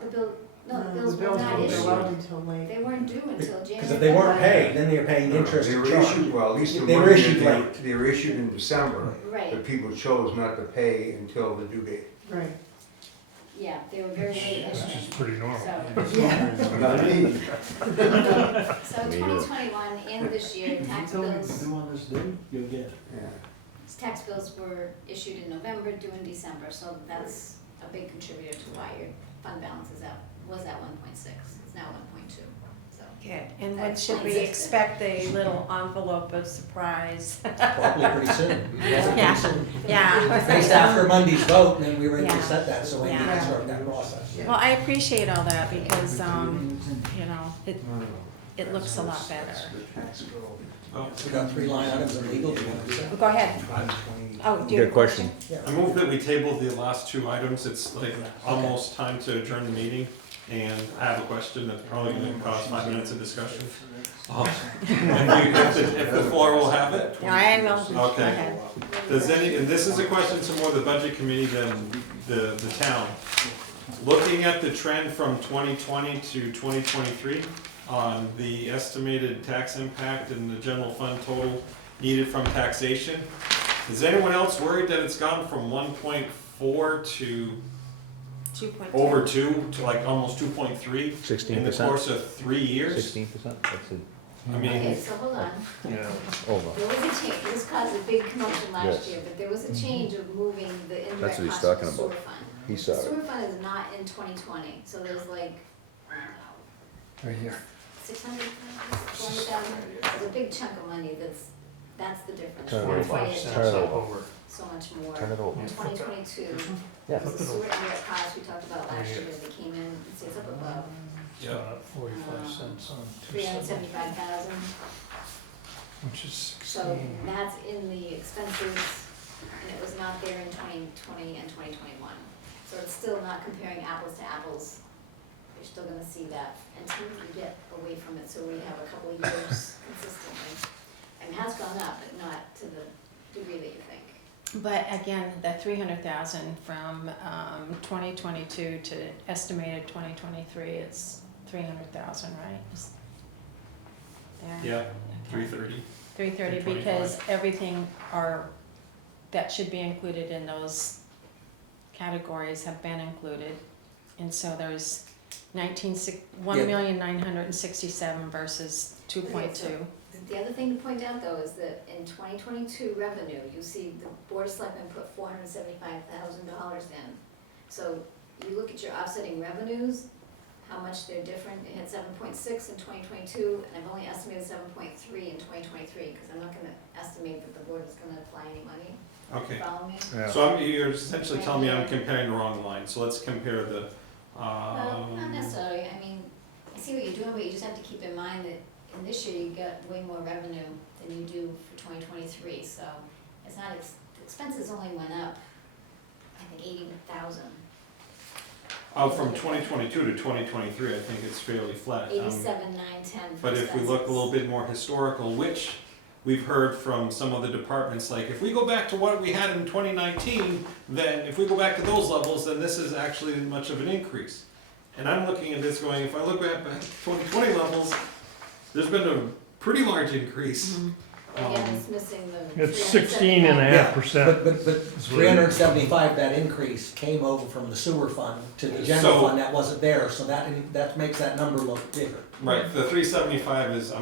The bill, no, the The bills were bills not won't go out issued. until late. They weren't due until January. Because if they weren't February. paid, then they're paying interest They and were charge. issued, well, at least the They were money issued that late. they were issued in December, Right, but people chose not to pay until the due date. Right. yeah, they were very late Which is issuing. pretty normal. So, Not me. so 2021 and this year, If you tax tell me to bills, do on this day, you'll get it. Yeah. tax bills were issued in November, due in December, so that's a big contributor to why your fund balance was at 1.6, it's now 1.2, so. Good, and That when should we explains it. expect a little envelope of surprise? Probably pretty soon. Yeah. Yeah. Based after Monday's vote, and then we were able Yeah. to set that, so we need Yeah. to start that process. Well, I appreciate all that because, you know, it looks a lot better. We got 3 line items in legal, do you want to do that? Go ahead. Oh, do you have a question? I move that we table the last 2 items. It's like almost time to adjourn the meeting. And I have a question that's probably gonna cause 5 minutes of discussion. If the floor will have it. Yeah, I will. Go Okay. ahead. And this is a question to more the budget committee than the town. Looking at the trend from 2020 to 2023 on the estimated tax impact and the general fund total needed from taxation, is anyone else worried that it's gone from 1.4 to 2.2. over 2 to like almost 2.3 in the 16%. course of 3 years? 16%, that's it, I Okay, mean, so hold on. Yeah. over. There was a change, this caused a big commotion last Yes. year, but there was a change of moving the indirect That's what he's cost of the talking sewer about. fund. He The saw it. sewer fund is not in 2020, so there's like, I don't know, Right here. 600, 400,000, there's a big chunk of money that's the difference. Turn it That's why over. it's Turn it over. Over. so much more. Turn it over. In 2022, Yeah. was the sewer indirect costs we talked about last year, they came in, it's up above yeah. 45 cents on 375,000. which is So 16. that's in the expenses, and it was not there in 2020 and 2021. So it's still not comparing apples to apples. You're still gonna see that until you get away from it, so we have a couple of years consistently. And it has gone up, but not to the degree that you think. But again, the 300,000 from 2022 to estimated 2023 is 300,000, right? There. Yeah, Okay. 330. 330, because everything that should be included in those categories have been included. And so there's 1,967,000 versus 2.2. The other thing to point out though is that in 2022 revenue, you see the Board of Selectmen put $475,000 in. So you look at your offsetting revenues, how much they're different. It had 7.6 in 2022, and I've only estimated 7.3 in 2023, because I'm not gonna estimate that the board is gonna apply any money. Okay. Follow me? Yeah. So you're essentially telling me I'm comparing the wrong line. So let's compare the, Well, not necessarily, I mean, I see what you're doing, but you just have to keep in mind that in this year, you got way more revenue than you do for 2023, so it's not, the expenses only went up, I think 80,000. from 2022 to 2023, I think it's fairly flat. 87,910 for But if we look a expenses. little bit more historical, which we've heard from some of the departments, like if we go back to what we had in 2019, then if we go back to those levels, then this is actually much of an increase. And I'm looking at this going, if I look back at 2020 levels, there's been a pretty large increase. Again, it's missing the. It's 375. 16.5%. But 375, that increase came over from the sewer fund to the general So- fund that wasn't there, so that makes that number look bigger. Right, the 375 is,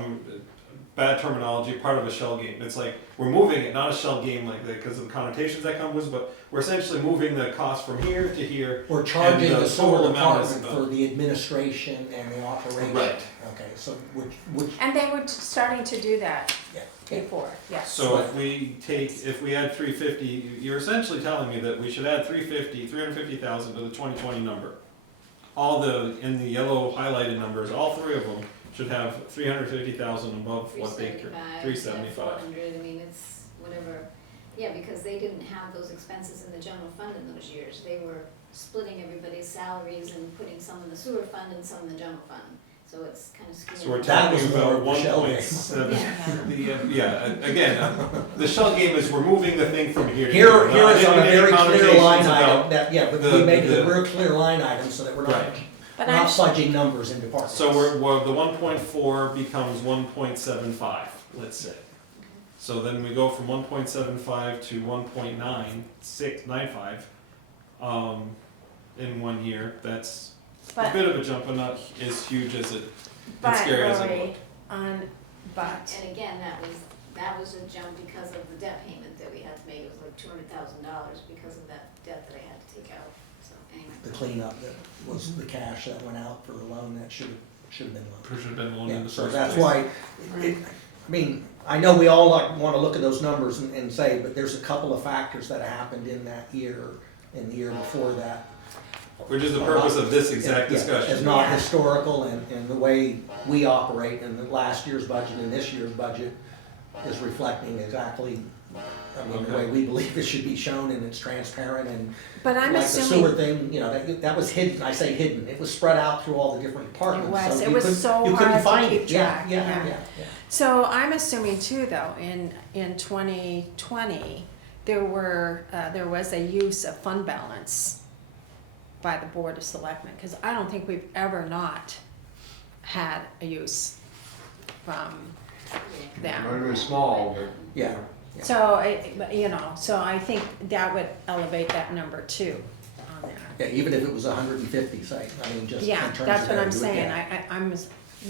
bad terminology, part of a shell game. It's like, we're moving it, not a shell game like that, because of the connotations that come with it, but we're essentially moving the cost from here to here. We're charging And the the sewer total amount is department for the administration and the operation. Right. Okay, so which, And they were starting to do that yeah, okay. before, yes. So if we add 350, you're essentially telling me that we should add 350,000 to the 2020 number. All in the yellow highlighted numbers, all three of them should have 350,000 above what they could. 375. 400, I mean, it's whatever, yeah, because they didn't have those expenses in the general fund in those years. They were splitting everybody's salaries and putting some in the sewer fund and some in the general fund, so it's kind of skewed. So we're That talking was more about of the shell game. 1.7. Again, the shell game is we're moving the thing from here to Here here. is on a very clear line item, About- but we the- made it a the- real clear line item so that we're not, Right. But we're not I'm, fudging numbers in departments. So the 1.4 becomes 1.75, let's say. So then we go from 1.75 to 1.9695 in 1 year. That's a but, bit of a jump, but not as huge as it, but as scary as it Rory, looked. but, And again, that was a jump because of the debt payment that we had to make. It was like $200,000 because of that debt that I had to take out, so anyway. The cleanup that was the cash that went out for the loan that should have been loaned. Should have been loaned in Yeah, the so first that's place. why, I mean, I know we all wanna look at those numbers and say, but there's a couple of factors that happened in that year, and the year before that. Which is the purpose of this exact Yeah, discussion. It's not Yeah. historical, and the way we operate, and the last year's budget and this year's budget is reflecting exactly, I mean, the way we believe it should be shown, and it's transparent, and but I'm like the sewer assuming, thing, you know, that was hidden, I say hidden, it was spread out through all the different departments. It was. so It you was couldn't- so you couldn't hard to find keep it. Yeah, track, yeah, yeah. yeah. so I'm assuming too, though, in 2020, there was a use of fund balance by the Board of Selectmen, because I don't think we've ever not had a use from It them. might have been small, but. Yeah. So, so I think that would elevate that number too on there. Yeah, even if it was 150, say, I mean, just in Yeah, terms of. that's what that, I'm do it, saying, yeah.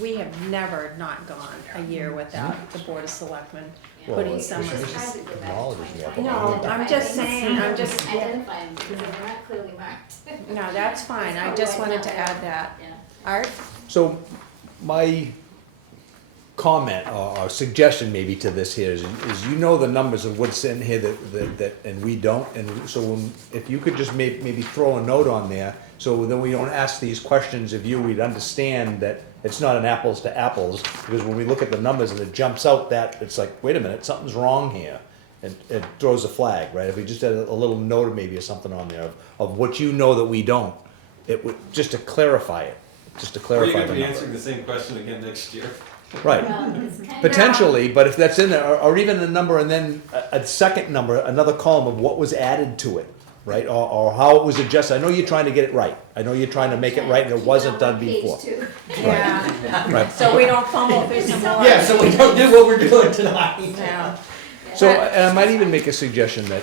we have never not gone a year without the Board of Selectmen Yeah. putting We some. should try to go back to Knowledge is 2020. No, I'm just saying, I'm just, Identify them because they're not clearly marked. no, that's fine, I just wanted to add that. Yeah. Art? So my comment or suggestion maybe to this here is you know the numbers of what's in here that and we don't, and so if you could just maybe throw a note on there, so then we don't ask these questions of you, we'd understand that it's not an apples to apples, because when we look at the numbers and it jumps out that, it's like, wait a minute, something's wrong here. And it throws a flag, right? If we just had a little note maybe or something on there of what you know that we don't, it would, just to clarify it, just to Or clarify you're the gonna be number. answering the same question again next year. Right. Well, it's kind of. Potentially, but if that's in there, or even a number and then a second number, another column of what was added to it, right? Or how it was adjusted. I know you're trying to get it right. I know you're trying to make it right and it wasn't done before. Yeah, Right. so we don't fumble through some more. Yeah, so we don't do what we're doing tonight. Yeah. So, and I might even make a suggestion that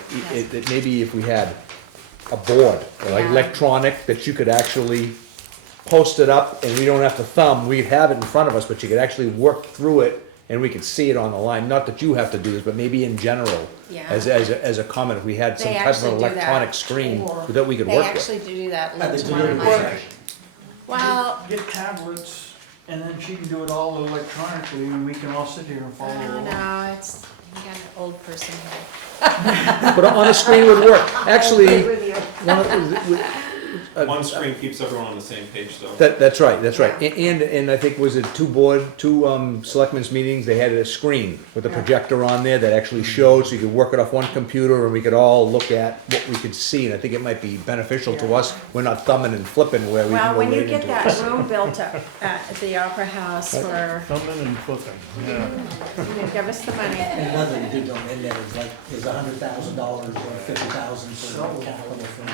that maybe if we had a board, like Yeah. electronic, that you could actually post it up and we don't have to thumb, we'd have it in front of us, but you could actually work through it and we could see it on the line. Not that you have to do this, but maybe in general, Yeah. as a comment, if we had some They type of actually an do that. electronic screen Or- that we could They work with. actually do that At the tomorrow delivery night. session. Well, Get tablets, and then she can do it all electronically, and we can all sit here and follow I don't along. know, it's, you got an old person here. But on a screen would work. Actually, With you. one of, One screen keeps everyone on the same page though. that's right, that's right. And I think was it two selectmen's meetings, they had a screen with a projector on there that actually showed, so you could work it off one computer and we could all look at what we could see. And I think it might be beneficial to us. We're not thumbing and flipping where we Well, can go when right you into get it. that room built up at the Opera House for, Thumbing and flipping, yeah. you give us the money. And another thing to do on in there is like, is $100,000 or $50,000 for capital from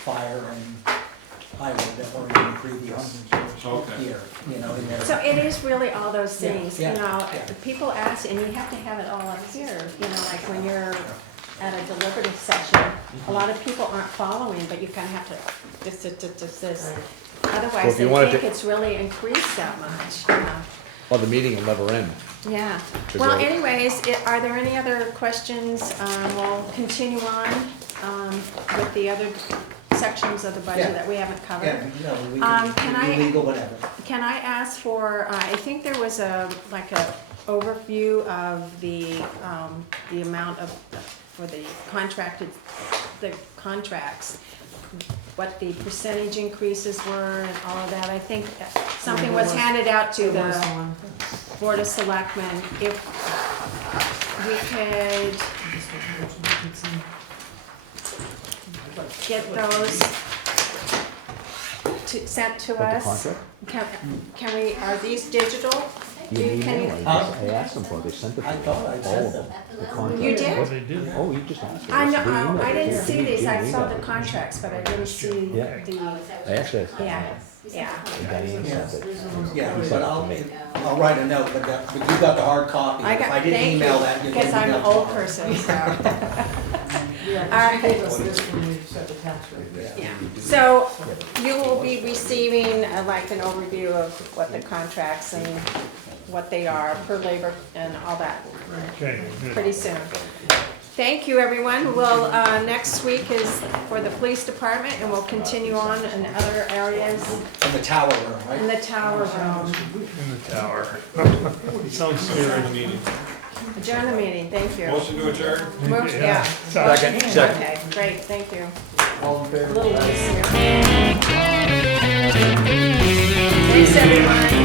fire and highway that were in the previous Okay. year, you know, in there. So it is really all those things, you Yeah, know, yeah. people ask, and you have to have it all up here, you know, like when you're at a deliberative session, a lot of people aren't following, but you kind of have to, this. Well, Otherwise, if you they wanted think to- it's really increased that much, you know. Well, the meeting will never end. Yeah, Is well, there- anyways, are there any other questions? We'll continue on, with the other sections of the budget Yeah. that we haven't Yeah, covered. no, we Can can, I- legal, whatever. Can I ask for, I think there was a overview of the amount of, for the contracts, what the percentage increases were and all of that. I think something was handed out to There was the one. Board of Selectmen. If we could get those sent to What, the us. contract? Can we, are these digital? You Can email, you- I asked them for it, they sent it. I thought I sent them. The contract. You Oh, did? they did? Oh, you just asked. I They know, emailed I it. didn't Yeah, see Jimmy- these, I Jimmy saw emailed the it. contracts, but I didn't see Yeah. the, I actually, yeah, yeah. Diane Yeah. sent it. Yeah, He sent but it I'll, to me. I'll write a note, but you got the hard copy. I If got, I didn't thank email you, that, you because can I'm email an old tomorrow. person, so. Yeah, All she gave right. us this when we set the tax rate. Yeah, so you will be receiving like an overview of what the contracts and what they are per labor and all that Okay, good. pretty soon. Thank you, everyone. Well, next week is for the police department and we'll continue on in other areas In the tower room, in right? the tower room. In the tower. Sounds Adjourn scary. the meeting. Adjourn the meeting, thank you. Motion to adjourn? Move- Yeah. Second, second. Okay, great, thank you. All in A favor? little loose here. Thanks, everyone.